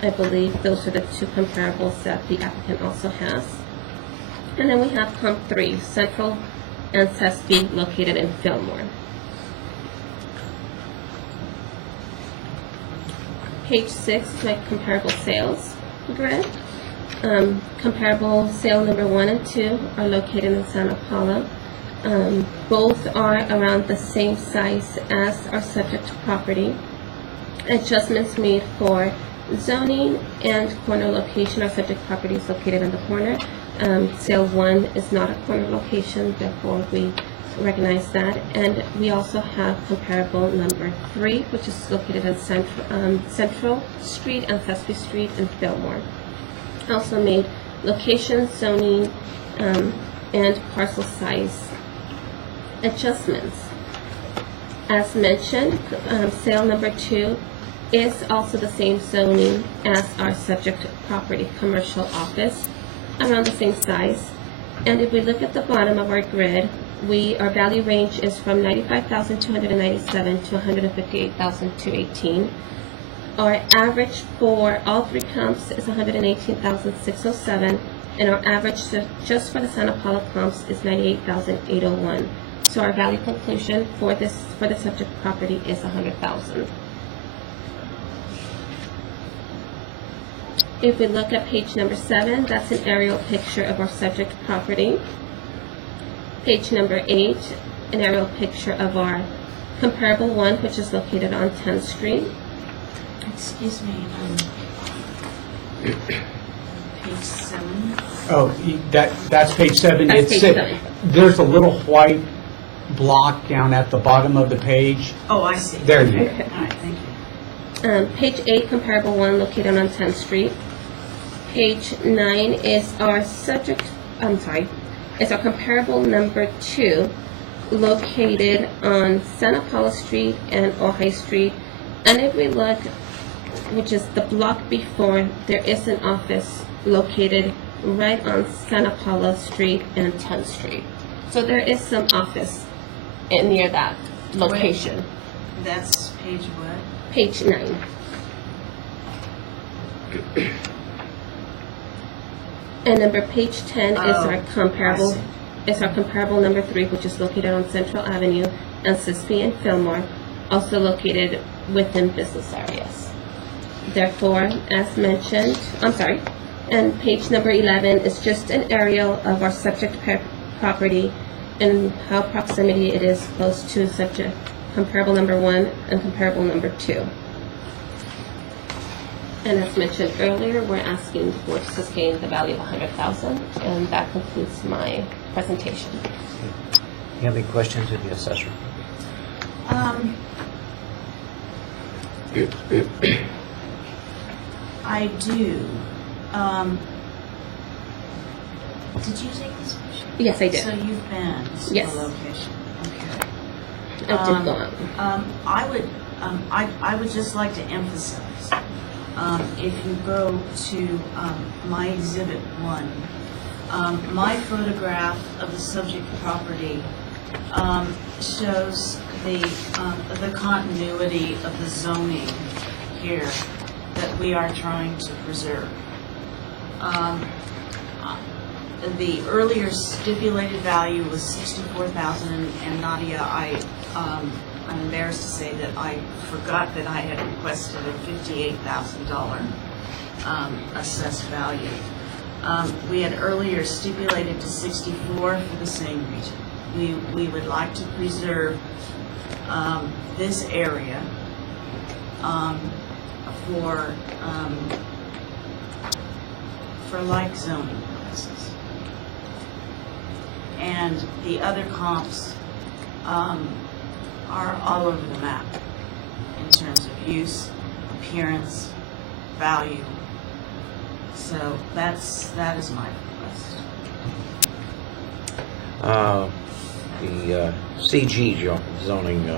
I believe those are the 2 comparables that the applicant also has. And then we have Comp 3, Central and Sespe, located in Fillmore. Page 6 is my comparable sales grid. Comparable sale number 1 and 2 are located in Santa Paula. Both are around the same size as our subject property. Adjustments made for zoning and corner location. Our subject property is located in the corner. Sale 1 is not a corner location, therefore we recognize that. And we also have comparable number 3, which is located in Central Street and Sespe Street in Fillmore. Also made location, zoning, and parcel size adjustments. As mentioned, sale number 2 is also the same zoning as our subject property, commercial office, around the same size. And if we look at the bottom of our grid, our value range is from $95,297 to $158,218. Our average for all 3 comps is $118,607, and our average just for the Santa Paula comps is $98,801. So our value conclusion for the subject property is $100,000. If we look at page number 7, that's an aerial picture of our subject property. Page number 8, an aerial picture of our comparable 1, which is located on 10th Street. Excuse me, page 7. Oh, that's page 7. That's page 7. There's a little white block down at the bottom of the page. Oh, I see. There you go. Okay. All right, thank you. Page 8, comparable 1, located on 10th Street. Page 9 is our is our comparable number 2, located on Santa Paula Street and Ojai Street. And if we look, which is the block before, there is an office located right on Santa Paula Street and 10th Street. So there is some office near that location. Wait, that's page what? Page 9. And page 10 is our comparable. It's our comparable number 3, which is located on Central Avenue and Sespe and Fillmore, also located within business areas. Therefore, as mentioned, and page number 11 is just an aerial of our subject property and how proximity it is close to subject comparable number 1 and comparable number 2. And as mentioned earlier, we're asking for to sustain the value of $100,000, and that concludes my presentation. You have any questions of the assessor? I do. Did you take this picture? Yes, I did. So you've been to Yes. the location. Okay. I did go out. I would just like to emphasize, if you go to my exhibit 1, my photograph of the subject property shows the continuity of the zoning here that we are trying to preserve. the earlier stipulated value was $64,000, and Nadia, I'm embarrassed to say that I forgot that I had requested a $58,000 assessed value. We had earlier stipulated to 64 for the same reason. We would like to preserve this area for like zoning purposes. And the other comps are all over the map in terms of use, appearance, value. So that is my request. The CG zoning,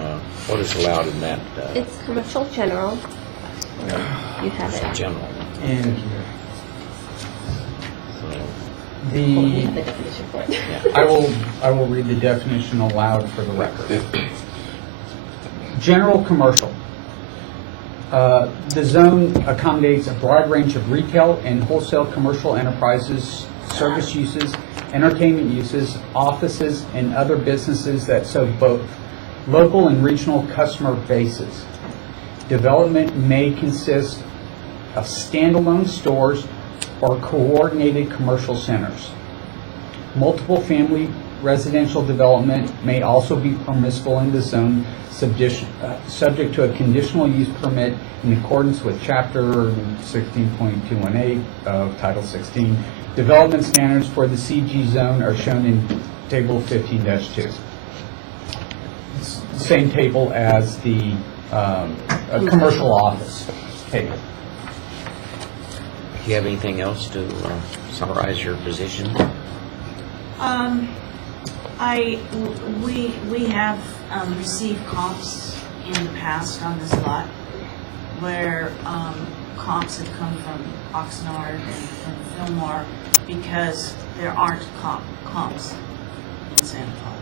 what is allowed in that? It's commercial general. You have it. General. And We the, have the definition for it. I will read the definition aloud for the record. General commercial. The zone accommodates a broad range of retail and wholesale commercial enterprises, service uses, entertainment uses, offices, and other businesses that serve both local and regional customer bases. Development may consist of standalone stores or coordinated commercial centers. Multiple family residential development may also be permissible in the zone, subject to a conditional use permit in accordance with Chapter 16.218 of Title 16. Development standards for the CG zone are shown in Table 15-2. Same table as the commercial office table. Do you have anything else to summarize your position? We have received comps in the past on this lot where comps have come from Oxnard and Fillmore because there aren't comps in Santa Paula.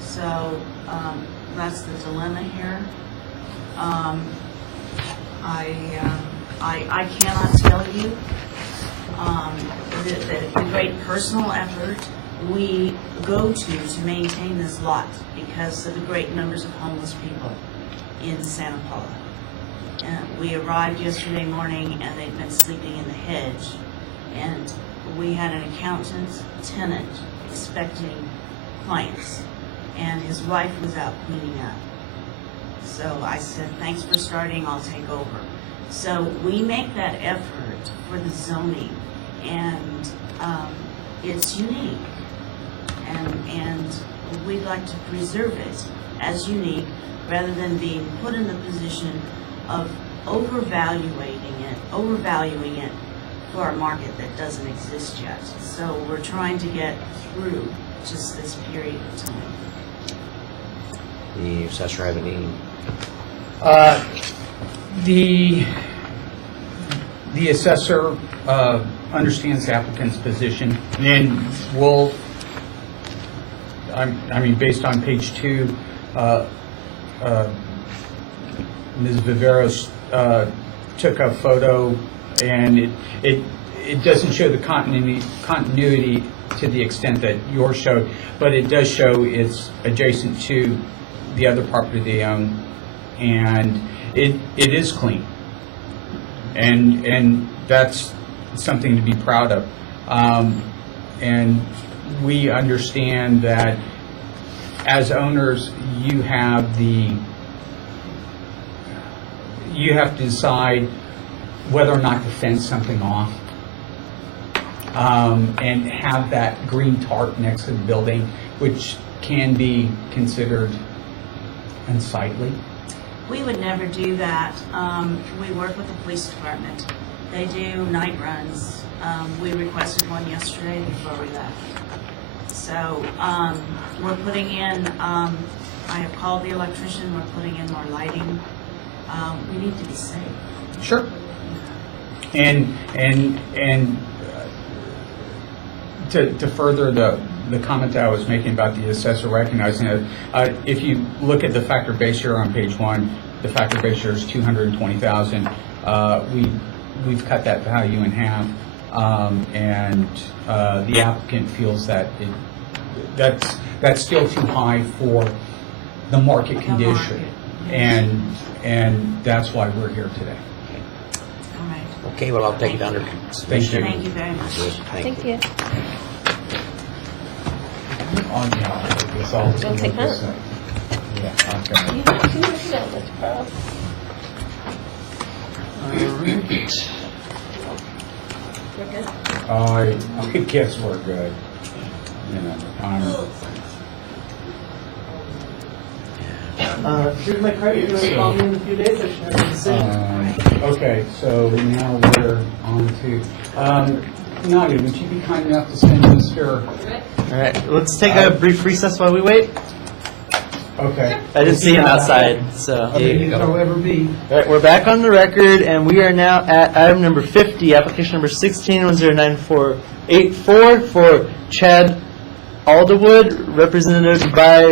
So that's the dilemma here. I cannot tell you the great personal effort we go to maintain this lot because of the great numbers of homeless people in Santa Paula. We arrived yesterday morning and they'd been sleeping in the hedge, and we had an accountant tenant expecting clients, and his wife was out cleaning up. So I said, thanks for starting, I'll take over. So we make that effort for the zoning, and it's unique. And we'd like to preserve it as unique rather than being put in the position of overvaluing it for a market that doesn't exist yet. So we're trying to get through just this period of time. The assessor have any? The assessor understands the applicant's position, and will, I mean, based on page 2, Ms. Viveros took a photo, and it doesn't show the continuity to the extent that yours showed, but it does show it's adjacent to the other property they own, and it is clean, and that's something to be proud of. And we understand that as owners, you have to decide whether or not to fence something off, and have that green tarp next to the building, which can be considered unsightly. We would never do that. We work with the police department. They do night runs. We requested one yesterday before we left. So we're putting in, I have called the electrician, we're putting in more lighting. We need to be safe. Sure. And to further the comment that I was making about the assessor recognizing it, if you look at the factor base share on page 1, the factor base share is $220,000. We've cut that value in half and the applicant feels that that's still too high for the market condition, and that's why we're here today. All right. Okay, well, I'll take it under consideration. Thank you very much. Good, Thank you. On the I guess I'll Don't take this, that. yeah, okay. You have to look at this, Pearl. We're good. I guess we're good. You know, Here's my card. You're going to call me in a few days. I should have a decision. okay, so now we're on to, Nadia, would you be kind enough to send Mr. All right, let's take a brief recess while we wait. Okay. I didn't see him outside, so. I'll ever be. All right, we're back on the record, and we are now at item number 50, application number 16-109484 for Chad Alderwood, represented by,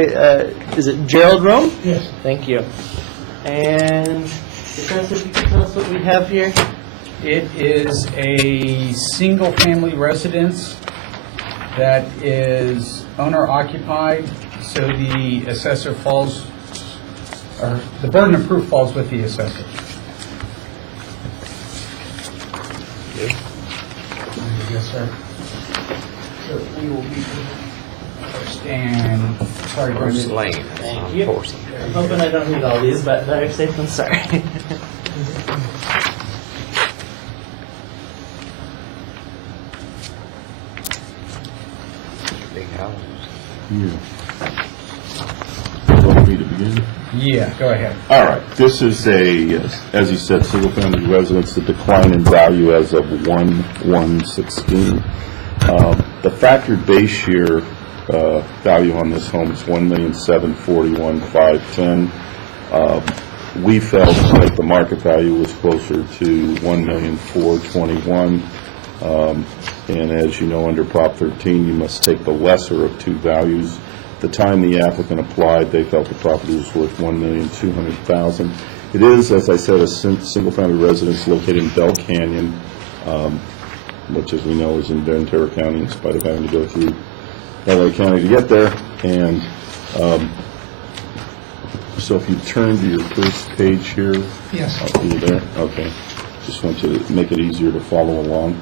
is it Gerald Rome? Yes. Thank you. And, Chris, if you can tell us what we have here? It is a single-family residence that is owner-occupied, so the assessor falls, or the burden of proof falls with the assessor. Yes, sir. So we will be first and, sorry, First Brendan. lane. Thank you. I'm hoping I don't need all these, but better safe than sorry. Big house. Yeah. You want me to begin? Yeah, go ahead. All right, this is a, as you said, single-family residence, the decline in value as of 1/1/16. The factored base year value on this home is $1,741,510. We felt that the market value was closer to $1,421,000. And as you know, under Prop 13, you must take the lesser of two values. At the time the applicant applied, they felt the property was worth $1,200,000. It is, as I said, a single-family residence located in Bell Canyon, which, as we know, is in Ventura County, in spite of having to go through LA County to get there. And so if you turn to your first page here. Yes. Are you there? Okay. Just want to make it easier to follow along.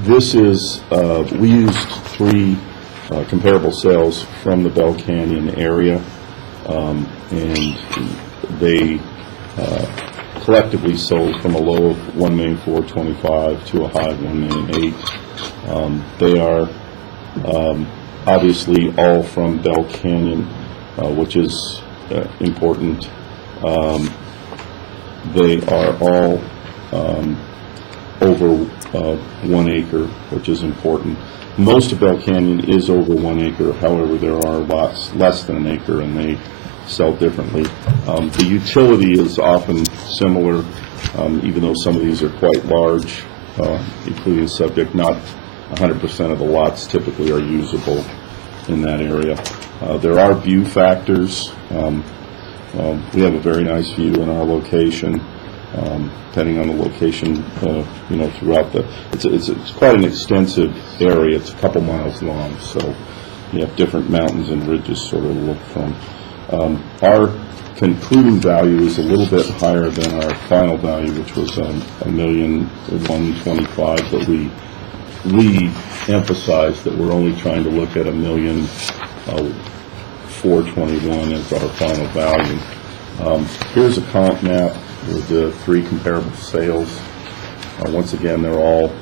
This is, we used three comparable sales from the Bell Canyon area, and they collectively sold from a low of $1,425,000 to a high of $1,008,000. They are obviously all from Bell Canyon, which is important. They are all over 1 acre, which is important. Most of Bell Canyon is over 1 acre. However, there are lots less than an acre, and they sell differently. The utility is often similar, even though some of these are quite large, including subject. Not 100% of the lots typically are usable in that area. There are view factors. We have a very nice view in our location. Depending on the location, throughout the, it's quite an extensive area. It's a couple miles long, so you have different mountains and ridges sort of to look from. Our concluding value is a little bit higher than our final value, which was $1,125,000, but we emphasize that we're only trying to look at $1,421,000 as our final value. Here's a comp map with the three comparable sales. Once again, they're all,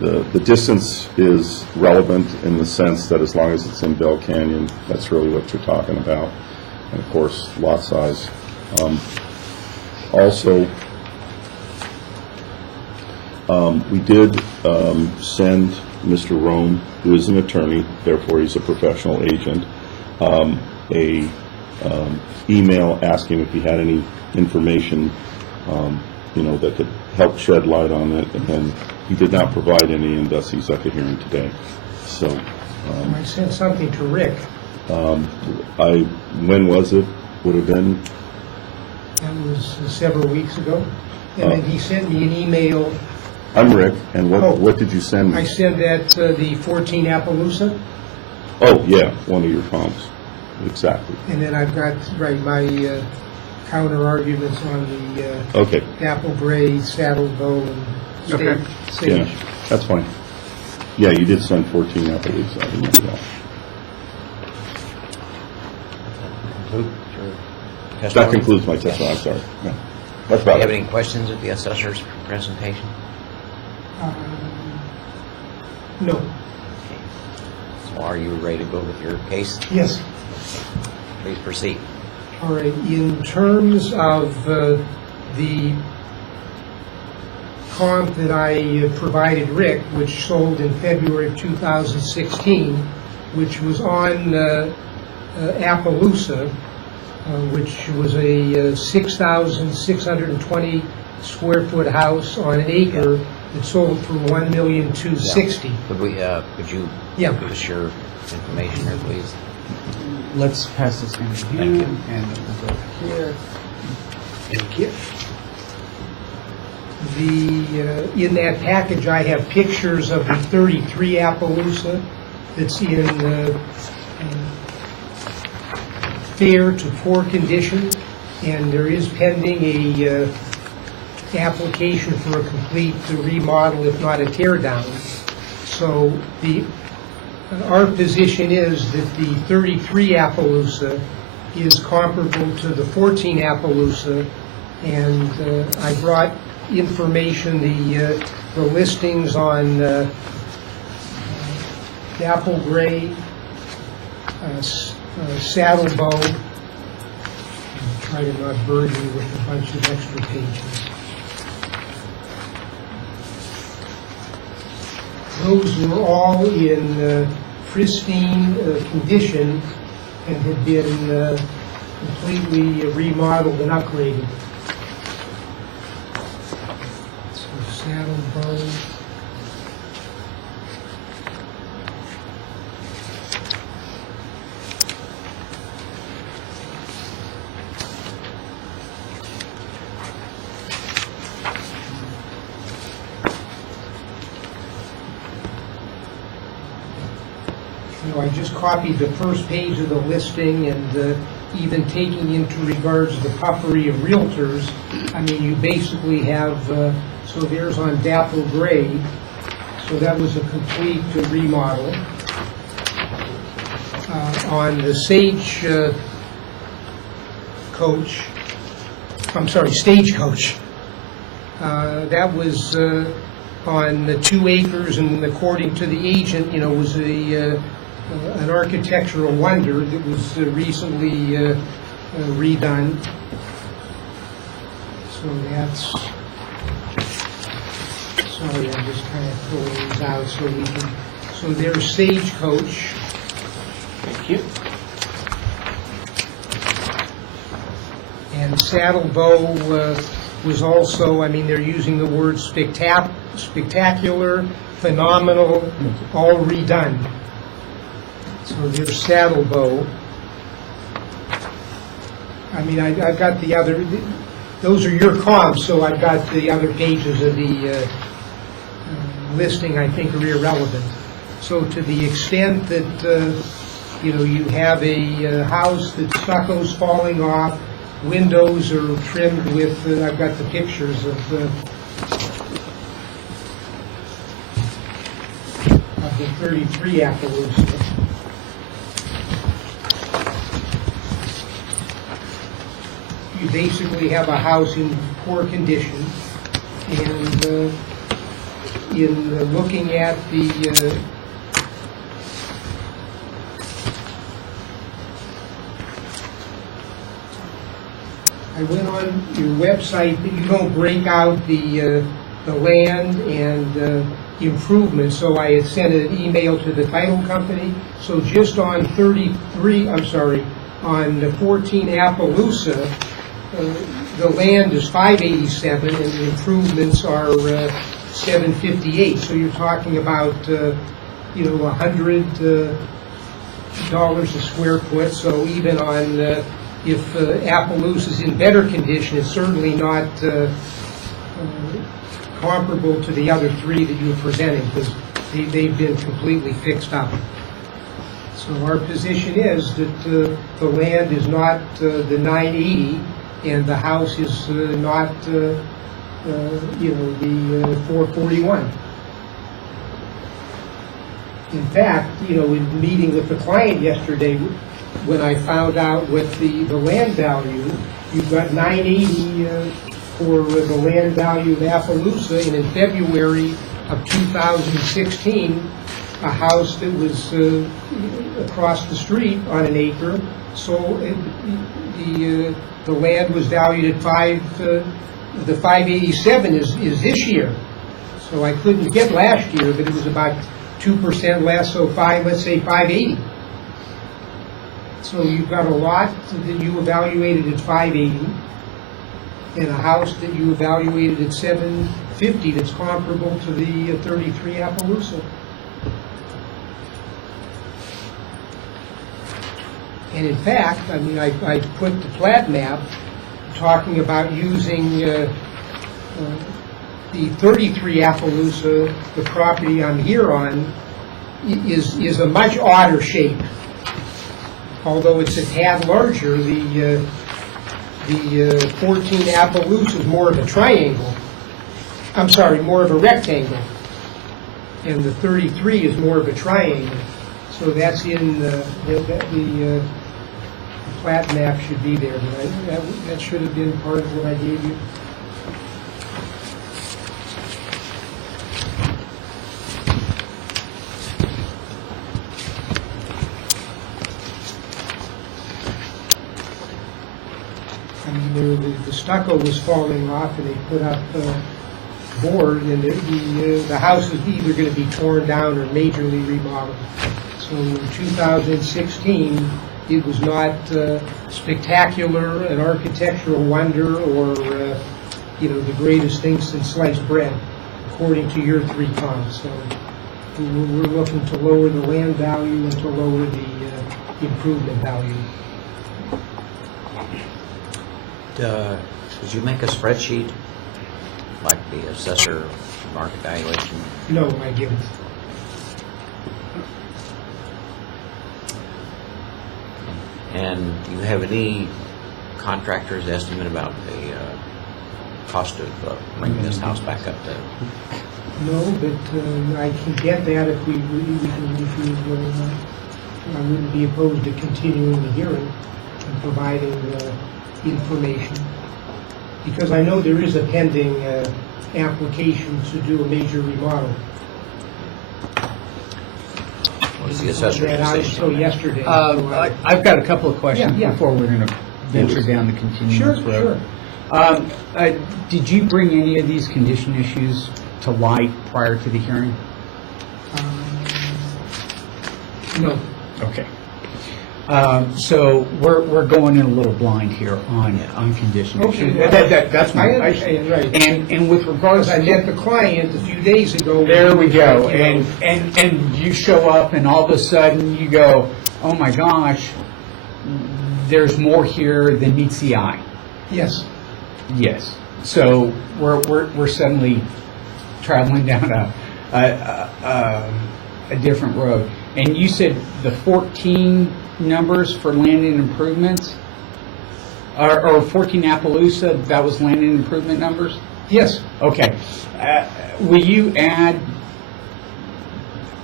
the distance is relevant in the sense that as long as it's in Bell Canyon, that's really what you're talking about. And of course, lot size. Also, we did send Mr. Rome, who is an attorney, therefore he's a professional agent, a email asking if he had any information, that could help shed light on it, and he did not provide any, and thus he's at the hearing today. So, I sent something to Rick. when was it? Would have been? That was several weeks ago. And then he sent me an email. I'm Rick, and what did you send me? I sent that the 14 Appaloosa, Oh, yeah, one of your comps, exactly. and then I've got, right, my counter arguments on the Okay, Apple Gray, Saddle Bow, and Okay. yeah, Sage. that's fine. Yeah, you did send 14 Applebee's, I remember that. That concludes my testimony, I'm sorry. Yeah. That's Do you about have it. any questions of the assessor's presentation? No. So are you ready to go with your case? Yes. Please proceed. All right, in terms of the comp that I provided Rick, which sold in February of 2016, which was on Appaloosa, which was a 6,620 square foot house on an acre that sold for $1,260,000. Could we, could you Yeah. give us your information here, please? Let's pass this in to you, and we'll go here. Thank you. In that package, I have pictures of the 33 Appaloosa that's in fair to poor condition, and there is pending a application for a complete remodel, if not a tear down. So our position is that the 33 Appaloosa is comparable to the 14 Appaloosa, and I brought information, the listings on Apple Gray, Saddle Bow. I'll try to not burden you with a bunch of extra pages. Those were all in pristine condition and had been completely remodeled and upgraded. So Saddle Bow. I just copied the first page of the listing, and even taking into regards the puffery of realtors, I mean, you basically have, so there's on Dapple Gray, so that was a complete remodel. On the Stagecoach, that was on the 2 acres, and according to the agent, was an architectural wonder that was recently redone. So that's, sorry, I'm just kind of pulling these out so we can, so there's Stagecoach. Thank you. And Saddle Bow was also, I mean, they're using the word spectacular, phenomenal, all redone. So there's Saddle Bow. I mean, I've got the other, those are your comps, so I've got the other pages of the listing I think are irrelevant. So to the extent that, you have a house that stucco's falling off, windows are trimmed with, I've got the pictures of the 33 Appaloosa. You basically have a house in poor condition, and in looking at the I went on your website, but you don't break out the land and improvements, so I had sent an email to the title company. So just on on the 14 Appaloosa, the land is $587 and the improvements are $758. So you're talking about $100 a square foot. So even on if Appaloosa is in better condition, it's certainly not comparable to the other three that you were presenting, because they've been completely fixed up. So our position is that the land is not the 980, and the house is not, the 441. In fact, in meeting with the client yesterday, when I found out what the land value, you've got 980 for the land value of Appaloosa, and in February of 2016, a house that was across the street on an acre, so the land was valued at the 587 is this year. So I couldn't get last year, but it was about 2% less, so let's say 580. So you've got a lot that you evaluated at 580, and a house that you evaluated at 750 that's comparable to the 33 Appaloosa. And in fact, I put the plat map talking about using the 33 Appaloosa, the property I'm here on, is a much odder shape. Although it's a tad larger, the 14 Appaloosa is more of a triangle. I'm sorry, more of a rectangle. And the 33 is more of a triangle. So that's in the plat map should be there, but that should have been part of what I gave you. The stucco was falling off, and they put up board, and the house is either going to be torn down or majorly remodeled. So in 2016, it was not spectacular, an architectural wonder, or the greatest thing since sliced bread, according to your three comps. So we're looking to lower the land value and to lower the improvement value. Did you make a spreadsheet, like the assessor market valuation? No, I didn't. And do you have any contractor's estimate about the cost of bringing this house back up to? No, but I can get that if we I wouldn't be opposed to continuing the hearing and providing information. Because I know there is a pending application to do a major remodel. What's the assessor's That I decision? saw yesterday. I've got a couple of questions Yeah. before we're going to venture down the continuance Sure, road. Did you bring any of these condition issues to light prior to the hearing? No. Okay. So we're going in a little blind here on condition Okay. issues. That's my I understand, right. And with regards I to met the client a few days ago. there we go. You know, And you show up and all of a sudden you go, oh my gosh, there's more here than meets the eye. Yes. Yes. So we're suddenly traveling down a different road. And you said the 14 numbers for land and improvements, or 14 Appaloosa, that was land and improvement numbers? Yes. Okay. Will you add,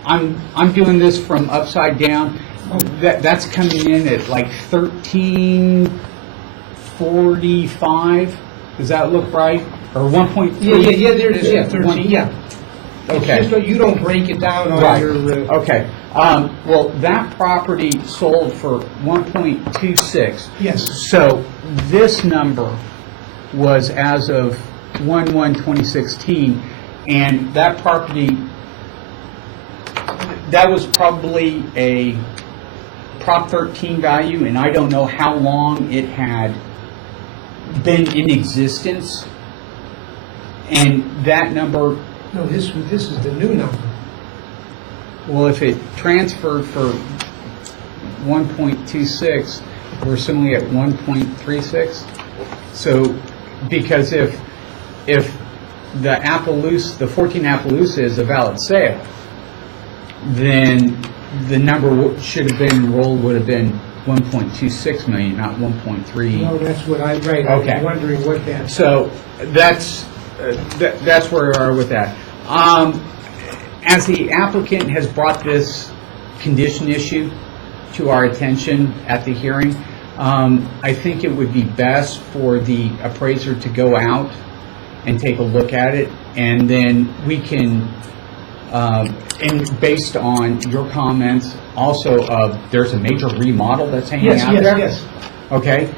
I'm doing this from upside down, that's coming in at like 1345, does that look right? Or 1.3? Yeah, there it is, yeah, 13, yeah. Okay. It's just, you don't break it down on Right. your... Okay. Well, that property sold for 1.26. Yes. So this number was as of 1/1/2016, and that property, that was probably a Prop 13 value, and I don't know how long it had been in existence. And that number, No, this is the new number. well, if it transferred for 1.26, we're assuming at 1.36. So, because if the Appaloosa, the 14 Appaloosa is a valid sale, then the number should have been enrolled would have been 1.26 million, not 1.3. No, that's what I, right, I Okay. was wondering what that. So that's where we are with that. As the applicant has brought this condition issue to our attention at the hearing, I think it would be best for the appraiser to go out and take a look at it, and then we can, and based on your comments, also there's a major remodel that's hanging Yes, out yes, there. yes. Okay.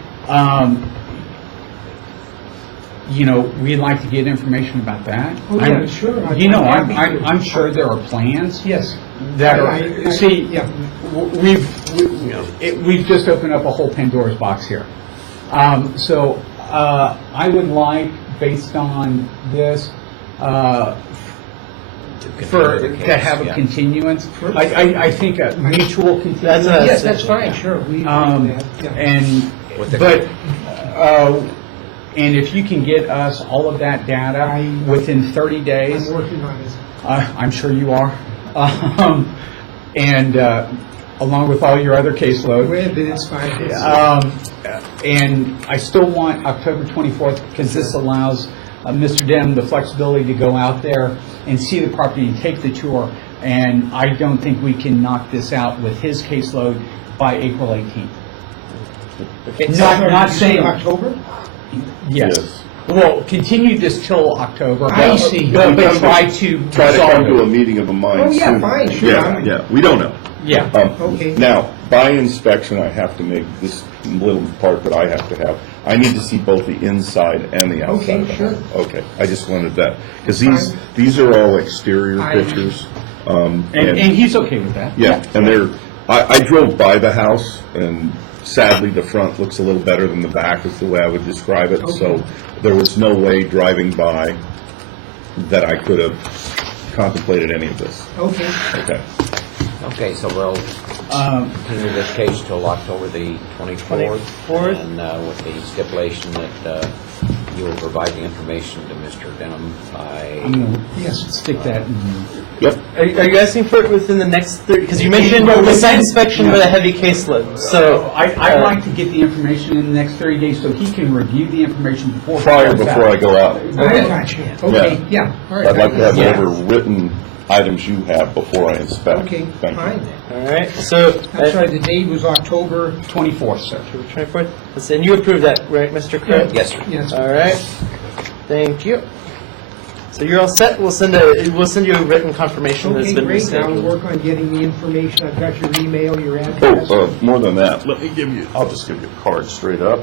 You know, we'd like to get information about that. Oh, yeah, sure. You know, I'm happy to. I'm sure there are plans. Yes. That I- see, yeah. we've just opened up a whole Pandora's box here. So I would like, based on this, to have a continuance. I think a mutual continuance. Yes, that's fine, sure. We And, but, and if you can get us all of that data within 30 days. I'm working on it. I'm sure you are. And along with all your other caseload. Well, but it's fine. And I still want October 24th, because this allows Mr. Dem the flexibility to go out there and see the property and take the tour. And I don't think we can knock this out with his caseload by April 18th. Not saying. October? Yes. Well, continue this till October. I see. But try to come to a resolve it. meeting of the minds. Oh, yeah, sooner. fine, sure. Yeah, we don't know. Yeah. Okay. Now, by inspection, I have to make this little part that I have to have. I need to see both the inside and the outside. Okay, of the sure. home. Okay, I just wanted that, because Fine. these are all exterior I- pictures. And he's okay with that. Yeah, and I drove by the house, and sadly, the front looks a little better than the back, is the way I would describe it. So there was no way driving by that I could have contemplated any of this. Okay. Okay. Okay, so we'll continue this case till October the 24th. 24th. And with the stipulation that you will provide the information to Mr. Denham by... I'm going Yes. to stick that in. Yep. Are you asking for it within the next 30, because you mentioned the site inspection with a heavy caseload, so. I'd like to get the information in the next 30 days so he can review the information before. Before I go out. I got you. Okay, yeah, all right. I'd like to have Yeah. whatever written items you have before I inspect. Okay, Thank you. fine. All right, so. I'm sorry, the date was October? 24th, sir. October 24th. And you approve that, right, Mr. Crowe? Yes, sir. Yes. All right, thank you. So you're all set, we'll send you a written confirmation that's Okay, been great, I'll received. work on getting the information, I've got your email, your address. Oh, more than that, I'll just give you a card straight up.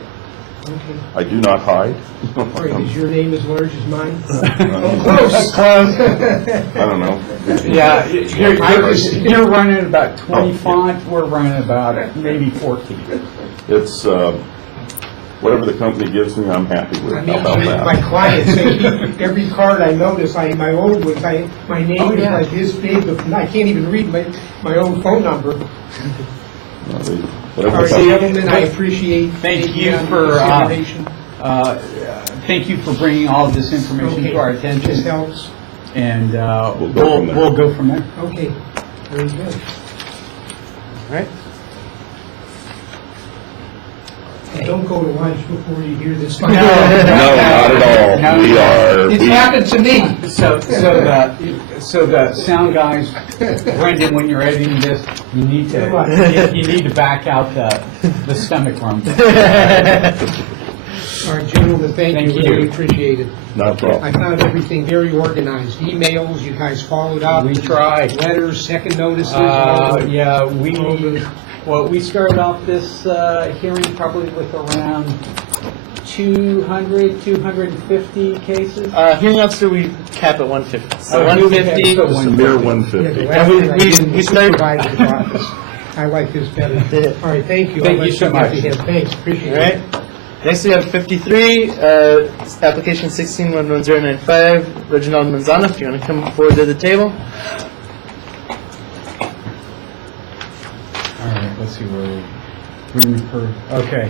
Okay, I do not hide. great, is your name as large as mine? Close. I don't know. Yeah, you're running about 20 font, we're running about maybe 14. It's, whatever the company gives me, I'm happy with. I How mean, about that? my clients, every card I notice, my old one, my name is like this big, but I can't even read my own phone number. Whatever All the right, company- gentlemen, I appreciate. Thank taking you on for, consideration. Thank you for bringing all of this information Okay, to our This attention, helps. and We'll go from there. we'll go from there. Okay, very good. All right. Don't go to lunch before you hear this. No, not at all. No. We are. It's we- happened to me. So the sound guys, Brendan, when you're editing this, you need to back out the stomach rumble. All right, gentlemen, thank Thank you, you. really appreciate it. Not a problem. I found everything very organized. Emails, you guys followed up. We tried. Letters, second notices. all the- Yeah, we started off this hearing probably with around 200, 250 cases. Hearing officer, we cap at 150. So Oh, 150. you have Just a mere Yeah, the 150. last we- one I we- didn't we started- provide to the office. I like this better. All right, thank you. I'll Thank let you so get much. ahead. Thanks, appreciate All it. right. Next we have 53, application 16-11095, Reginald Manzana. If you want to come forward to the table. All right, let's see where we... Okay.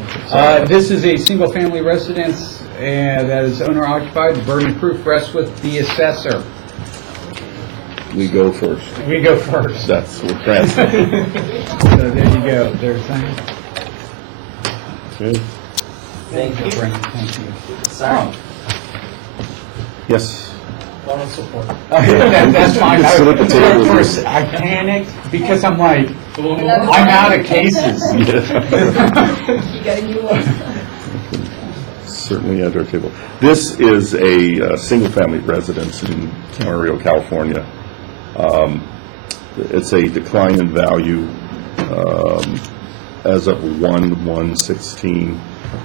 This is a single-family residence that is owner-occupied. The burden of proof rests with the assessor. We go first. We go first. That's what that's. So there you go. There's that. Okay. Thank you. Thank you. Sorry. Yes. Moral support. That's fine. Sit at the table. First, I panicked because I'm like, I'm out of cases. You got a new one. Certainly at our table. This is a single-family residence in Camarillo, California. It's a decline in value as of 1/1/16.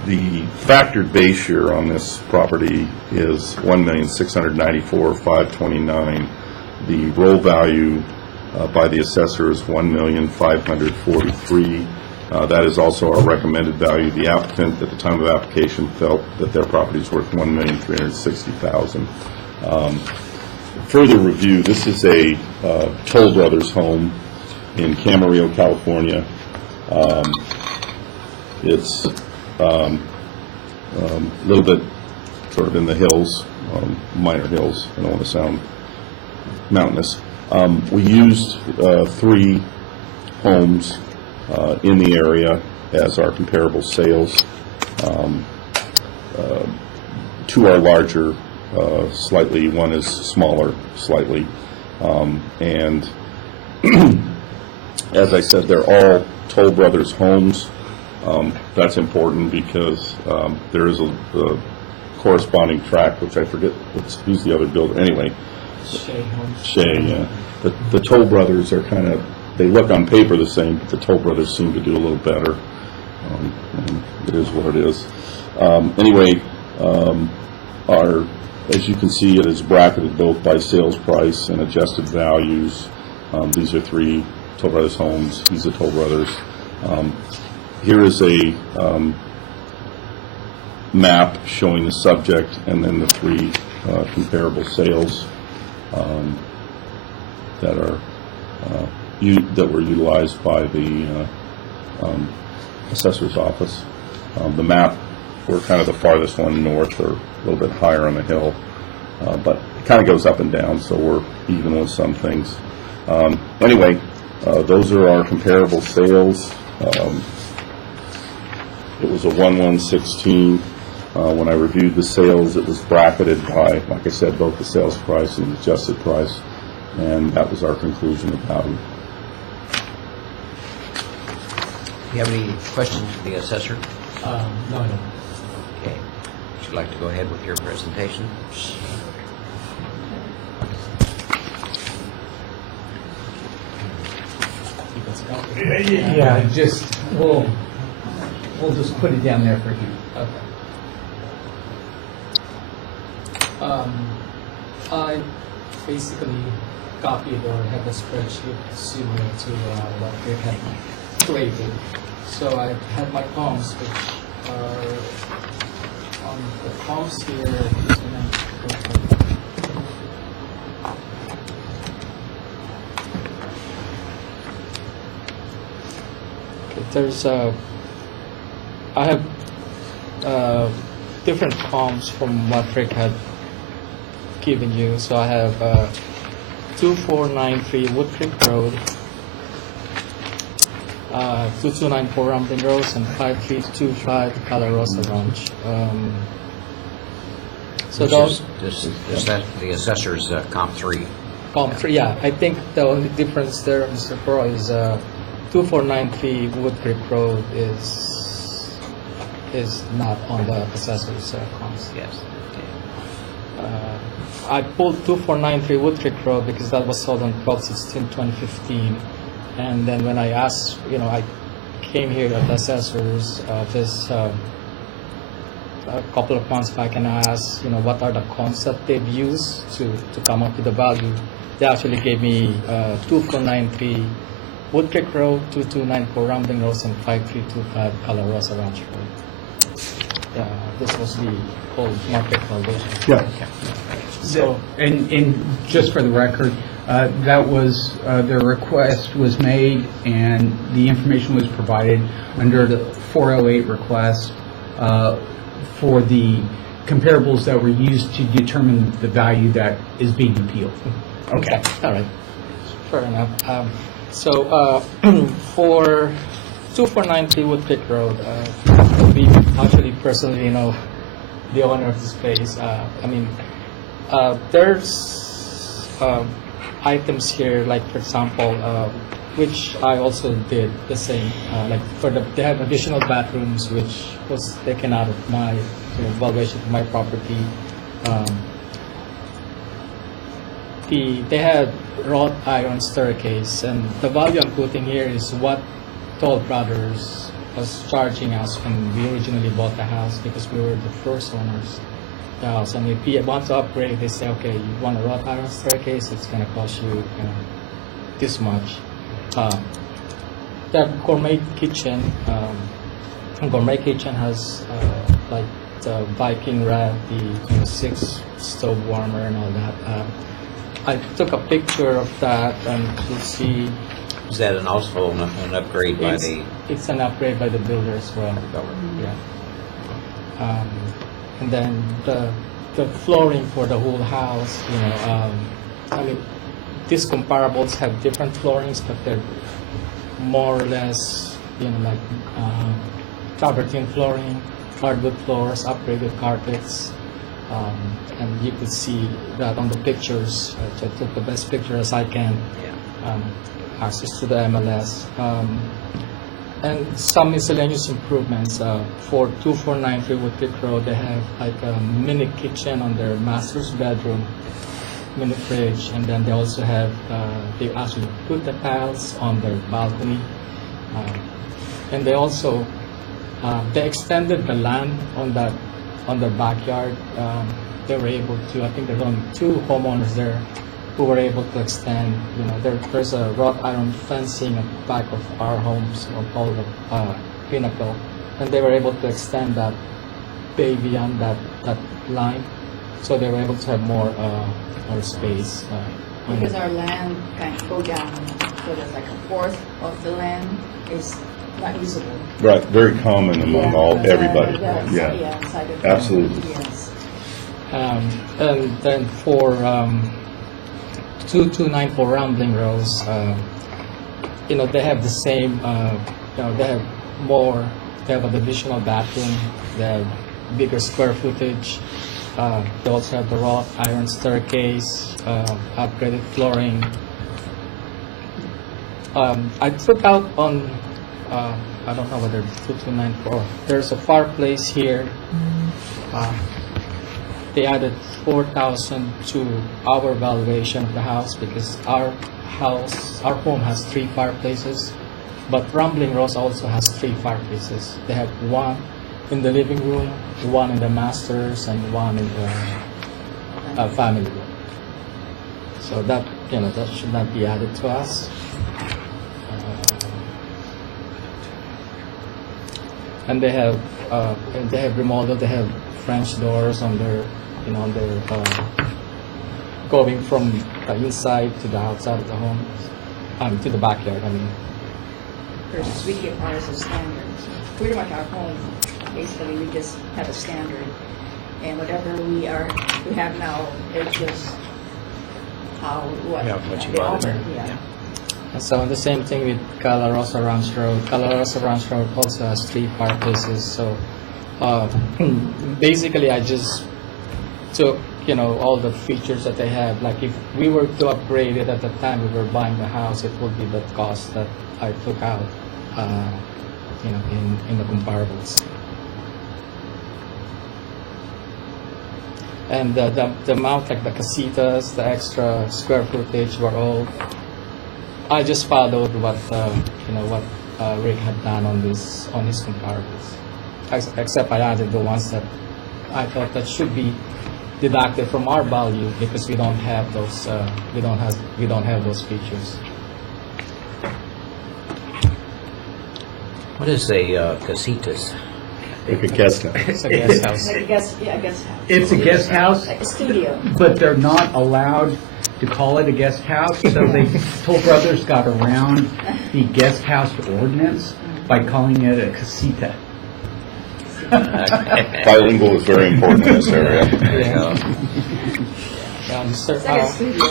The factored base year on this property is $1,694,529. The roll value by the assessor is $1,543,000. That is also our recommended value. The applicant at the time of application felt that their property is worth $1,360,000. Further review, this is a Toll Brothers home in Camarillo, California. It's a little bit sort of in the hills, minor hills. I don't want to sound mountainous. We used 3 homes in the area as our comparable sales. 2 are larger, slightly. 1 is smaller, slightly. And as I said, they're all Toll Brothers homes. That's important because there is a corresponding tract, which I forget who's the other builder. Anyway, Shea, yeah. The Toll Brothers are kind of, they look on paper the same, but the Toll Brothers seem to do a little better. And it is what it is. Anyway, as you can see, it is bracketed both by sales price and adjusted values. These are 3 Toll Brothers homes. These are Toll Brothers. Here is a map showing the subject and then the 3 comparable sales that were utilized by the assessor's office. The map, we're kind of the farthest one north, or a little bit higher on the hill, but it kind of goes up and down, so we're even with some things. Anyway, those are our comparable sales. It was a 1/1/16. When I reviewed the sales, it was bracketed by, like I said, both the sales price and the adjusted price, and that was our conclusion of value. Do you have any questions for the assessor? No. Okay. Would you like to go ahead with your presentation? Yeah, we'll just put it down there for you. Okay. I basically copied or have a spreadsheet similar to what they had created. So I have my columns, which are on the columns here. There's I have different columns from what Rick had given you. So I have 2493 Wood Creek Road, 2294 Rumbling Rose, and 5325 Calarosa Ranch. So those. Is that the assessor's comp 3? Comp 3, yeah. I think the only difference there, Mr. Pro, is 2493 Wood Creek Road is not on the assessor's comps. Yes. I pulled 2493 Wood Creek Road because that was sold on 12/16/2015, and then when I asked, I came here at the assessor's office a couple of months back, and I asked, what are the concepts they've used to come up with the value. They actually gave me 2493 Wood Creek Road, 2294 Rumbling Rose, and 5325 Calarosa Ranch Road. This was the whole market valuation. Yeah. So, and just for the record, That was, the request was made and the information was provided under the 408 request for the comparables that were used to determine the value that is being appealed. Okay, all right. Fair enough. So for 2493 Woodpeck Road, we actually personally know the owner of the space. I mean, there's items here, like for example, which I also did the same. Like they have additional bathrooms, which was taken out of my valuation of my property. They had wrought iron staircase, and the value I'm putting here is what Toll Brothers was charging us when we originally bought the house, because we were the first owners of the house. And if we want to upgrade, they say, okay, you want a wrought iron staircase, it's going to cost you, this much. The gourmet kitchen has like the Viking red, the 6 stove warmer and all that. I took a picture of that, and you see. Is that also an upgrade by the? It's an upgrade by the builder as well. Yeah. And then the flooring for the whole house. I mean, these comparables have different floorings, but they're more or less, like travertine flooring, hardwood floors, upgraded carpets. And you could see that on the pictures. I took the best picture as I can. Access to the MLS. And some miscellaneous improvements. For 2493 Woodpeck Road, they have like a mini kitchen on their master's bedroom, mini fridge, and then they also have, they actually put the tiles on their balcony. And they also, they extended the land on their backyard. They were able to, I think there's only 2 homeowners there who were able to extend, there's a wrought iron fencing at the back of our homes, called the Pinnacle, and they were able to extend that bay beyond that line, so they were able to have more space. Because our land kind of go down, so there's like a fourth of the land is not usable. Right, very common among everybody. Yeah, side of absolutely. Yes. And then for 2294 Rambling Rose, they have the same, they have more, they have an additional bathroom, they have bigger square footage, they also have the wrought iron staircase, upgraded flooring. I took out on, I don't know whether it's 2294, there's a fireplace here. They added 4,000 to our valuation of the house, because our home has 3 fireplaces, but Rambling Rose also has 3 fireplaces. They have 1 in the living room, 1 in the master's, and 1 in the family room. So that that should not be added to us. And they have remodeled. They have French doors on their going from the inside to the outside of the home, to the backyard. I mean, Versus we keep ours as standards. Pretty much our home, basically, we just have a standard, and whatever we have now, it's just what you got. Yeah. So the same thing with Calarosa Ranch Road. Calarosa Ranch Road also has 3 fireplaces. So basically, I just took all the features that they have. Like if we were to upgrade it at the time we were buying the house, it would be the cost that I took out, in the comparables. And the amount, like the casitas, the extra square footage, were all. I just followed what Rick had done on his comparables, except I added the ones that I thought that should be deducted from our value, because we don't have those we don't have those features. What is a casitas? Like a guest house. It's a guest house. Like a guest house. It's a guest house, Like a studio. but they're not allowed to call it a guest house, so Toll Brothers got around the guest house ordinance by calling it a casita. Bilingual is very important in this area. Sir, It's like a studio,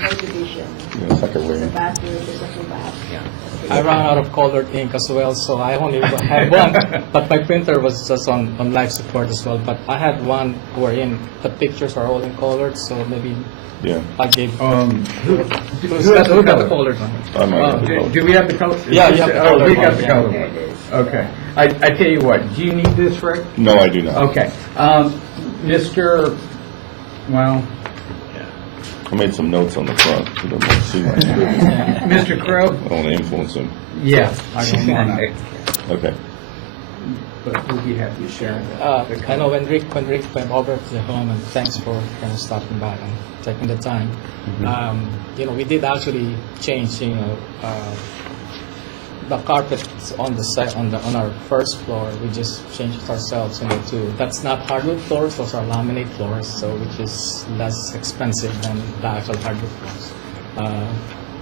no division. It's like a There's a room. bathroom, there's a full bath. I ran out of colored ink as well, so I only had one. But my printer was just on life support as well. But I had one wherein the pictures are all in colored, so maybe Yeah. I gave. Who Who got the colored one? I might have the color. Do we have the color? Yeah, you have the Oh, we colored got one, the yeah. color one. Okay. I tell you what, do you need this, Rick? No, I do not. Okay. Mr., well, I made some notes on the front. You don't want to see my script. Mr. Crow? I don't want to influence him. Yeah, I don't want to. Okay. But we'll be happy to share. I know when Rick went over to the home, and thanks for kind of stopping by and taking the time. We did actually change, the carpets on the site on our first floor. We just changed it ourselves, to that's not hardwood floors; those are laminate floors, so which is less expensive than the actual hardwood floors.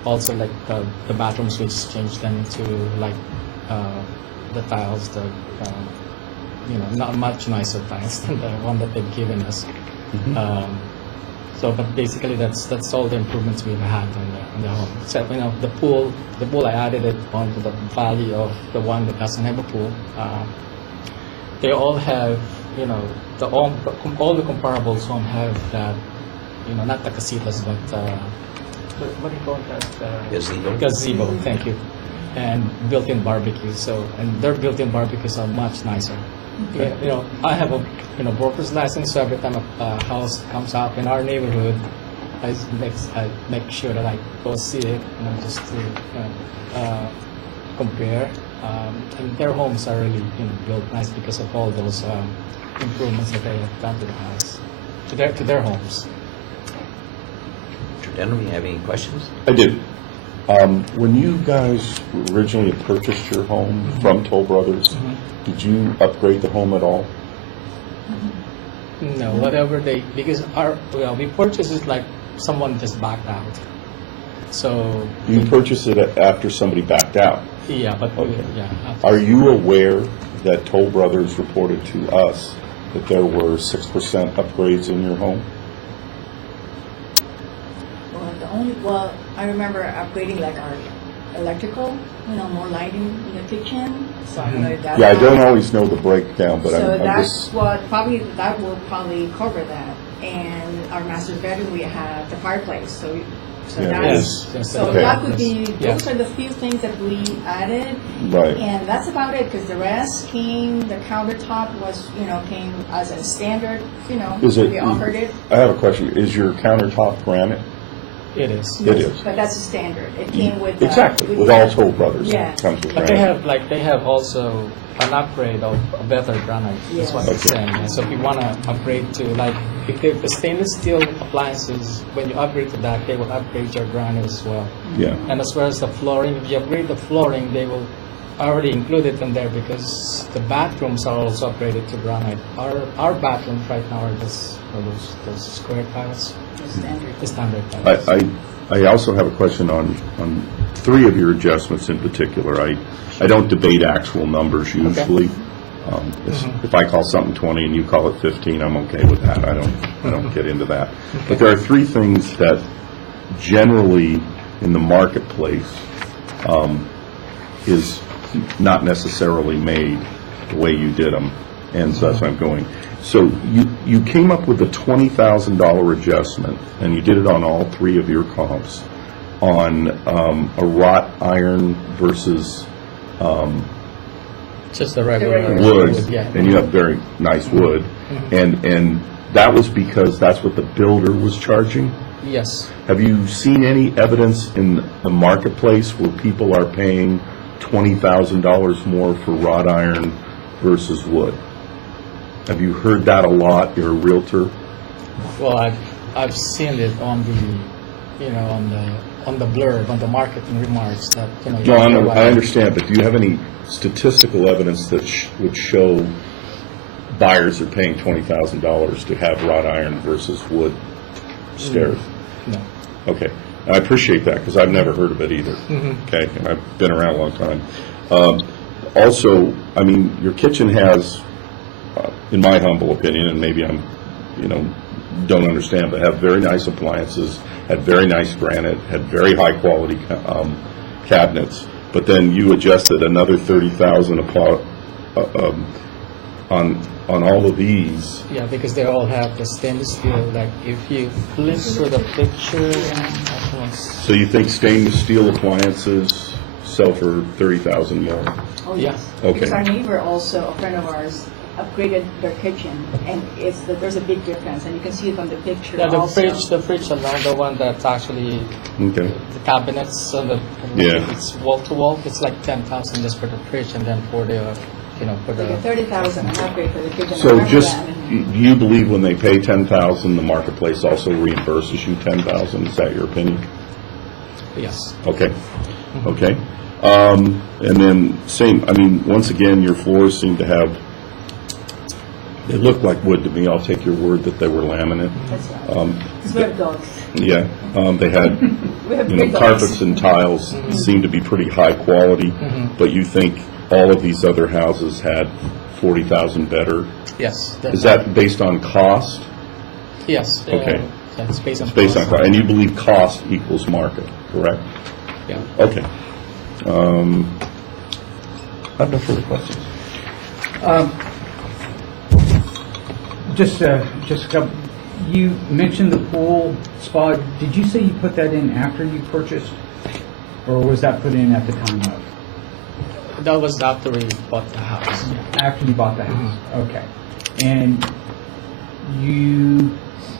Also, like the bathrooms, we just changed them to like the tiles, not much nicer tiles than the one that they've given us. But basically, that's all the improvements we've had in the home. So, the pool I added it onto the valley of the one that doesn't have a pool. They all have, all the comparables home have that, not the casitas, but what do you call that? Gazebo. Gazebo, thank you. And built-in barbecue. And their built-in barbecues are much nicer. I have a broker's license, so every time a house comes up in our neighborhood, I make sure that I go see it, just to compare. And their homes are really built nice because of all those improvements that they have done to the house, to their homes. Mr. Denham, you have any questions? I do. When you guys originally purchased your home from Toll Brothers, did you upgrade the home at all? No, because we purchased it like someone just backed out. So You purchased it after somebody backed out. yeah, but Okay. after- Are you aware that Toll Brothers reported to us that there were 6% upgrades in your home? Well, I remember upgrading like our electrical, more lighting in the kitchen, so I don't know if that. Yeah, I don't always know the breakdown, but So I'm that's just, what, that will probably cover that. And our master's bedroom, we have the fireplace, so Yeah, that's, yes, so okay. that could be, Yeah. those are the few things that we added. right. And that's about it, because the rest came, the countertop was, came as a standard, Is it? we offered it. I have a question. Is your countertop granite? it is. It is. But that's a standard. It came with. Exactly, with all Toll Brothers. Yeah. It comes with But they granite. have also an upgrade of a better granite. That's what they're Yes. saying. And so if you want to upgrade to if the stainless steel appliances, when you upgrade to that, they will upgrade your granite as well. Yeah. And as well as the flooring, if you upgrade the flooring, they will already include it in there because the bathrooms are also upgraded to granite. Our bathrooms right now are just those square tiles. The standard tiles. I also have a question on three of your adjustments in particular. I don't debate actual numbers usually. If I call something 20 and you call it 15, I'm okay with that. I don't get into that. But there are three things that generally in the marketplace is not necessarily made the way you did them, and so that's where I'm going. So you came up with a $20,000 adjustment, and you did it on all three of your comps, on a wrought iron versus Just the regular wood, yeah. and you have very nice wood, and that was because that's what the builder was charging? Yes. Have you seen any evidence in the marketplace where people are paying $20,000 more for wrought iron versus wood? Have you heard that a lot? You're a realtor. Well, I've seen it on the, on the blurb, on the marketing remarks that, No, I understand, but do you have any statistical evidence that would show buyers are paying $20,000 to have wrought iron versus wood stairs? No. Okay. And I appreciate that, because I've never heard of it either. Mhm. Okay, and I've been around a long time. Also, I mean, your kitchen has, in my humble opinion, and maybe I'm, don't understand, but have very nice appliances, had very nice granite, had very high-quality cabinets, but then you adjusted another 30,000 on all of these. Yeah, because they all have the stainless steel. Like if you flip through the picture, So you think stainless steel appliances sell for 30,000 more? Oh, yes. Okay. Because our neighbor also, a friend of ours, upgraded their kitchen, and there's a big difference, and you can see it from the picture yeah, also. the fridge alone, the one that's actually Okay. the cabinets, so the Yeah. it's wall to wall. It's like 10,000 just for the fridge, and then for the for Like a the 30,000 upgrade for the kitchen. I So remember just, that. do you believe when they pay 10,000, the marketplace also reimburses you 10,000? Is that your opinion? yes. Okay, okay. And then same, I mean, once again, your floors seem to have, they look like wood to me. I'll take your word that they were laminate. That's right. Because we have dogs. Yeah, they had, We have big dogs. carpets and tiles seem to be pretty high quality, but you think all of these other houses had 40,000 better? Yes. Is that based on cost? Yes. Okay. It's based on It's based on cost, and you believe cost equals market, correct? Yeah. Okay. I have no further questions. Just a couple, you mentioned the pool spa. Did you say you put that in after you purchased? Or was that put in at the time of? That was after we bought the house. After you bought the house? Okay. And you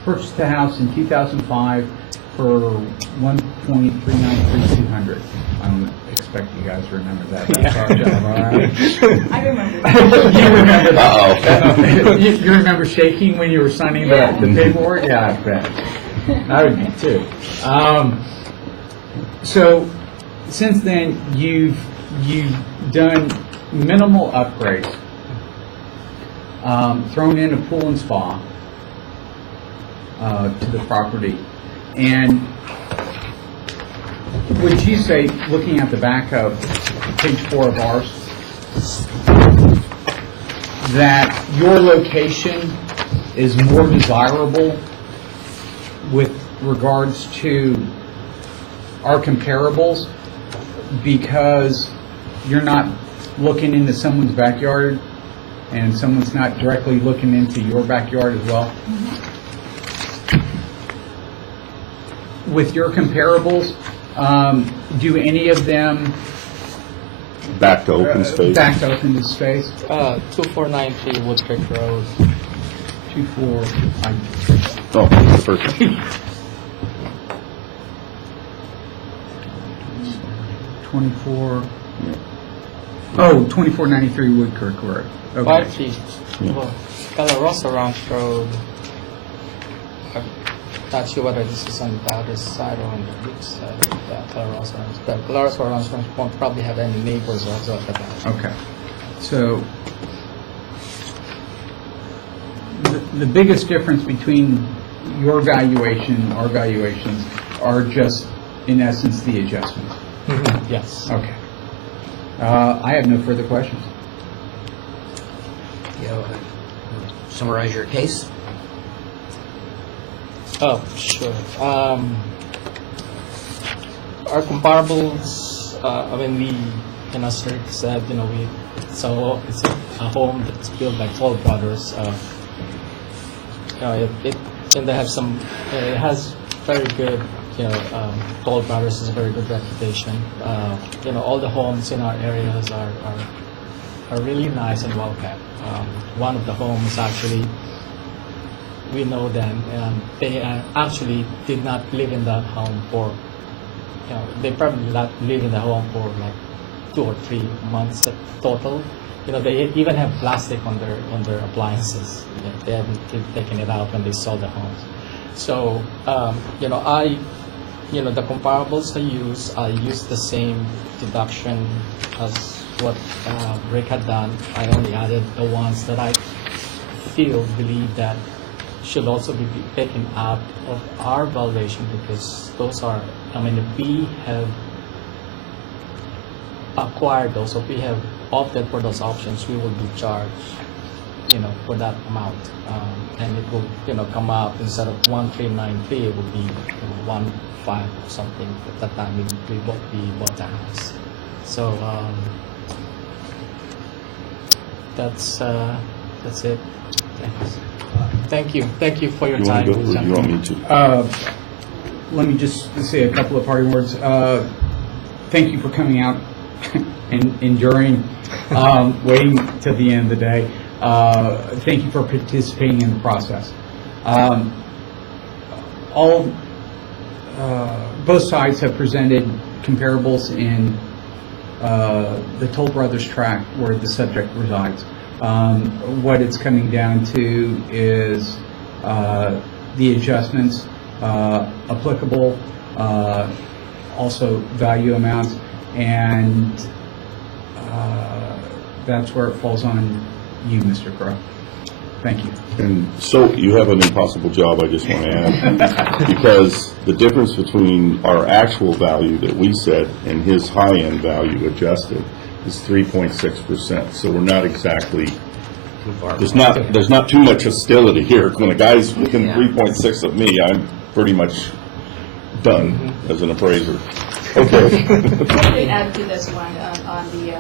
purchased the house in 2005 for $1,393,200. I don't expect you guys to remember that. That's our job, all right? I remember. You remember that? Uh-oh. You remember shaking when you were signing the paperwork? Yeah, I bet. I would be too. So since then, you've done minimal upgrades, thrown in a pool and spa to the property. And would you say, looking at the back of page 4 of ours, that your location is more desirable with regards to our comparables because you're not looking into someone's backyard and someone's not directly looking into your backyard as well? With your comparables, do any of them Back to open space? back to open space? 2493 Wood Creek Road. 2493. Oh, that's the first one. 24. Oh, 2493 Wood Creek Road. Okay. 5 feet. Well, Calarosa Ranch Road. I'm not sure whether this is on the other side or on the east side of Calarosa Ranch. The Calarosa Ranch won't probably have any neighbors also at the back. Okay. So the biggest difference between your valuation, our valuations, are just, in essence, the adjustments. Yes. Okay. I have no further questions. Summarize your case. Oh, sure. Our comparables, we, as Rick said, so it's a home that's built by Toll Brothers. They have some, it has very good, Toll Brothers has a very good reputation. All the homes in our areas are really nice and well kept. One of the homes actually, we know them, and they actually did not live in that home for, they probably not live in the home for like 2 or 3 months total. They even have plastic on their appliances. They haven't taken it out when they sold the homes. So, the comparables I use the same deduction as what Rick had done. I only added the ones that I believe that should also be taken out of our valuation, because those are, I mean, if we have acquired those, if we have opted for those options, we will be charged, for that amount. And it will, come out, instead of 1,393, it will be 1,500 or something at that time we bought the house. So that's it. Thank you for your You want time. to go, or do you want me to? Let me just say a couple of parting words. Thank you for coming out and enduring, waiting till the end of the day. Thank you for participating in the process. Both sides have presented comparables in the Toll Brothers tract where the subject resides. What it's coming down to is the adjustments applicable, also value amounts, and that's where it falls on you, Mr. Crow. Thank you. And so you have an impossible job, I just want to add, because the difference between our actual value that we said and his high-end value adjusted is 3.6%. So we're not exactly, there's not too much hostility here. When a guy's within 3.6 of me, I'm pretty much done as an appraiser. Okay. Let me add to this one on the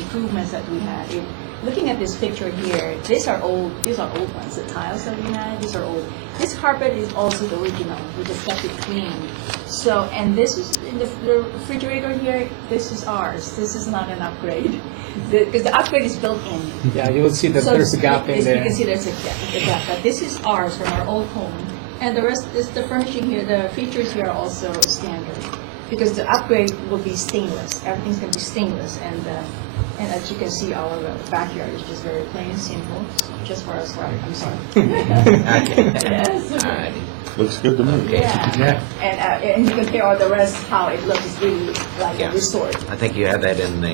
improvements that we had. Looking at this picture here, these are old ones. The tiles that we had, these are old. This carpet is also the original. We just kept it clean. So, and this is in the refrigerator here. This is ours. This is not an upgrade, because the upgrade is built in. Yeah, you will see that there's a gap in there. You can see there's a gap, but this is ours from our old home. And the rest is the furnishing here, the features here are also standard, because the upgrade will be stainless. Everything's going to be stainless, and as you can see, our backyard is just very plain and simple, just for us, right? I'm sorry. Yes. Looks good to me. Yeah. And you compare all the rest, how it looks is really like a resort. I think you have that in the,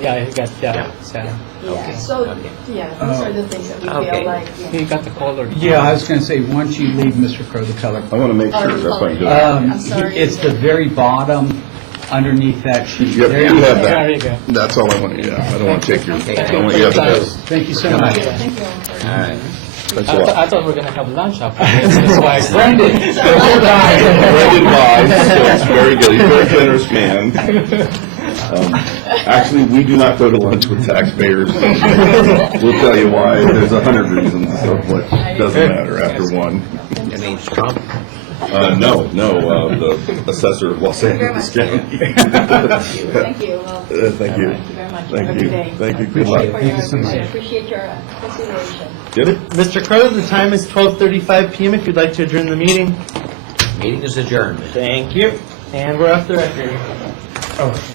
Yeah, you got Yeah. So, these are the things that we feel like. You got the color. Yeah, I was going to say, once you leave, Mr. Crow, the color. I want to make sure the that's color. good. I'm sorry. It's the very bottom underneath that sheet. Yep, There you have There you that. go. That's all I want to, I don't want to take your, I don't want you to have this. Thank you so much. Thank you. all right. Thanks a lot. I thought we were gonna have lunch after this. That's why I Brendan lies, so it's very good. He's a very generous man. Actually, we do not go to lunch with taxpayers. We'll tell you why. There's 100 reasons, so what doesn't matter after one. Your name's Trump? No, the assessor of Los Angeles County. Thank you. Well, Thank you. Thank you very much. Thank Have a you. good day. Thank you. Good luck. I appreciate your consideration. Yep. Mr. Crowe, the time is 12:35 p.m. if you'd like to adjourn the meeting. Meeting is adjourned. Thank you. And we're off the record. Oh.